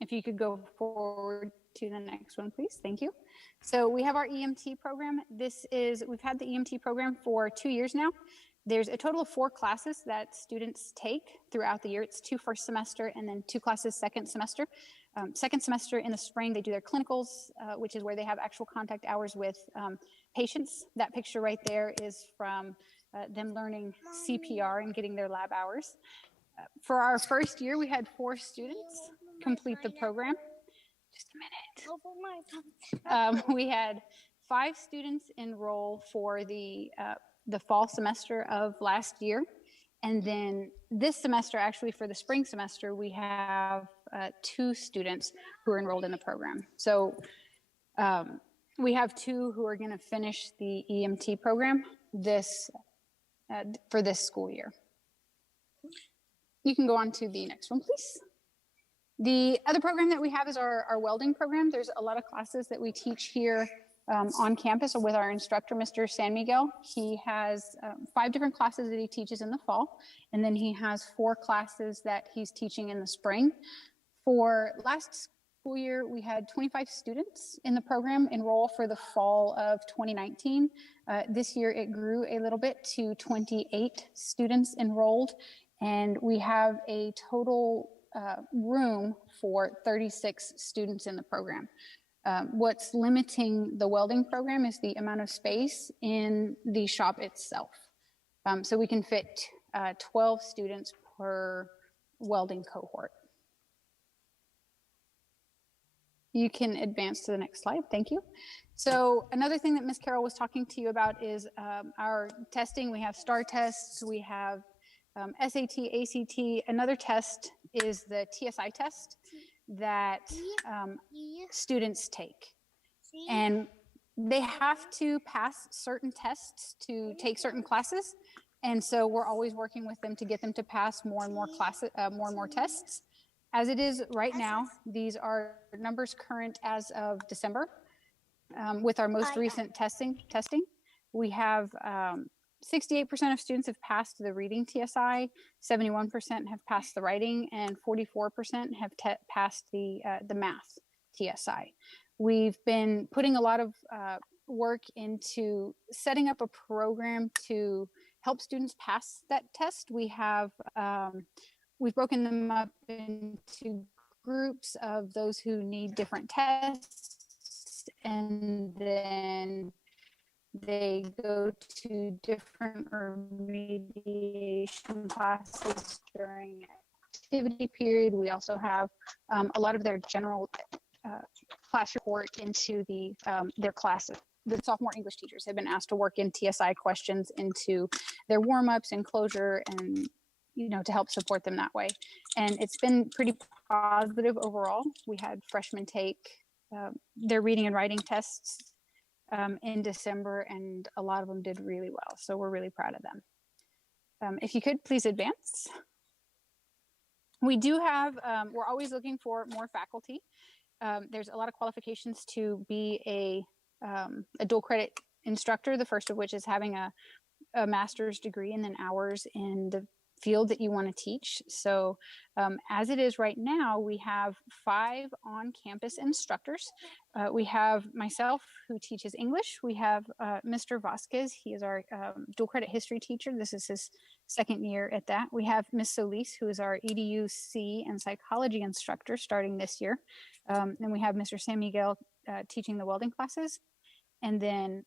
If you could go forward to the next one, please. Thank you. So we have our EMT program. We've had the EMT program for 2 years now. There's a total of 4 classes that students take throughout the year. It's 2 first semester and then 2 classes second semester. Second semester in the spring, they do their clinicals, which is where they have actual contact hours with patients. That picture right there is from them learning CPR and getting their lab hours. For our first year, we had 4 students complete the program. Just a minute. We had 5 students enroll for the fall semester of last year. And then this semester, actually for the spring semester, we have 2 students who are enrolled in the program. So we have 2 who are going to finish the EMT program for this school year. You can go on to the next one, please. The other program that we have is our welding program. There's a lot of classes that we teach here on campus with our instructor, Mr. San Miguel. He has 5 different classes that he teaches in the fall, and then he has 4 classes that he's teaching in the spring. For last school year, we had 25 students in the program enroll for the fall of 2019. This year, it grew a little bit to 28 students enrolled, and we have a total room for 36 students in the program. What's limiting the welding program is the amount of space in the shop itself. So we can fit 12 students per welding cohort. You can advance to the next slide. Thank you. So another thing that Ms. Carroll was talking to you about is our testing. We have STAR tests. We have SAT, ACT. Another test is the TSI test that students take. And they have to pass certain tests to take certain classes. And so we're always working with them to get them to pass more and more classes, more and more tests. As it is right now, these are numbers current as of December. With our most recent testing, we have 68% of students have passed the reading TSI, 71% have passed the writing, and 44% have passed the math TSI. We've been putting a lot of work into setting up a program to help students pass that test. We have we've broken them up into groups of those who need different tests, and then they go to different remediation classes during activity period. We also have a lot of their general class report into their classes. The sophomore English teachers have been asked to work in TSI questions into their warm-ups and closure, and to help support them that way. And it's been pretty positive overall. We had freshmen take their reading and writing tests in December, and a lot of them did really well. So we're really proud of them. If you could please advance. We do have, we're always looking for more faculty. There's a lot of qualifications to be a dual credit instructor, the first of which is having a master's degree and then hours in the field that you want to teach. So as it is right now, we have 5 on-campus instructors. We have myself, who teaches English. We have Mr. Vasquez. He is our dual credit history teacher. This is his 2nd year at that. We have Ms. Solis, who is our EDUC and psychology instructor starting this year. Then we have Mr. San Miguel teaching the welding classes. And then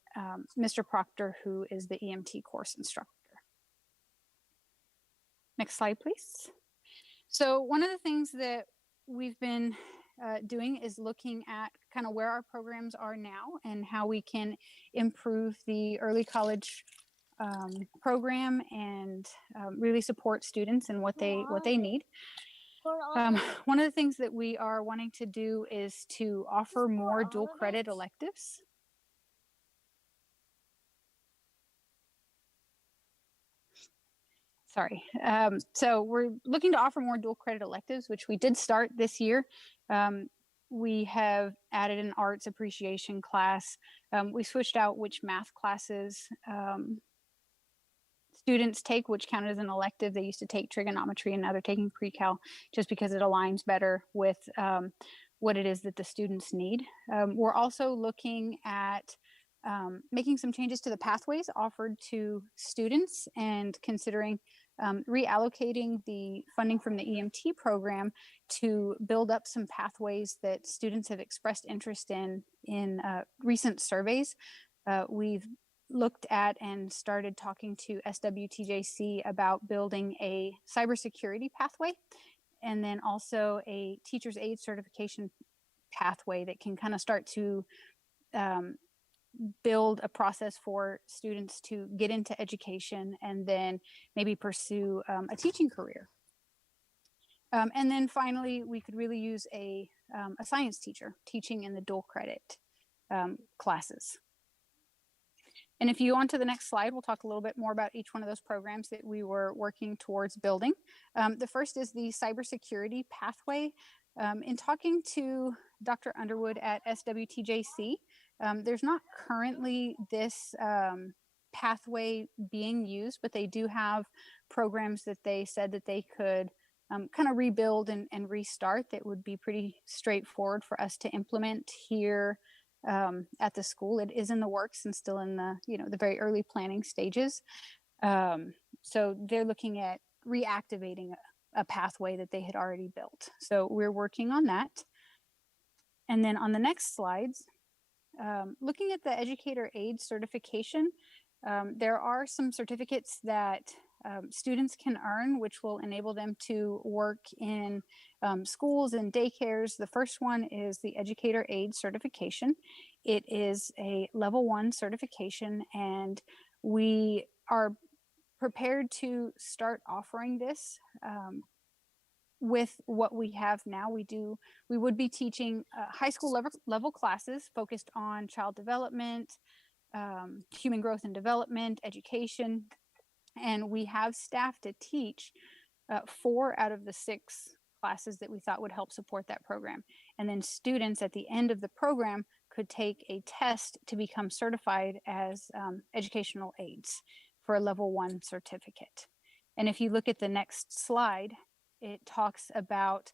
Mr. Proctor, who is the EMT course instructor. Next slide, please. So one of the things that we've been doing is looking at kind of where our programs are now and how we can improve the early college program and really support students and what they need. One of the things that we are wanting to do is to offer more dual credit electives. Sorry. So we're looking to offer more dual credit electives, which we did start this year. We have added an arts appreciation class. We switched out which math classes students take, which counted as an elective. They used to take trigonometry, and now they're taking pre-cal just because it aligns better with what it is that the students need. We're also looking at making some changes to the pathways offered to students and considering reallocating the funding from the EMT program to build up some pathways that students have expressed interest in recent surveys. We've looked at and started talking to SWTJC about building a cybersecurity pathway and then also a teacher's aid certification pathway that can kind of start to build a process for students to get into education and then maybe pursue a teaching career. And then finally, we could really use a science teacher teaching in the dual credit classes. And if you go on to the next slide, we'll talk a little bit more about each one of those programs that we were working towards building. The first is the cybersecurity pathway. In talking to Dr. Underwood at SWTJC, there's not currently this pathway being used, but they do have programs that they said that they could kind of rebuild and restart that would be pretty straightforward for us to implement here at the school. It is in the works and still in the, the very early planning stages. So they're looking at reactivating a pathway that they had already built. So we're working on that. And then on the next slides, looking at the educator aid certification, there are some certificates that students can earn, which will enable them to work in schools and daycares. The first one is the educator aid certification. It is a level 1 certification, and we are prepared to start offering this with what we have now. We would be teaching high school level classes focused on child development, human growth and development, education, and we have staff to teach 4 out of the 6 classes that we thought would help support that program. And then students at the end of the program could take a test to become certified as educational aides for a level 1 certificate. And if you look at the next slide, it talks about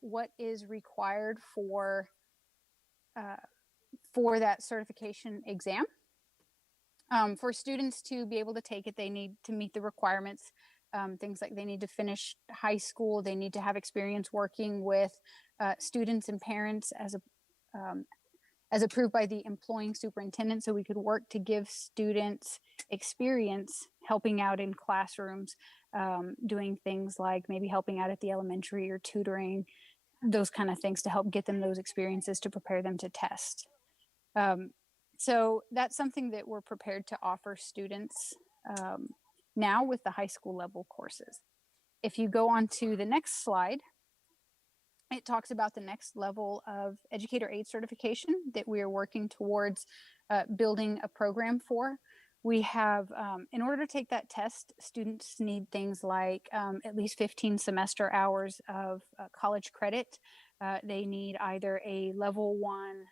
what is required for that certification exam. For students to be able to take it, they need to meet the requirements. Things like they need to finish high school, they need to have experience working with students and parents as approved by the employing superintendent, so we could work to give students experience helping out in classrooms, doing things like maybe helping out at the elementary or tutoring, those kind of things to help get them those experiences to prepare them to test. So that's something that we're prepared to offer students now with the high school level courses. If you go on to the next slide, it talks about the next level of educator aid certification that we are working towards building a program for. We have, in order to take that test, students need things like at least 15 semester hours of college credit. They need either a level 1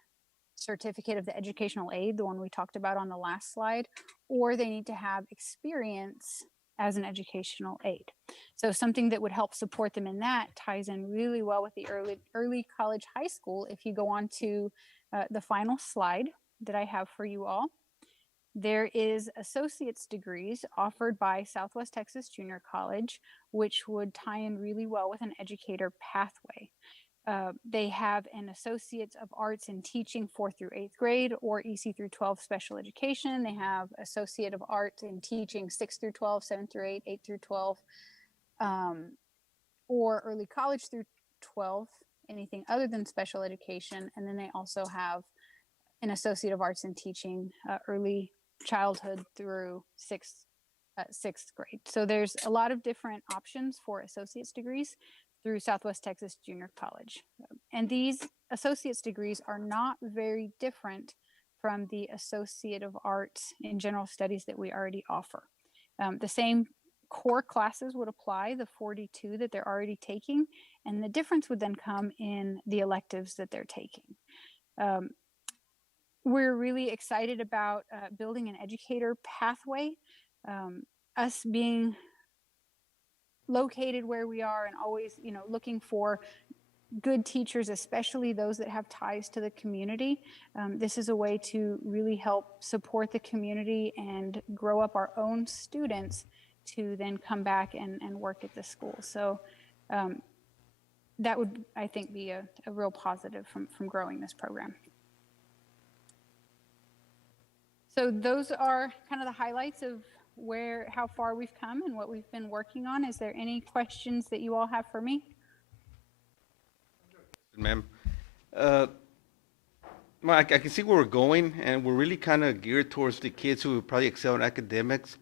certificate of the educational aid, the one we talked about on the last slide, or they need to have experience as an educational aid. So something that would help support them in that ties in really well with the early college high school. If you go on to the final slide that I have for you all, there is associate's degrees offered by Southwest Texas Junior College, which would tie in really well with an educator pathway. They have an Associates of Arts in Teaching 4th through 8th grade or EC through 12 special education. They have Associate of Arts in Teaching 6th through 12, 7th through 8, 8th through 12, or early college through 12, anything other than special education. And then they also have an Associate of Arts in Teaching early childhood through 6th grade. So there's a lot of different options for associate's degrees through Southwest Texas Junior College. And these associate's degrees are not very different from the Associate of Arts in General Studies that we already offer. The same core classes would apply, the 42 that they're already taking, and the difference would then come in the electives that they're taking. We're really excited about building an educator pathway. Us being located where we are and always, looking for good teachers, especially those that have ties to the community. This is a way to really help support the community and grow up our own students to then come back and work at the school. So that would, I think, be a real positive from growing this program. So those are kind of the highlights of how far we've come and what we've been working on. Is there any questions that you all have for me? Ma'am, well, I can see where we're going, and we're really kind of geared towards the kids who probably excel in academics.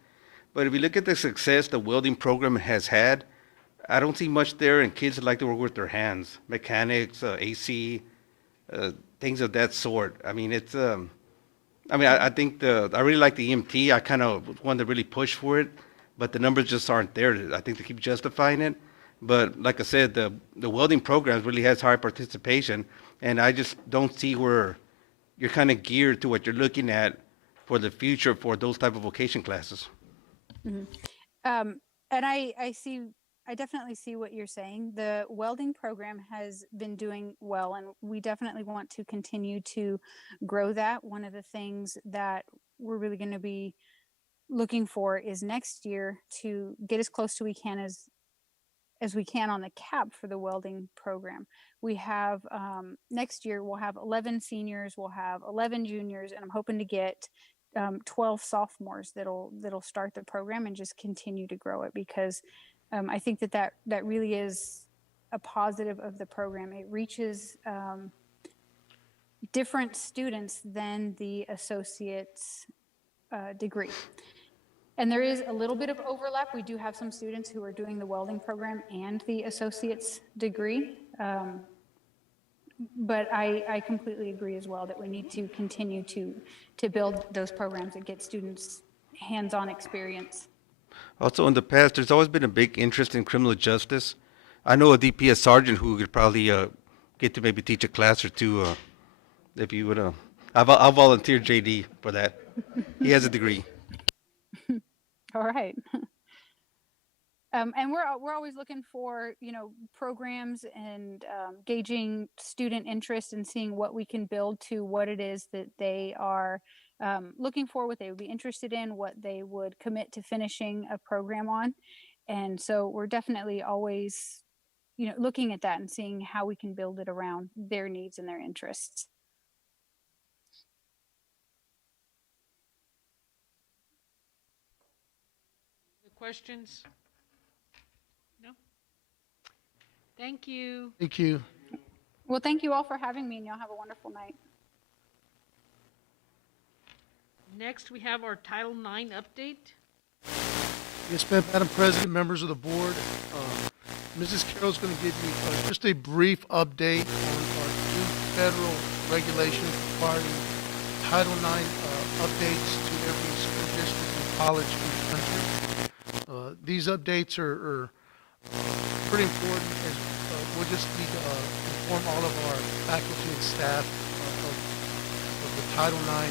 But if you look at the success the welding program has had, I don't see much there in kids that like to work with their hands, mechanics, AC, things of that sort. I mean, it's, I think I really like the EMT. I kind of wanted to really push for it, but the numbers just aren't there. I think they keep justifying it. But like I said, the welding program really has high participation, and I just don't see where you're kind of geared to what you're looking at for the future for those type of vocation classes. Mm-hmm. And I definitely see what you're saying. The welding program has been doing well, and we definitely want to continue to grow that. One of the things that we're really going to be looking for is next year to get as close to we can as we can on the cap for the welding program. We have, next year, we'll have 11 seniors, we'll have 11 juniors, and I'm hoping to get 12 sophomores that'll start the program and just continue to grow it, because I think that really is a positive of the program. It reaches different students than the associate's degree. And there is a little bit of overlap. We do have some students who are doing the welding program and the associate's degree. But I completely agree as well that we need to continue to build those programs and get students hands-on experience. Also, in the past, there's always been a big interest in criminal justice. I know a DPS sergeant who could probably get to maybe teach a class or two if you would. I'll volunteer JD for that. He has a degree. All right. And we're always looking for, programs and gauging student interest and seeing what we can build to what it is that they are looking for, what they would be interested in, what they would commit to finishing a program on. And so we're definitely always, looking at that and seeing how we can build it around their needs and their interests. Questions? No? Thank you. Thank you. Well, thank you all for having me, and y'all have a wonderful night. Next, we have our Title IX update. Yes, ma'am, Madam President, members of the board. Mrs. Carroll's going to give you just a brief update on our new federal regulations requiring Title IX updates to every school district and college in the country. These updates are pretty important, as we'll just need to inform all of our faculty and staff of the Title IX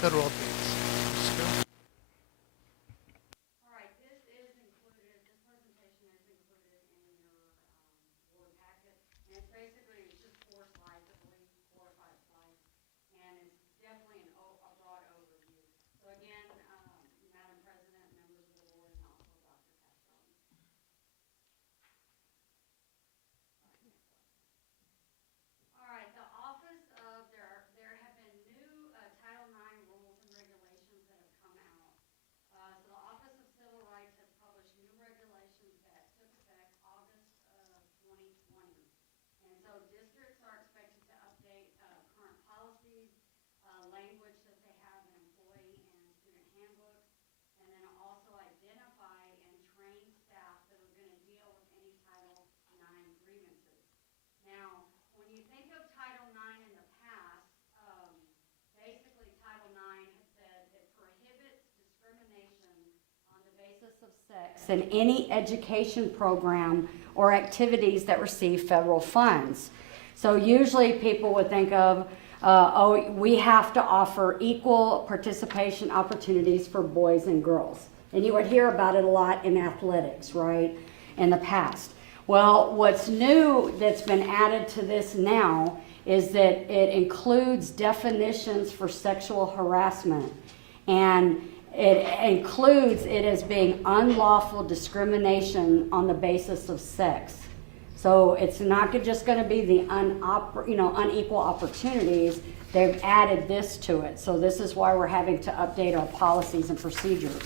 federal updates. All right, this presentation is included in your board packet, and it's basically just 4 slides, I believe, 4 or 5 slides, and it's definitely a broad overview. So again, Madam President, members of the board, and also Dr. Castro. All right, the office of, there have been new Title IX rules and regulations that have come out. So the Office of Civil Rights has published new regulations that took effect August of 2020. And so districts are expected to update current policies, language that they have in employee and student handbooks, and then also identify and train staff that are going to deal with any Title IX grievances. Now, when you think of Title IX in the past, basically Title IX has said it prohibits discrimination on the basis of sex in any education program or activities that receive federal funds. So usually people would think of, we have to offer equal participation opportunities for boys and girls. And you would hear about it a lot in athletics, right, in the past. Well, what's new that's been added to this now is that it includes definitions for sexual harassment. And it includes it as being unlawful discrimination on the basis of sex. So it's not just going to be the unequal opportunities. They've added this to it. So this is why we're having to update our policies and procedures.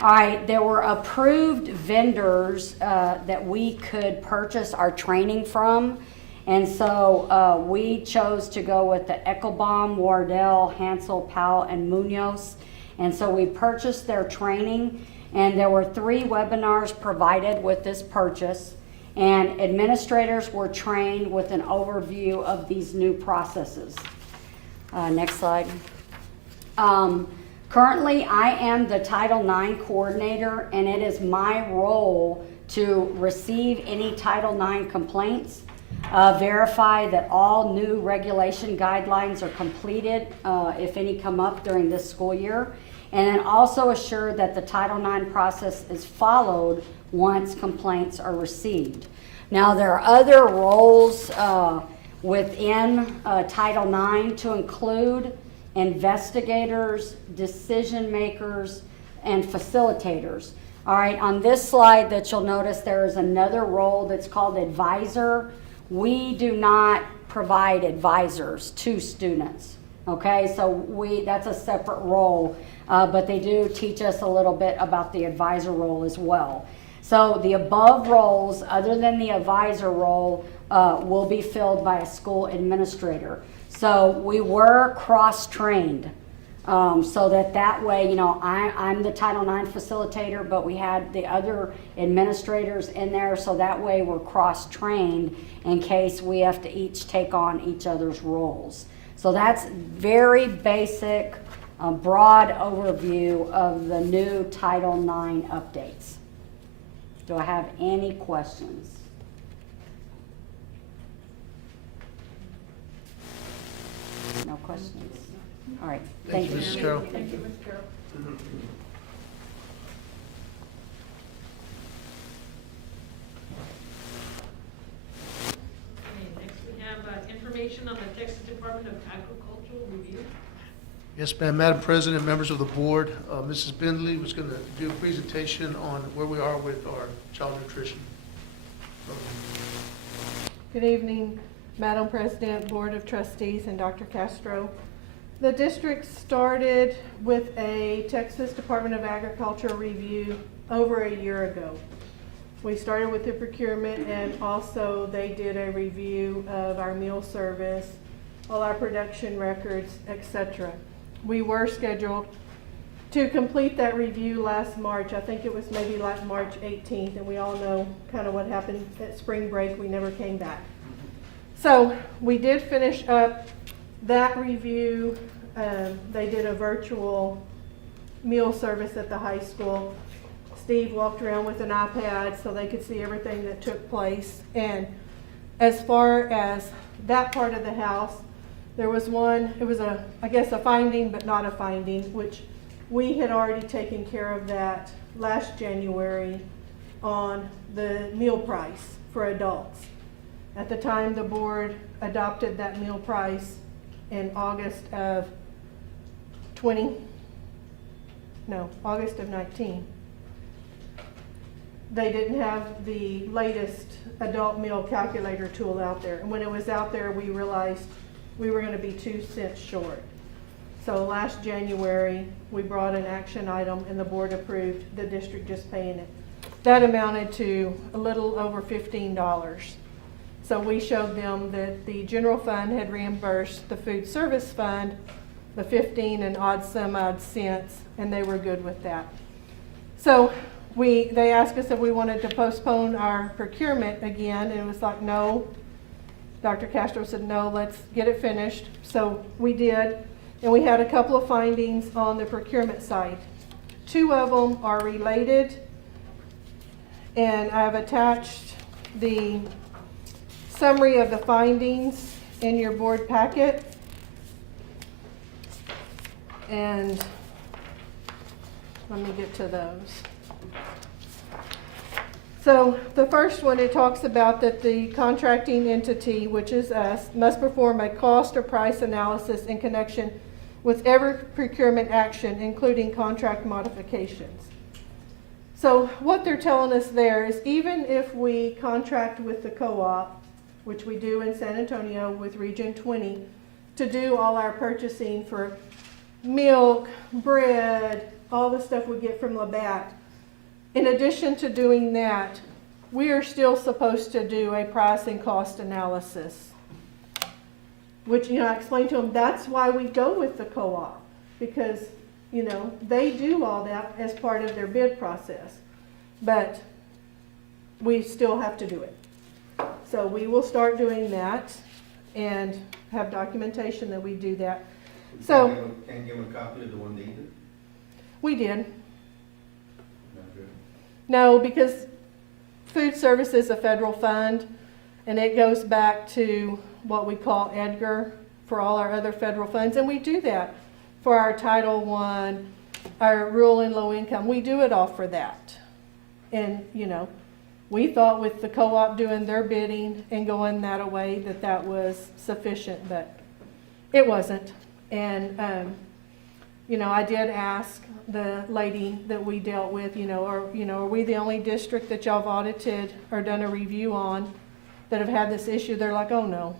All right, there were approved vendors that we could purchase our training from. And so we chose to go with the Eckelbaum, Wardell, Hansel, Powell, and Munoz. And so we purchased their training, and there were 3 webinars provided with this purchase. And administrators were trained with an overview of these new processes. Next slide. Currently, I am the Title IX coordinator, and it is my role to receive any Title IX complaints, verify that all new regulation guidelines are completed, if any come up during this school year, and then also assure that the Title IX process is followed once complaints are received. Now, there are other roles within Title IX to include investigators, decision makers, and facilitators. All right, on this slide that you'll notice there is another role that's called advisor. We do not provide advisors to students. Okay, so that's a separate role, but they do teach us a little bit about the advisor role as well. So the above roles, other than the advisor role, will be filled by a school administrator. So we were cross-trained, so that way, I'm the Title IX facilitator, but we had the other administrators in there, so that way we're cross-trained in case we have to each take on each other's roles. So that's very basic, broad overview of the new Title IX updates. Do I have any questions? No questions? All right. Thank you, Mrs. Carroll. Thank you, Ms. Carroll. Okay, next we have information on the Texas Department of Agricultural review. Yes, ma'am. Madam President, members of the board, Mrs. Bindley was going to do a presentation on where we are with our child nutrition program. Good evening, Madam President, Board of Trustees, and Dr. Castro. The district started with a Texas Department of Agriculture review over a year ago. We started with the procurement, and also they did a review of our meal service, all our production records, etc. We were scheduled to complete that review last March. I think it was maybe like March 18th, and we all know kind of what happened at spring break. We never came back. So we did finish up that review. They did a virtual meal service at the high school. Steve walked around with an iPad so they could see everything that took place. And as far as that part of the house, there was one, it was I guess a finding, but not a finding, which we had already taken care of that last January on the meal price for adults. At the time, the board adopted that meal price in August of 19. They didn't have the latest adult meal calculator tool out there. And when it was out there, we realized we were going to be 2 cents short. So last January, we brought an action item and the board approved the district just paying it. That amounted to a little over $15. So we showed them that the general fund had reimbursed the food service fund the 15 and odd cents, and they were good with that. So they asked us if we wanted to postpone our procurement again, and it was like, no. Dr. Castro said, no, let's get it finished. So we did, and we had a couple of findings on the procurement side. 2 of them are related, and I've attached the summary of the findings in your board packet. And let me get to those. So the first one, it talks about that the contracting entity, which is us, must perform a cost or price analysis in connection with every procurement action, including contract modifications. So what they're telling us there is even if we contract with the co-op, which we do in San Antonio with Region 20, to do all our purchasing for milk, bread, all the stuff we get from Labatt, in addition to doing that, we are still supposed to do a price and cost analysis. Which, I explained to them, that's why we go with the co-op. Because, they do all that as part of their bid process. But we still have to do it. So we will start doing that and have documentation that we do that. So. Can you give them a copy of the one they did? We did. Not good. No, because food service is a federal fund, and it goes back to what we call EDGAR for all our other federal funds, and we do that for our Title I, our rural and low income. We do it all for that. And, we thought with the co-op doing their bidding and going that way that was sufficient, but it wasn't. And, I did ask the lady that we dealt with, are we the only district that y'all have audited or done a review on that have had this issue? They're like, oh no.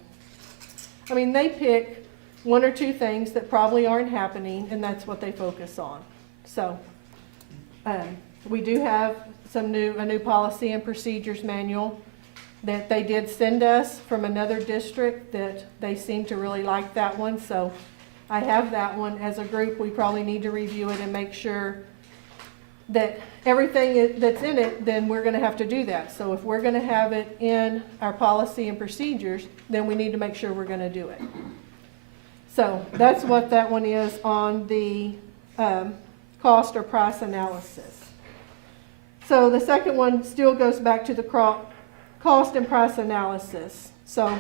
I mean, they pick one or two things that probably aren't happening, and that's what they focus on. So, we do have a new policy and procedures manual that they did send us from another district that they seem to really like that one. So I have that one. As a group, we probably need to review it and make sure that everything that's in it, then we're going to have to do that. So if we're going to have it in our policy and procedures, then we need to make sure we're going to do it. So that's what that one is on the cost or price analysis. So the second one still goes back to the cost and price analysis. So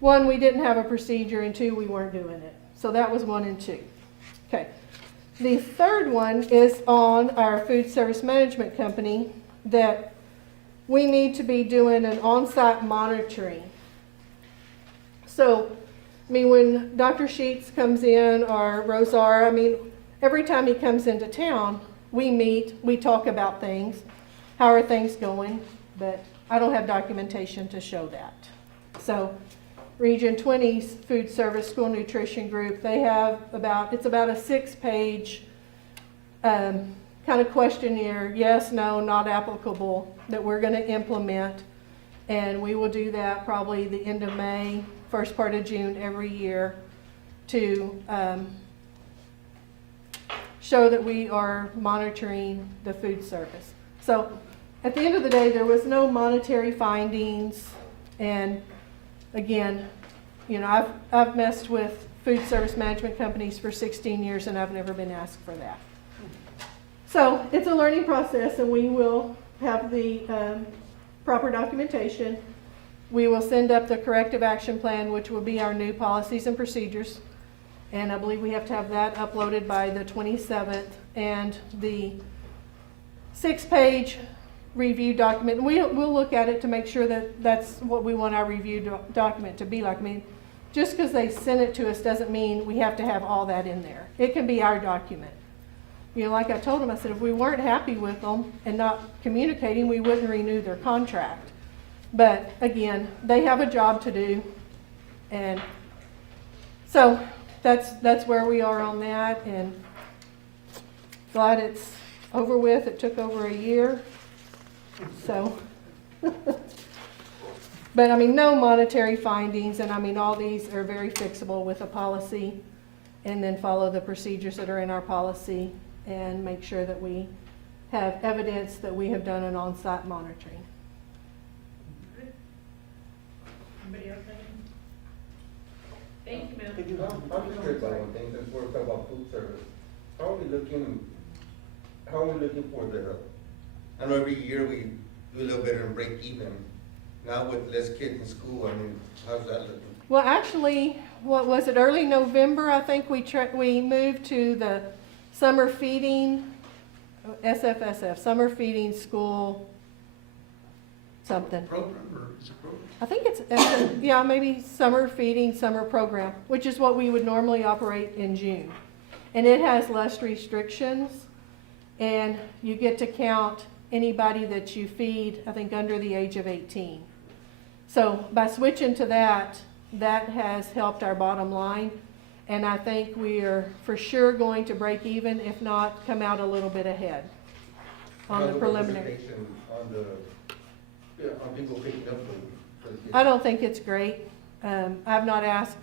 1, we didn't have a procedure, and 2, we weren't doing it. So that was 1 and 2. Okay. The third one is on our food service management company that we need to be doing an on-site monitoring. So, when Dr. Sheets comes in or Rosar, every time he comes into town, we meet, we talk about things. How are things going? But I don't have documentation to show that. So Region 20's food service school nutrition group, they have about a 6-page kind of questionnaire, yes, no, not applicable, that we're going to implement. And we will do that probably the end of May, first part of June every year to show that we are monitoring the food service. So at the end of the day, there was no monetary findings. And again, I've messed with food service management companies for 16 years and I've never been asked for that. So it's a learning process, and we will have the proper documentation. We will send up the corrective action plan, which will be our new policies and procedures. And I believe we have to have that uploaded by the 27th. And the 6-page review document, we'll look at it to make sure that that's what we want our review document to be like. Just because they send it to us doesn't mean we have to have all that in there. It can be our document. Like I told them, I said, if we weren't happy with them and not communicating, we wouldn't renew their contract. But again, they have a job to do. And so that's where we are on that, and glad it's over with. It took over a year. So, but no monetary findings, and all these are very fixable with a policy, and then follow the procedures that are in our policy and make sure that we have evidence that we have done an on-site monitoring. Anybody else have any? Thank you, ma'am. I'm just curious about one thing, since we're talking about food service. How are we looking for I know every year we do a little better and break even. Now with less kids in school, how's that looking? Well, actually, what was it, early November, I think we moved to the summer feeding, SFSF, summer feeding school something. Program or is it program? I think yeah, maybe summer feeding, summer program, which is what we would normally operate in June. And it has less restrictions, and you get to count anybody that you feed, I think, under the age of 18. So by switching to that, that has helped our bottom line, and I think we are for sure going to break even, if not come out a little bit ahead on the preliminary. On people picking up for the kids. I don't think it's great. I've not asked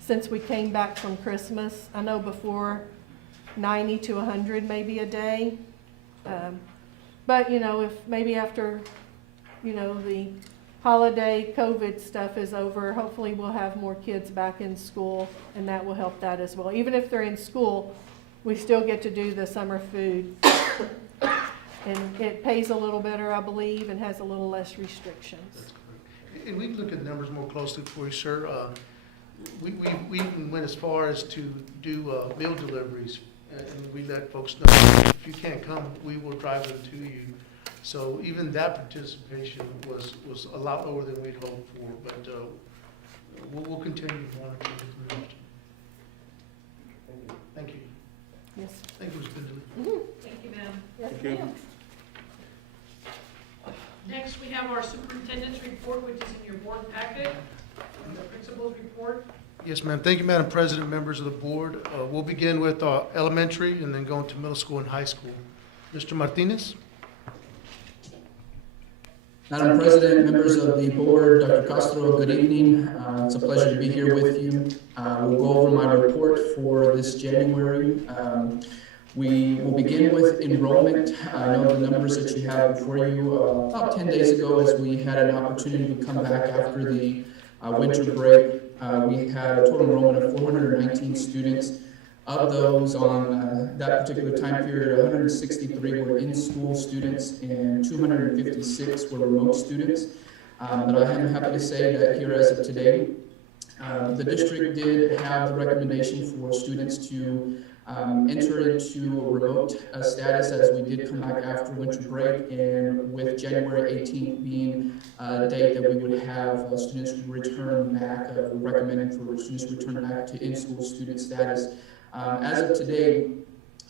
since we came back from Christmas. I know before 90 to 100 maybe a day. But, you know, if maybe after, you know, the holiday COVID stuff is over, hopefully we'll have more kids back in school, and that will help that as well. Even if they're in school, we still get to do the summer food. And it pays a little better, I believe, and has a little less restrictions. And we can look at the numbers more closely for you, sir. We even went as far as to do meal deliveries, and we let folks know, if you can't come, we will drive them to you. So even that participation was a lot lower than we'd hoped for, but we'll continue to monitor the numbers. Thank you. Yes. Thank you, Ms. Benjamin. Thank you, ma'am. Yes, Thank you. ma'am. Next, we have our superintendent's report, which is in your board packet, and the principal's report. Yes, ma'am. Thank you, Madam President, members of the board. We'll begin with elementary and then go into middle school and high school. Mr. Martinez? Madam President, members of the board, Dr. Castro, good evening. It's a pleasure to be here with you. We'll go over my report for this January. We will begin with enrollment. I know the numbers that you have before you. About 10 days ago, as we had an opportunity to come back after the winter break, we had a total enrollment of 419 students. Of those on that particular time period, 163 were in-school students and 256 were remote students. But I am happy to say that here as of today, the district did have the recommendation for students to enter into a remote status as we did come back after winter break, and with January 18th being a date that we would have students return back, recommending for students to return back to in-school student status. As of today,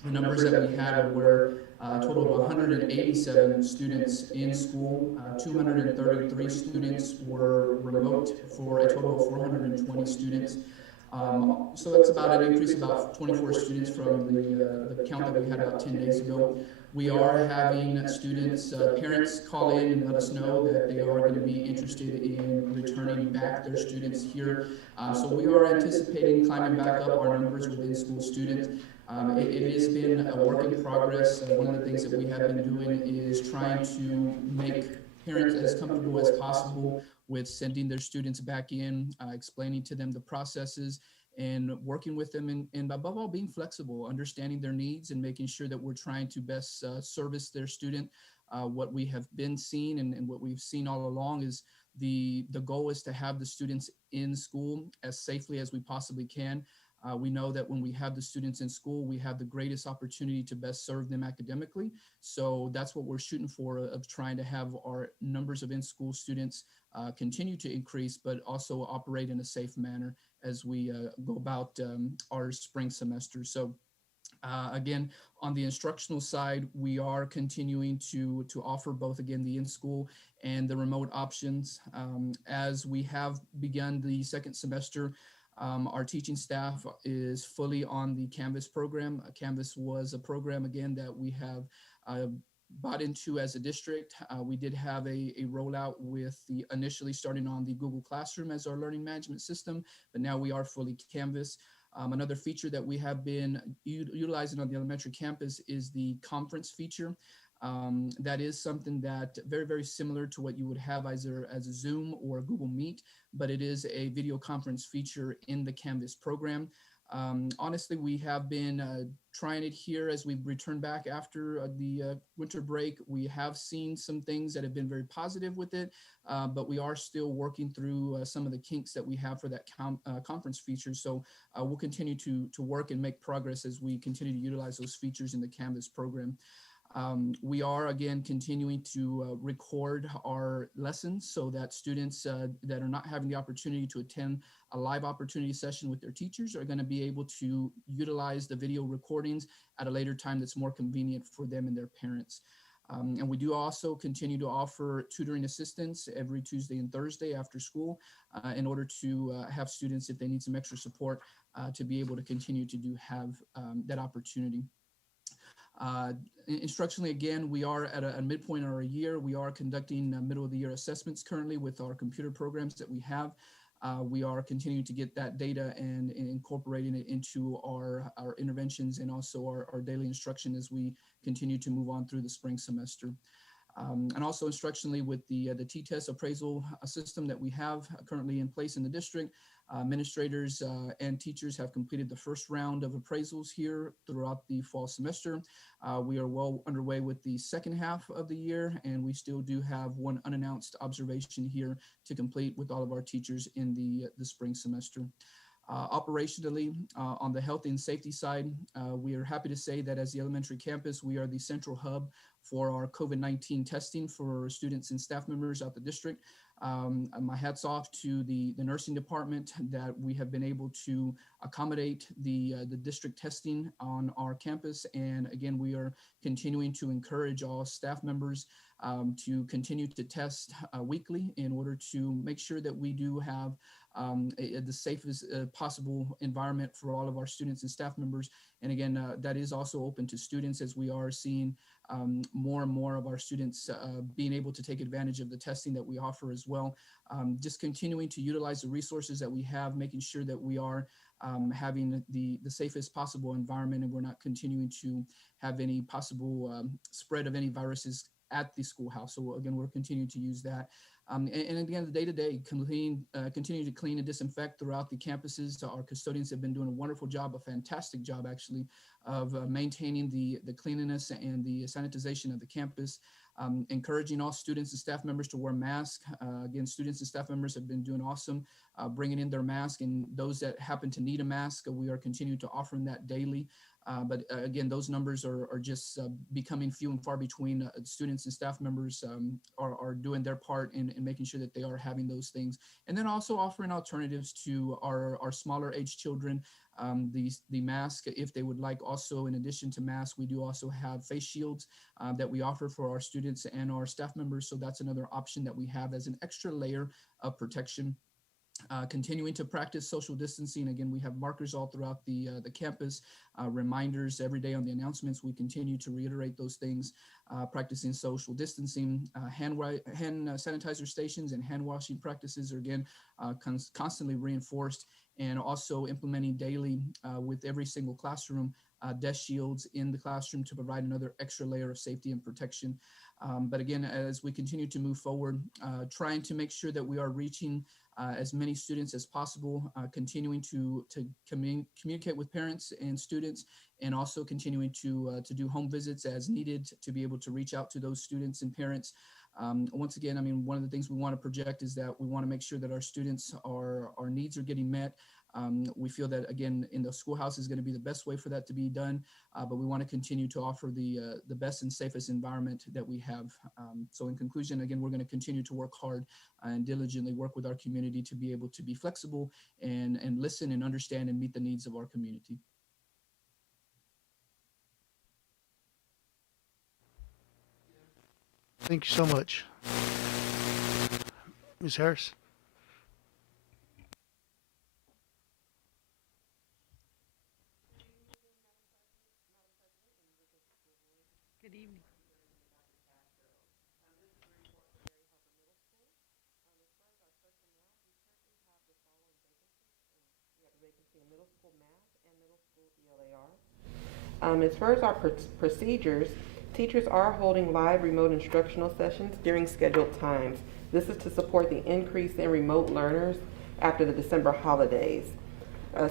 the numbers that we had were a total of 187 students in school, 233 students were remote for a total of 420 students. So that's about an increase of about 24 students from the count that we had about 10 days ago. We are having students, parents call in and let us know that they are going to be interested in returning back their students here. So we are anticipating climbing back up our numbers with in-school students. It has been a work in progress. One of the things that we have been doing is trying to make parents as comfortable as possible with sending their students back in, explaining to them the processes, and working with them, and above all, being flexible, understanding their needs, and making sure that we're trying to best service their student. What we have been seeing and what we've seen all along is the goal is to have the students in school as safely as we possibly can. We know that when we have the students in school, we have the greatest opportunity to best serve them academically. So that's what we're shooting for, of trying to have our numbers of in-school students continue to increase, but also operate in a safe manner as we go about our spring semester. So again, on the instructional side, we are continuing to offer both, again, the in-school and the remote options. As we have begun the second semester, our teaching staff is fully on the Canvas program. Canvas was a program, again, that we have bought into as a district. We did have a rollout with the initially starting on the Google Classroom as our learning management system, but now we are fully Canvas. Another feature that we have been utilizing on the elementary campus is the conference feature. That is something that very, very similar to what you would have either as a Zoom or a Google Meet, but it is a video conference feature in the Canvas program. Honestly, we have been trying it here as we've returned back after the winter break. We have seen some things that have been very positive with it, but we are still working through some of the kinks that we have for that conference feature. So we'll continue to work and make progress as we continue to utilize those features in the Canvas program. We are, again, continuing to record our lessons so that students that are not having the opportunity to attend a live opportunity session with their teachers are going to be able to utilize the video recordings at a later time that's more convenient for them and their parents. And we do also continue to offer tutoring assistance every Tuesday and Thursday after school in order to have students, if they need some extra support, to be able to continue to have that opportunity. Instructionally, again, we are at a midpoint of our year. We are conducting middle of the year assessments currently with our computer programs that we have. We are continuing to get that data and incorporating it into our interventions and also our daily instruction as we continue to move on through the spring semester. And also instructionally with the T-test appraisal system that we have currently in place in the district, administrators and teachers have completed the first round of appraisals here throughout the fall semester. We are well underway with the second half of the year, and we still do have one unannounced observation here to complete with all of our teachers in the spring semester. Operationally, on the health and safety side, we are happy to say that as the elementary campus, we are the central hub for our COVID-19 testing for students and staff members out the district. My hat's off to the nursing department that we have been able to accommodate the district testing on our campus. And again, we are continuing to encourage all staff members to continue to test weekly in order to make sure that we do have the safest possible environment for all of our students and staff members. And again, that is also open to students, as we are seeing more and more of our students being able to take advantage of the testing that we offer as well. Just continuing to utilize the resources that we have, making sure that we are having the safest possible environment, and we're not continuing to have any possible spread of any viruses at the schoolhouse. So again, we're continuing to use that. And again, the day-to-day, continue to clean and disinfect throughout the campuses. Our custodians have been doing a wonderful job, a fantastic job actually, of maintaining the cleanliness and the sanitization of the campus. Encouraging all students and staff members to wear masks. Again, students and staff members have been doing awesome, bringing in their mask, and those that happen to need a mask, we are continuing to offer them that daily. But again, those numbers are just becoming few and far between. Students and staff members are doing their part in making sure that they are having those things. And then also offering alternatives to our smaller age children, the mask, if they would like. Also, in addition to masks, we do also have face shields that we offer for our students and our staff members. So that's another option that we have as an extra layer of protection. Continuing to practice social distancing. Again, we have markers all throughout the campus, reminders every day on the announcements. We continue to reiterate those things, practicing social distancing, hand sanitizer stations and hand washing practices are again constantly reinforced, and also implementing daily with every single classroom desk shields in the classroom to provide another extra layer of safety and protection. But again, as we continue to move forward, trying to make sure that we are reaching as many students as possible, continuing to communicate with parents and students, and also continuing to do home visits as needed to be able to reach out to those students and parents. Once again, I mean, one of the things we want to project is that we want to make sure that our students, our needs are getting met. We feel that, again, in the schoolhouse is going to be the best way for that to be done, but we want to continue to offer the best and safest environment that we have. So in conclusion, again, we're going to continue to work hard and diligently work with our community to be able to be flexible and listen and understand and meet the needs of our community. Thank you so much. Ms. Harris? Good evening. Middle school math and middle school ELAR. As far as our procedures, teachers are holding live remote instructional sessions during scheduled times. This is to support the increase in remote learners after the December holidays.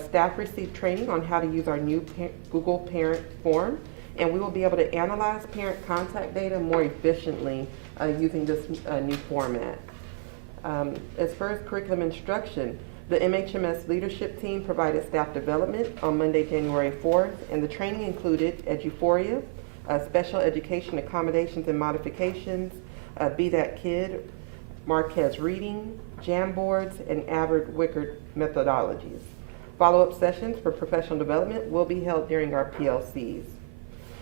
Staff received training on how to use our new Google Parent form, and we will be able to analyze parent contact data more efficiently using this new format. As far as curriculum instruction, the MHMS leadership team provided staff development on Monday, January 4th, and the training included Eduphoria, special education accommodations and modifications, Be That Kid, Marquez Reading, Jamboards, and Abbott-Wickard methodologies. Follow-up sessions for professional development will be held during our PLCs.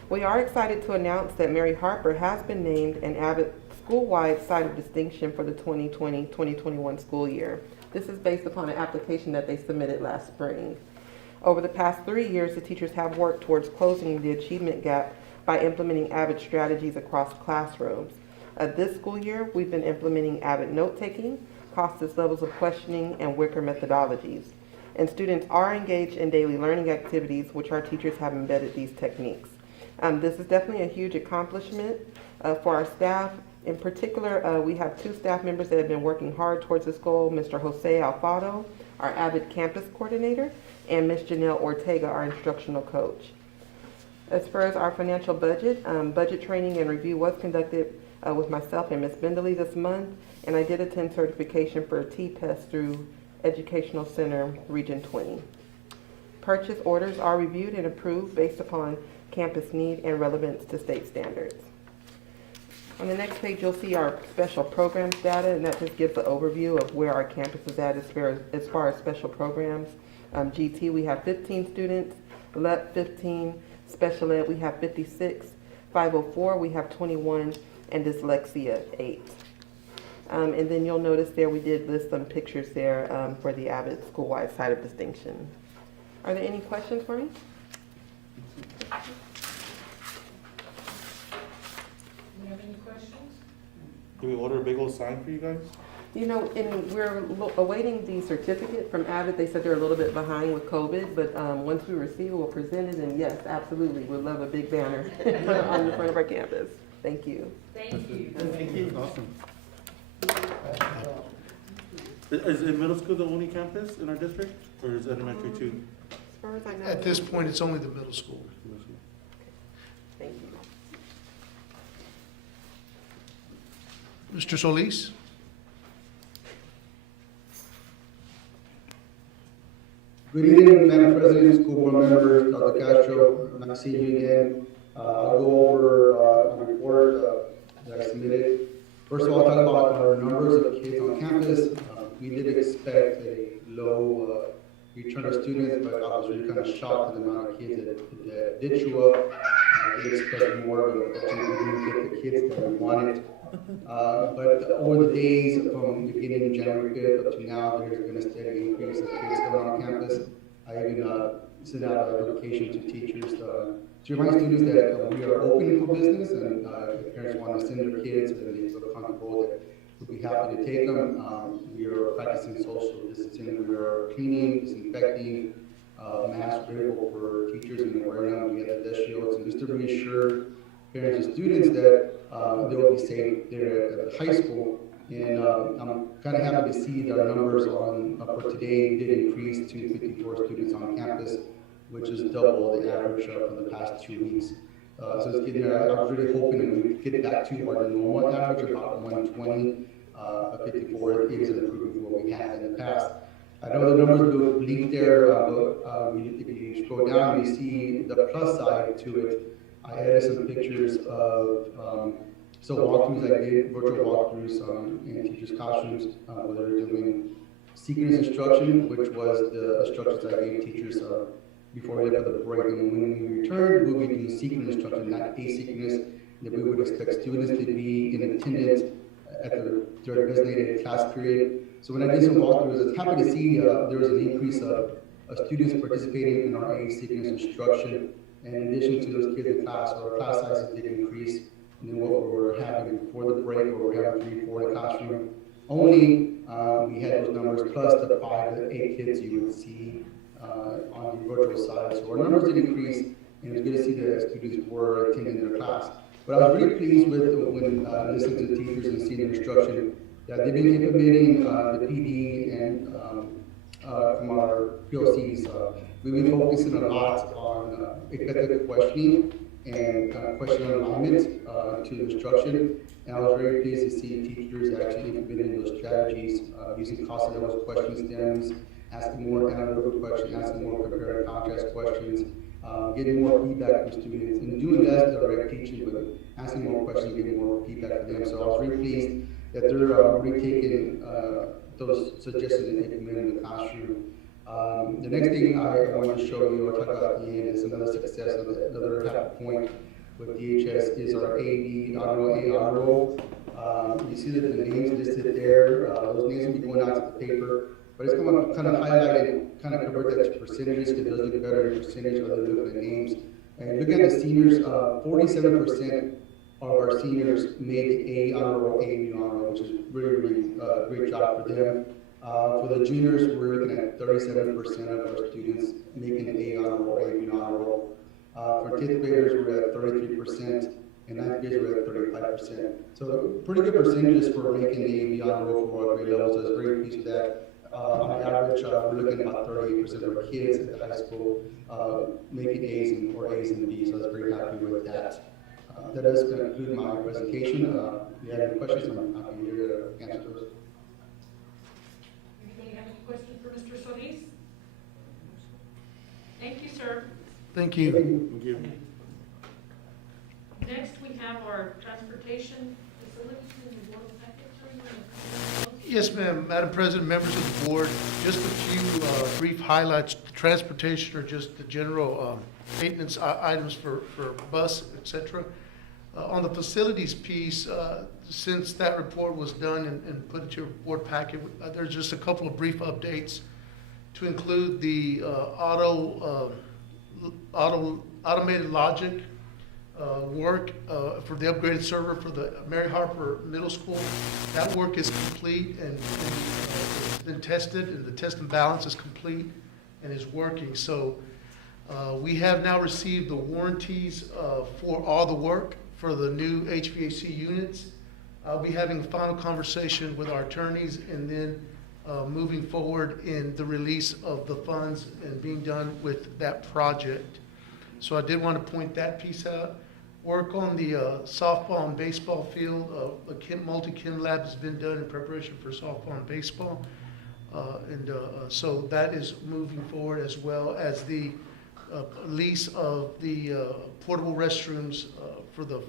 We are excited to announce that Mary Harper has been named an Abbott School-Wide Site of Distinction for the 2020-2021 school year. This is based upon an application that they submitted last spring. Over the past 3 years, the teachers have worked towards closing the achievement gap by implementing Abbott strategies across classrooms. This school year, we've been implementing Abbott note-taking, Costas levels of questioning, and Wickard methodologies. And students are engaged in daily learning activities, which our teachers have embedded these techniques. This is definitely a huge accomplishment for our staff. In particular, we have 2 staff members that have been working hard towards this goal, Mr. Jose Alfaro, our Abbott campus coordinator, and Ms. Janelle Ortega, our instructional coach. As far as our financial budget, budget training and review was conducted with myself and Ms. Bindley this month, and I did attend certification for TPES through Educational Center Region 20. Purchase orders are reviewed and approved based upon campus need and relevance to state standards. On the next page, you'll see our special programs data, and that just gives an overview of where our campus is at as far as special programs. GT, we have 15 students, LEP 15, special ed, we have 56, 504, we have 21, and dyslexia 8. And then you'll notice there we did list some pictures there for the Abbott School-Wide Site of Distinction. Are there any questions for me? You have any questions? Do we order a big old sign for you guys? You know, and we're awaiting the certificate from Abbott. They said they're a little bit behind with COVID, but once we receive it, we'll present it, and yes, absolutely, we'd love a big banner on the front of our campus. Thank you. Thank you. Thank you. Awesome. Is middle school the only campus in our district, or is elementary too? As far as I know. At this point, it's only the middle school. Thank you. Mr. Solis? Good evening, Madam President, school board members, Dr. Castro. Nice to see you again. I'll go over the report that I submitted. First of all, I'll talk about our numbers of kids on campus. We did expect a low return of students, but I was really kind of shocked at the amount of kids that did show up. I did expect more, but unfortunately we didn't get the kids that we wanted. But over the days from the beginning of January 5th up to now, there's been a steady increase of kids coming on campus. I even sent out a notification to teachers to remind students that we are open for business, and if parents want to send their kids and they feel comfortable, that we'll be happy to take them. We are practicing social distancing. We are cleaning, disinfecting, masks available for teachers and wearing them. We have the desk shields, and just to reassure parents and students that they will be safe there at the high school. And I'm kind of happy to see that our numbers for today did increase to 54 students on campus, which is double the average from the past 2 weeks. So it's getting there. I was really hoping that we could get back to our normal average of about 120. 54 is an improvement from what we had in the past. I know the numbers will bleak there, but if you scroll down, you see the plus side to it. I added some pictures of walkthroughs I did, virtual walkthroughs in teachers' classrooms, where they're doing synchronous instruction, which was the instructions I gave teachers before we left for the break. And when we returned, we'll be doing synchronous instruction, not asynchronous, that we would expect students to be in attendance at their designated class period. So when I did some walkthroughs, I was happy to see there was an increase of students participating in our asynchronous instruction. And in addition to those kids in class, our class sizes did increase. And then what we were having before the break, where we were having 3 or 4 in the classroom, only we had those numbers plus the 5 to 8 kids you would see on the virtual side. So our numbers did increase, and it was good to see that students were attending their class. But I was really pleased with when listening to the teachers and seeing the instruction that they've been implementing the PD and from our POCs. We've been focusing a lot on effective questioning and question alignment to the instruction. And I was very pleased to see teachers actually implementing those strategies, using cost levels question stems, asking more analytical questions, asking more compare and contrast questions, getting more feedback from students, and doing less direct teaching, but asking more questions, getting more feedback from them. So I was really pleased that they're retaking those suggestions and implementing in the classroom. The next thing I want to show you, or talk about at the end, is another success, another half point with DHS is our AD RO. You see that the names listed there, those names will be going out to the paper, but it's going to kind of highlight and kind of convert that to percentages, because those look better in percentage other than looking at names. And looking at the seniors, 47% of our seniors made the A honor roll, A honor roll, which is really great job for them. For the juniors, we're looking at 37% of our students making an A honor roll, A honor roll. For 10th graders, we're at 33%, and 9th graders, we're at 35%. So pretty good percentages for making the A honor roll for our grade levels, so I was very pleased with that. On average, we're looking at about 38% of our kids at the high school making A's or A's and B's, so I was very happy with that. That does conclude my presentation. If you have any questions, I'm happy here to answer those. Anybody have any questions for Mr. Solis? Thank you, sir. Thank you. Thank you. Next, we have our transportation facilities in the board packet. Sir, you wanna- Yes, ma'am. Madam President, members of the board, just a few brief highlights. The transportation are just the general maintenance items for bus, et cetera. On the facilities piece, since that report was done and put into your board packet, there's just a couple of brief updates to include the automated logic work for the upgraded server for the Mary Harper Middle School. That work is complete and it's been tested, and the test and balance is complete and is working. So we have now received the warranties for all the work for the new HVAC units. I'll be having a final conversation with our attorneys and then moving forward in the release of the funds and being done with that project. So I did want to point that piece out. Work on the softball and baseball field. A multi-kin lab has been done in preparation for softball and baseball. So that is moving forward, as well as the lease of the portable restrooms for the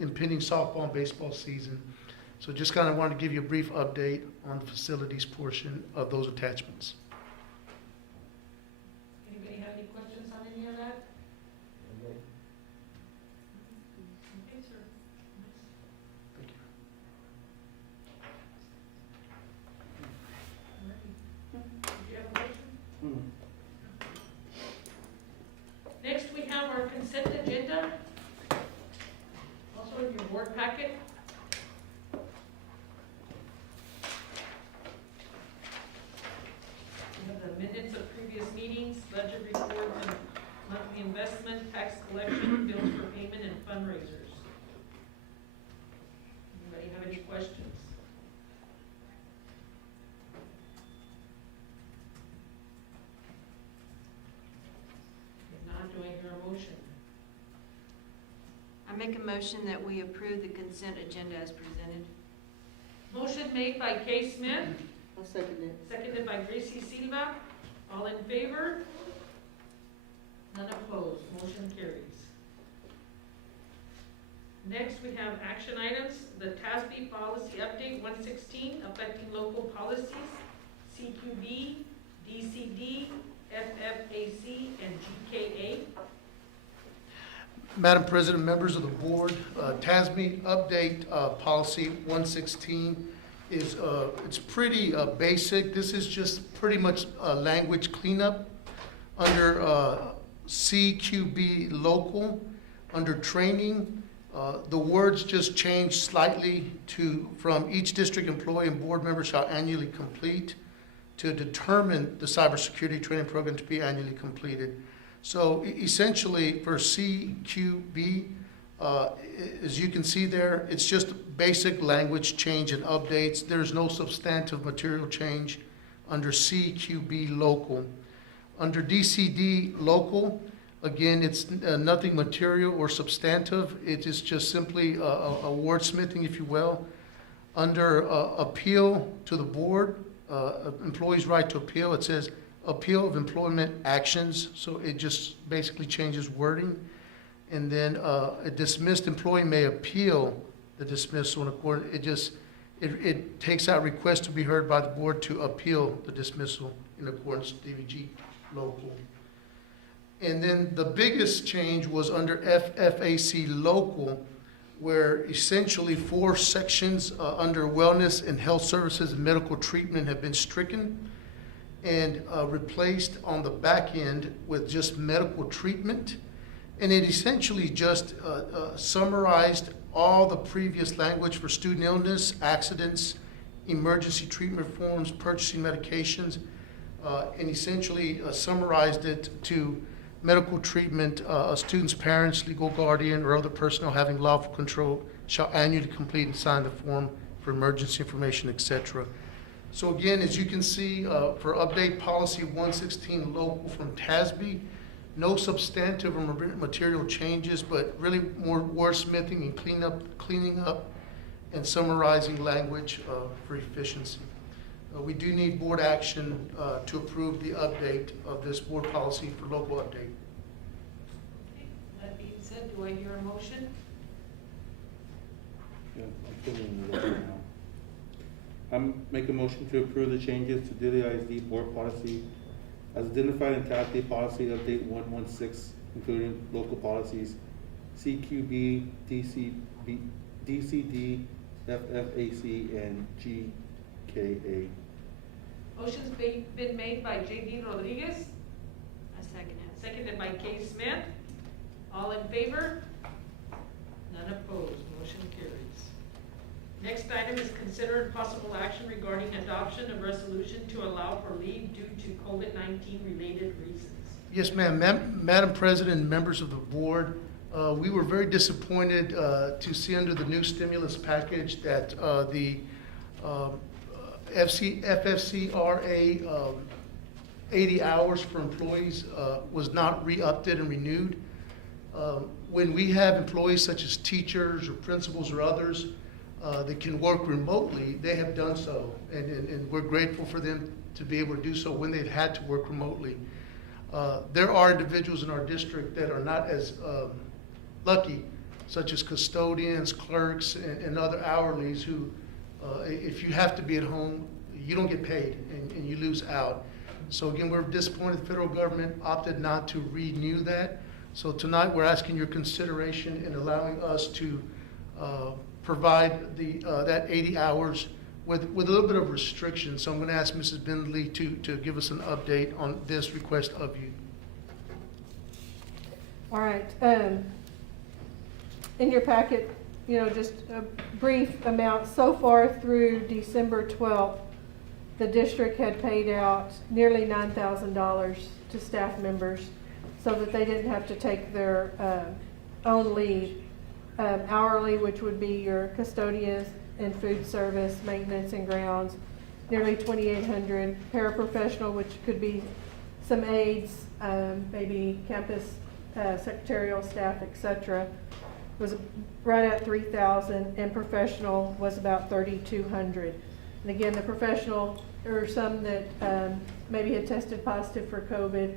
impending softball and baseball season. So just kind of wanted to give you a brief update on the facilities portion of those attachments. Anybody have any questions on any of that? Okay, sir. Thank you. Did you have a question? Next, we have our consent agenda, also in your board packet. We have the minutes of previous meetings, budget reports, and monthly investment, tax collection, bills for payment, and fundraisers. Anybody have any questions? If not, do I hear a motion? I make a motion that we approve the consent agenda as presented. Motion made by Kay Smith, I'll second it. seconded by Gracie Silva. All in favor? None opposed. Motion carries. Next, we have action items, the TASB policy update 116, affecting local policies, CQB, DCD, FFAC, and GKA. Madam President, members of the board, TASB update policy 116 is it's pretty basic. This is just pretty much a language cleanup under CQB local. Under training, the words just changed slightly to from each district employee and board member shall annually complete to determine the cybersecurity training program to be annually completed. So essentially for CQB, as you can see there, it's just basic language change and updates. There's no substantive material change under CQB local. Under DCD local, again, it's nothing material or substantive. It is just simply a wordsmithing, if you will. Under appeal to the board, employees' right to appeal, it says appeal of employment actions, so it just basically changes wording. And then a dismissed employee may appeal the dismissal in accordance, it takes out request to be heard by the board to appeal the dismissal in accordance with DVG local. And then the biggest change was under FFAC local, where essentially 4 sections under wellness and health services and medical treatment have been stricken and replaced on the back end with just medical treatment. And it essentially just summarized all the previous language for student illness, accidents, emergency treatment forms, purchasing medications, and essentially summarized it to medical treatment. A student's parents, legal guardian, or other personnel having lawful control shall annually complete and sign the form for emergency information, etc. So again, as you can see, for update policy 116 local from TASB, no substantive or material changes, but really more wordsmithing and cleaning up and summarizing language for efficiency. We do need board action to approve the update of this board policy for local update. Okay, that being said, do I hear a motion? Yeah, I'm filling it out now. Make a motion to approve the changes to Dilley ISD board policy as identified in tab D policy update 116, including local policies CQB, DCB, DCD, FFAC, and GKA. Motion's been made by J.D. Rodriguez, I second it. seconded by Kay Smith. All in favor? None opposed, motion carries. Next item is considered possible action regarding adoption of resolution to allow for leave due to COVID-19 related reasons. Yes, ma'am. Madam President and members of the board, we were very disappointed to see under the new stimulus package that the FFCRA 80 hours for employees was not re-upped and renewed. When we have employees such as teachers or principals or others that can work remotely, they have done so, and we're grateful for them to be able to do so when they've had to work remotely. There are individuals in our district that are not as lucky, such as custodians, clerks, and other hourlies who, if you have to be at home, you don't get paid and you lose out. So again, we're disappointed the federal government opted not to renew that. So tonight, we're asking your consideration in allowing us to provide that 80 hours with a little bit of restriction. So I'm going to ask Mrs. Bindley to give us an update on this request of you. All right. In your packet, just a brief amount. So far through December 12th, the district had paid out nearly $9,000 to staff members so that they didn't have to take their own leave. Hourly, which would be your custodians and food service, maintenance and grounds, nearly 2,800. Paraprofessional, which could be some aides, maybe campus secretarial staff, etc., was right at 3,000, and professional was about 3,200. And again, the professional, there were some that maybe had tested positive for COVID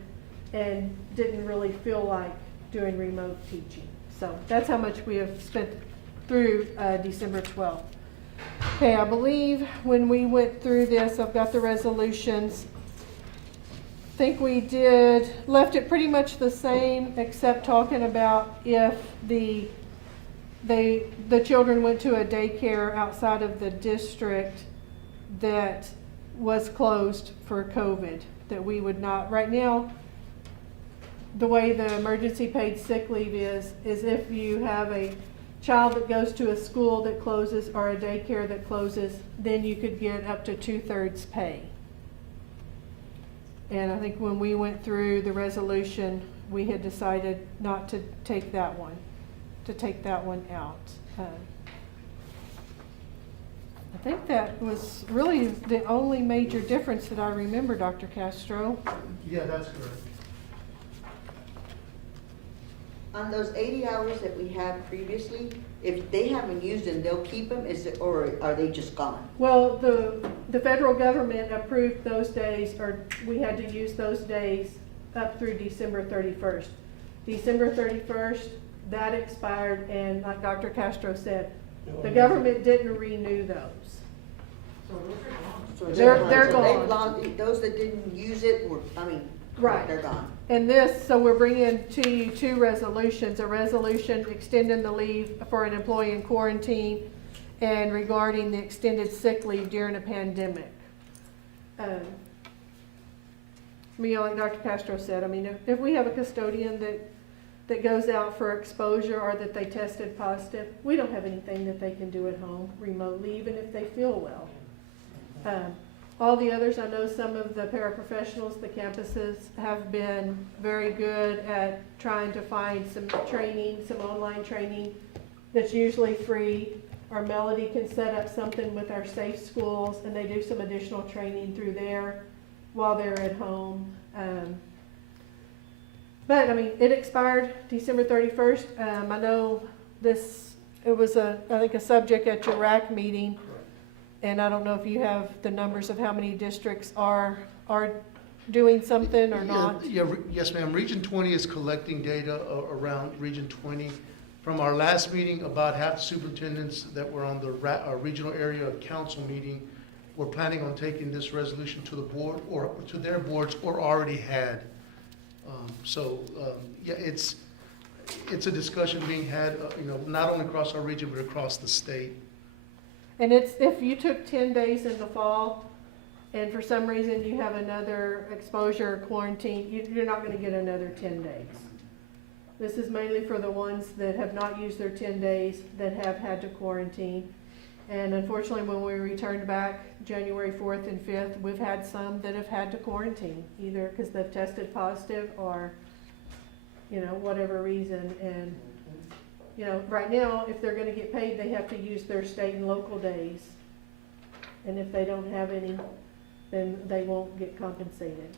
and didn't really feel like doing remote teaching. So that's how much we have spent through December 12th. Okay, I believe when we went through this, I've got the resolutions. I think we left it pretty much the same, except talking about if the children went to a daycare outside of the district that was closed for COVID, that we would not, right now, the way the emergency paid sick leave is if you have a child that goes to a school that closes or a daycare that closes, then you could get up to 2/3 pay. And I think when we went through the resolution, we had decided not to take that one, out. I think that was really the only major difference that I remember, Dr. Castro. Yeah, that's correct. On those 80 hours that we had previously, if they haven't used them, they'll keep them, or are they just gone? Well, the federal government approved those days, or we had to use those days up through December 31st. December 31st, that expired, and like Dr. Castro said, the government didn't renew those. So They're So they've gone. those that didn't use it, Right. they're gone. And this, so we're bringing to you two resolutions, a resolution extending the leave for an employee in quarantine and regarding the extended sick leave during a pandemic. Like Dr. Castro said, I mean, if we have a custodian that goes out for exposure or that they tested positive, we don't have anything that they can do at home remotely, even if they feel well. All the others, I know some of the paraprofessionals, the campuses have been very good at trying to find some training, some online training that's usually free. Or Melody can set up something with our safe schools and they do some additional training through there while they're at home. But I mean, it expired December 31st. I know it was I think a subject at your RAC meeting. And I don't know if you have the numbers of how many districts are doing something or not. Yes, ma'am. Region 20 is collecting data around Region 20. From our last meeting, about half the superintendents that were on the regional area council meeting were planning on taking this resolution to the board or to their boards or already had. It's a discussion being had, not only across our region, but across the state. And if you took 10 days in the fall and for some reason you have another exposure or quarantine, you're not going to get another 10 days. This is mainly for the ones that have not used their 10 days that have had to quarantine. And unfortunately, when we returned back January 4th and 5th, we've had some that have had to quarantine, either because they've tested positive or, whatever reason. And right now, if they're going to get paid, they have to use their state and local days. And if they don't have any, then they won't get compensated.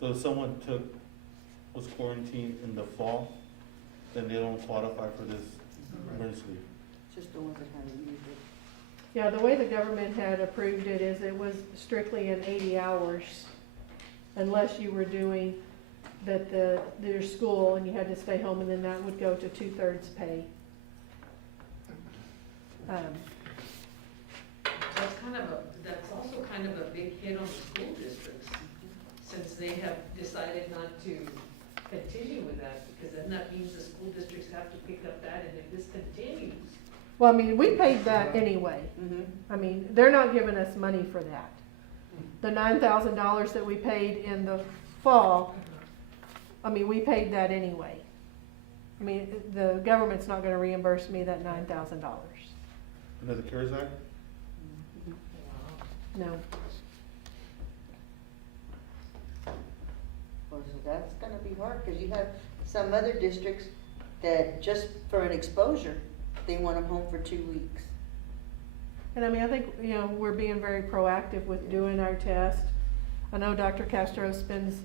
So if someone was quarantined in the fall, then they don't qualify for this emergency leave? Just the ones that haven't used it. Yeah, the way the government had approved it is it was strictly in 80 hours, unless you were doing their school and you had to stay home, and then that would go to 2/3 pay. That's also kind of a big hit on the school districts, since they have decided not to continue with that, because then that means the school districts have to pick up that, and if this continues. Well, I mean, we paid that anyway. I mean, they're not giving us money for that. The $9,000 that we paid in the fall, I mean, we paid that anyway. I mean, the government's not gonna reimburse me that $9,000. Under the CARES Act? No. Well, so that's gonna be hard, because you have some other districts that just for an exposure, they want them home for 2 weeks. And I mean, I think, we're being very proactive with doing our test. I know Dr. Castro spends,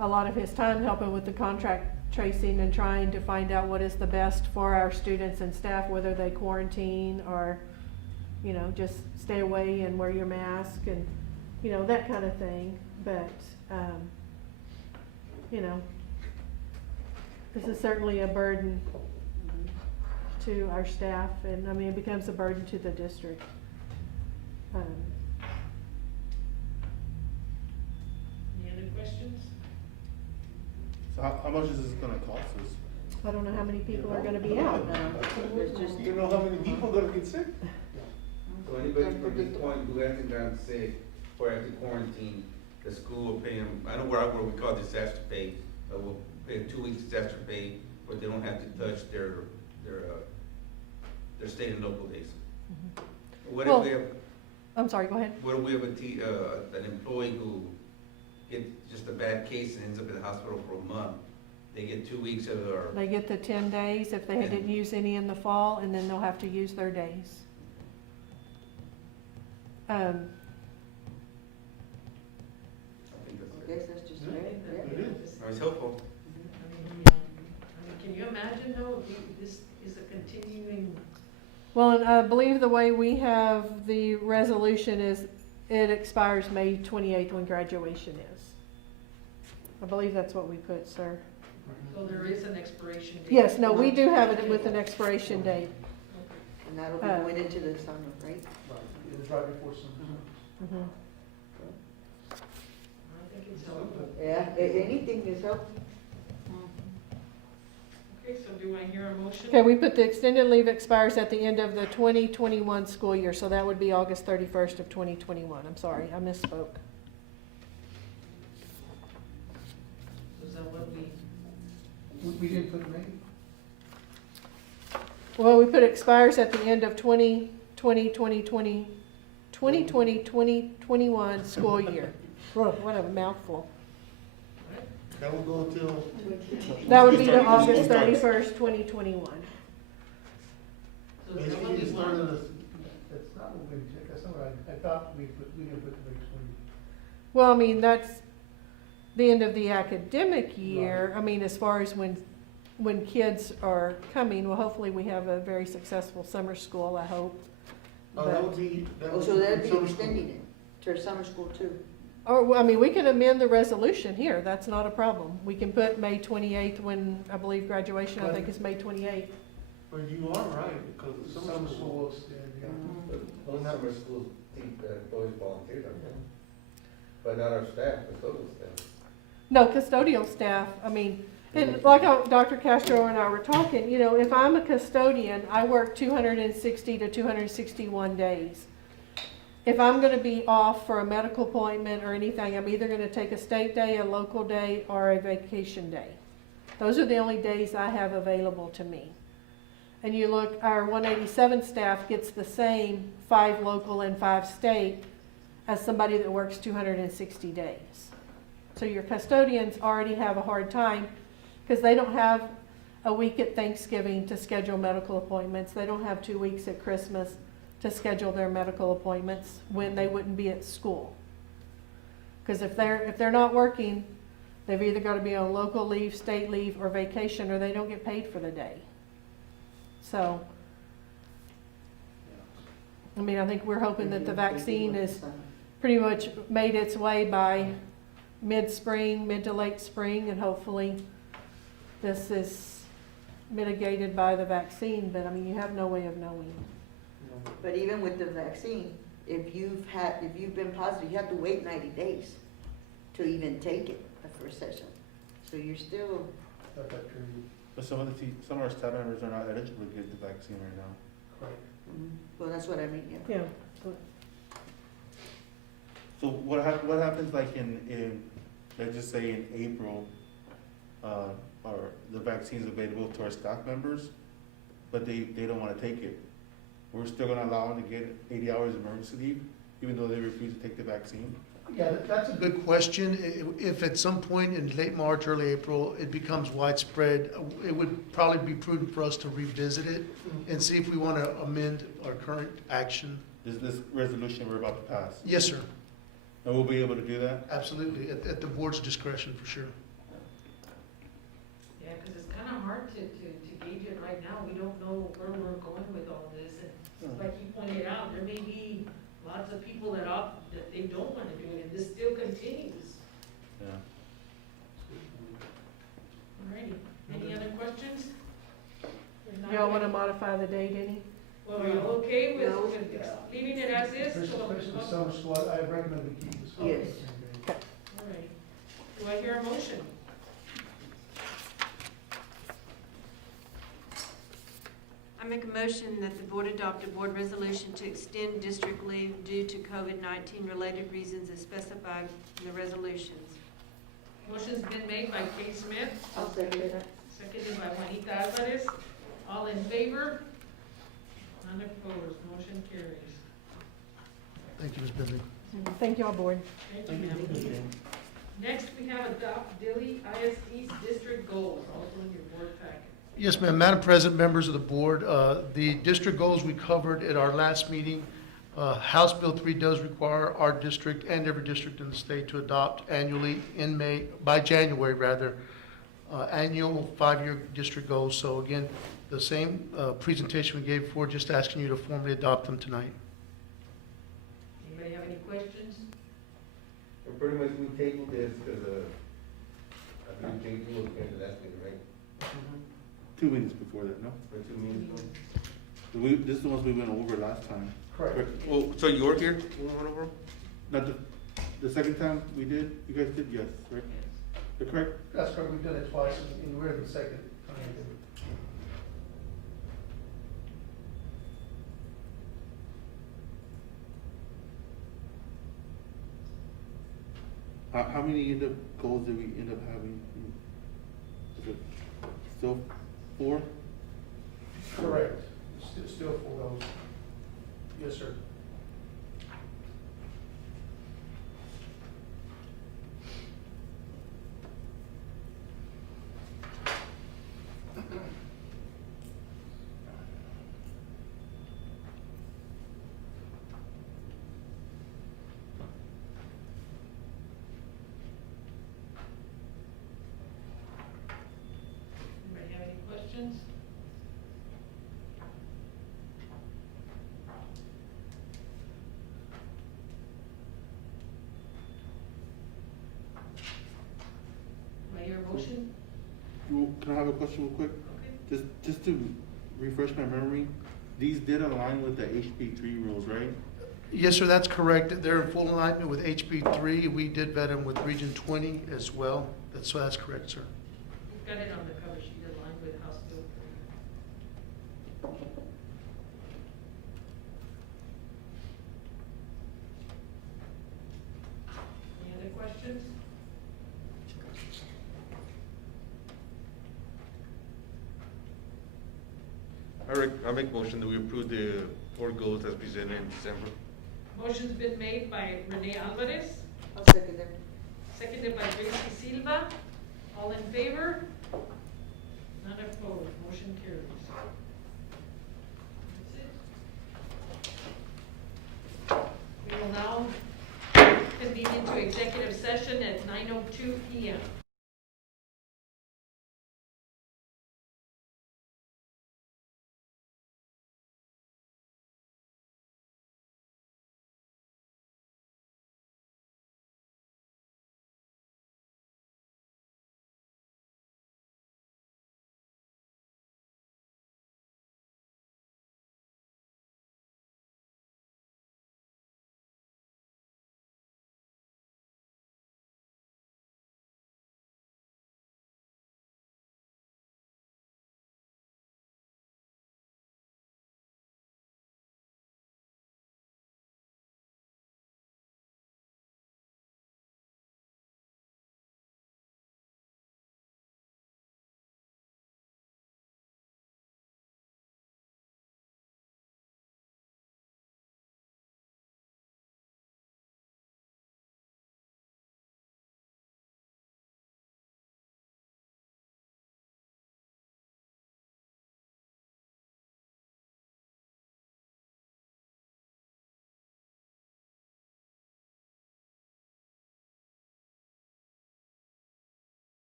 a lot of his time helping with the contract tracing and trying to find out what is the best for our students and staff, whether they quarantine or, just stay away and wear your mask and, that kind of thing. But, this is certainly a burden to our staff, and I mean, it becomes a burden to the district. Any other questions? So how much is this gonna cost us? I don't know how many people are gonna be out. You know how many people are gonna get sick? So anybody from this point who hasn't gotten sick or has to quarantine, the school will pay them, I know where we call disaster pay, but we'll pay 2 weeks disaster pay where they don't have to touch their state and local days. What if we have? I'm sorry, go ahead. What if we have an employee who gets just a bad case and ends up in the hospital for a month? They get 2 weeks of their. They get the 10 days if they didn't use any in the fall, and then they'll have to use their days. I guess that's just fair, yeah. It's helpful. can you imagine though, if this is a continuing, Well, and I believe the way we have the resolution is it expires May 28th when graduation is. I believe that's what we put, sir. so there is an expiration date? Yes, no, we do have it with an expiration date. And that'll be going into the summer, right? It was right before summer. Mhm. I think it's helpful. Yeah, anything is helpful. Okay, so do I hear a motion? Okay, we put the extended leave expires at the end of the 2021 school year, so that would be August 31st of 2021. I'm sorry, I misspoke. Is that what we? We didn't put May? Well, we put expires at the end of 2021 school year. Whoa, what a mouthful. That will go till. That would be to August 31st, 2021. So is that what Basically, we it started want? as, That's not what we checked, that's not what I thought we didn't put the May 20. Well, I mean, that's the end of the academic year. I mean, as far as when kids are coming, well, hopefully we have a very successful summer school, I hope. Oh, that would be. that Oh, would so that'd be summer extending it to summer school too. Or, well, I mean, we can amend the resolution here, that's not a problem. We can put May 28th when, I believe graduation, I think is May 28th. But you are right, because the summer school. will extend, yeah. Those summer schools think that employees volunteer, don't they? But not our staff, the total staff. No, custodial staff, I mean, and like Dr. Castro and I were talking, you know, if I'm a custodian, I work 260 to 261 days. If I'm gonna be off for a medical appointment or anything, I'm either gonna take a state day, a local day, or a vacation day. Those are the only days I have available to me. And you look, our 187 staff gets the same 5 local and 5 state as somebody that works 260 days. So your custodians already have a hard time because they don't have a week at Thanksgiving to schedule medical appointments. They don't have 2 weeks at Christmas to schedule their medical appointments when they wouldn't be at school. Because if they're not working, they've either got to be on local leave, state leave, or vacation, or they don't get paid for the day. So, I mean, I think we're hoping that the vaccine is pretty much made its way by mid-spring, mid to late spring, and hopefully this is mitigated by the vaccine, but I mean, you have no way of knowing. But even with the vaccine, if you've been positive, you have to wait 90 days to even take it, the first session. So you're still, Not that true. But some of our staff members are not eligible to get the vaccine right now. Correct. well, that's what I mean, yeah. Yeah. So what happens like in, let's just say in April, or the vaccine's available to our staff members, but they don't wanna take it? We're still gonna allow them to get 80 hours emergency leave, even though they refuse to take the vaccine? Yeah, that's a good question. If at some point in late March, early April, it becomes widespread, it would probably be prudent for us to revisit it and see if we want to amend our current action. This resolution we're about to pass? Yes, sir. And we'll be able to do that? Absolutely, at the board's discretion, for sure. Yeah, because it's kind of hard to gauge it right now. We don't know where we're going with all this. And like you pointed out, there may be lots of people that they don't want to do it, and this still continues. Yeah. Alrighty, any other questions? If not, Y'all want to modify the date any? Well, are you okay with No. with leaving it as is? Especially summer school, I recommend we keep the summer. Yes. Alrighty. Do I hear a motion? I make a motion that the board adopt a board resolution to extend district leave due to COVID-19 related reasons as specified in the resolutions. Motion's been made by Kay Smith, I'll second it. seconded by Juanita Alvarez. All in favor? None opposed, motion carries. Thank you, Ms. Bentley. Thank you all, board. Thank you, ma'am. Next, we have adopt Dilley ISD's district goals, also in your board packet. Yes, ma'am. Madam President, members of the board, the district goals we covered at our last meeting. House Bill 3 does require our district and every district in the state to adopt annually in May, by January rather, annual 5-year district goals. So again, the same presentation we gave before, just asking you to formally adopt them tonight. Anybody have any questions? And pretty much we tabled this because, I believe JP was going to last meeting, right? 2 minutes before that, no? For 2 meetings. This is the ones we went over last time. Correct. Oh, so you were here when we went over? Not the second time we did, you guys did, yes, right? The correct? That's correct, we've done it twice, and we're in the second. How many goals did we end up having? Is it still 4? Correct. Still 4 goals. Yes, sir. Anybody have any questions? Do I hear a motion? Can I have a question real quick? Just to refresh my memory, these did align with the HB3 rules, right? Yes, sir, that's correct. They're in full alignment with HB3. We did vet them with Region 20 as well. So that's correct, sir. We've got it on the cover sheet aligned with House Bill 3. Any other questions? I make motion that we approve the 4 goals as presented in December. Motion's been made by Rene Alvarez, I'll second that. seconded by Tracy Silva. All in favor? None opposed, motion carries. That's it. We will now convene into executive session at 9:02 PM.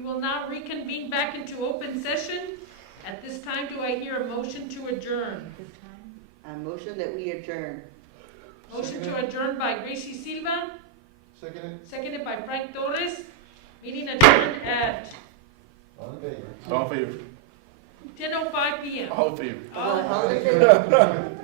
We will now reconvene back into open session. At this time, do I hear a motion to adjourn? I motion that we adjourn. Motion to adjourn by Gracie Silva, Second. seconded by Frank Torres. Meeting adjourned at All in favor? 10:05 p.m. All in favor? All- All in favor?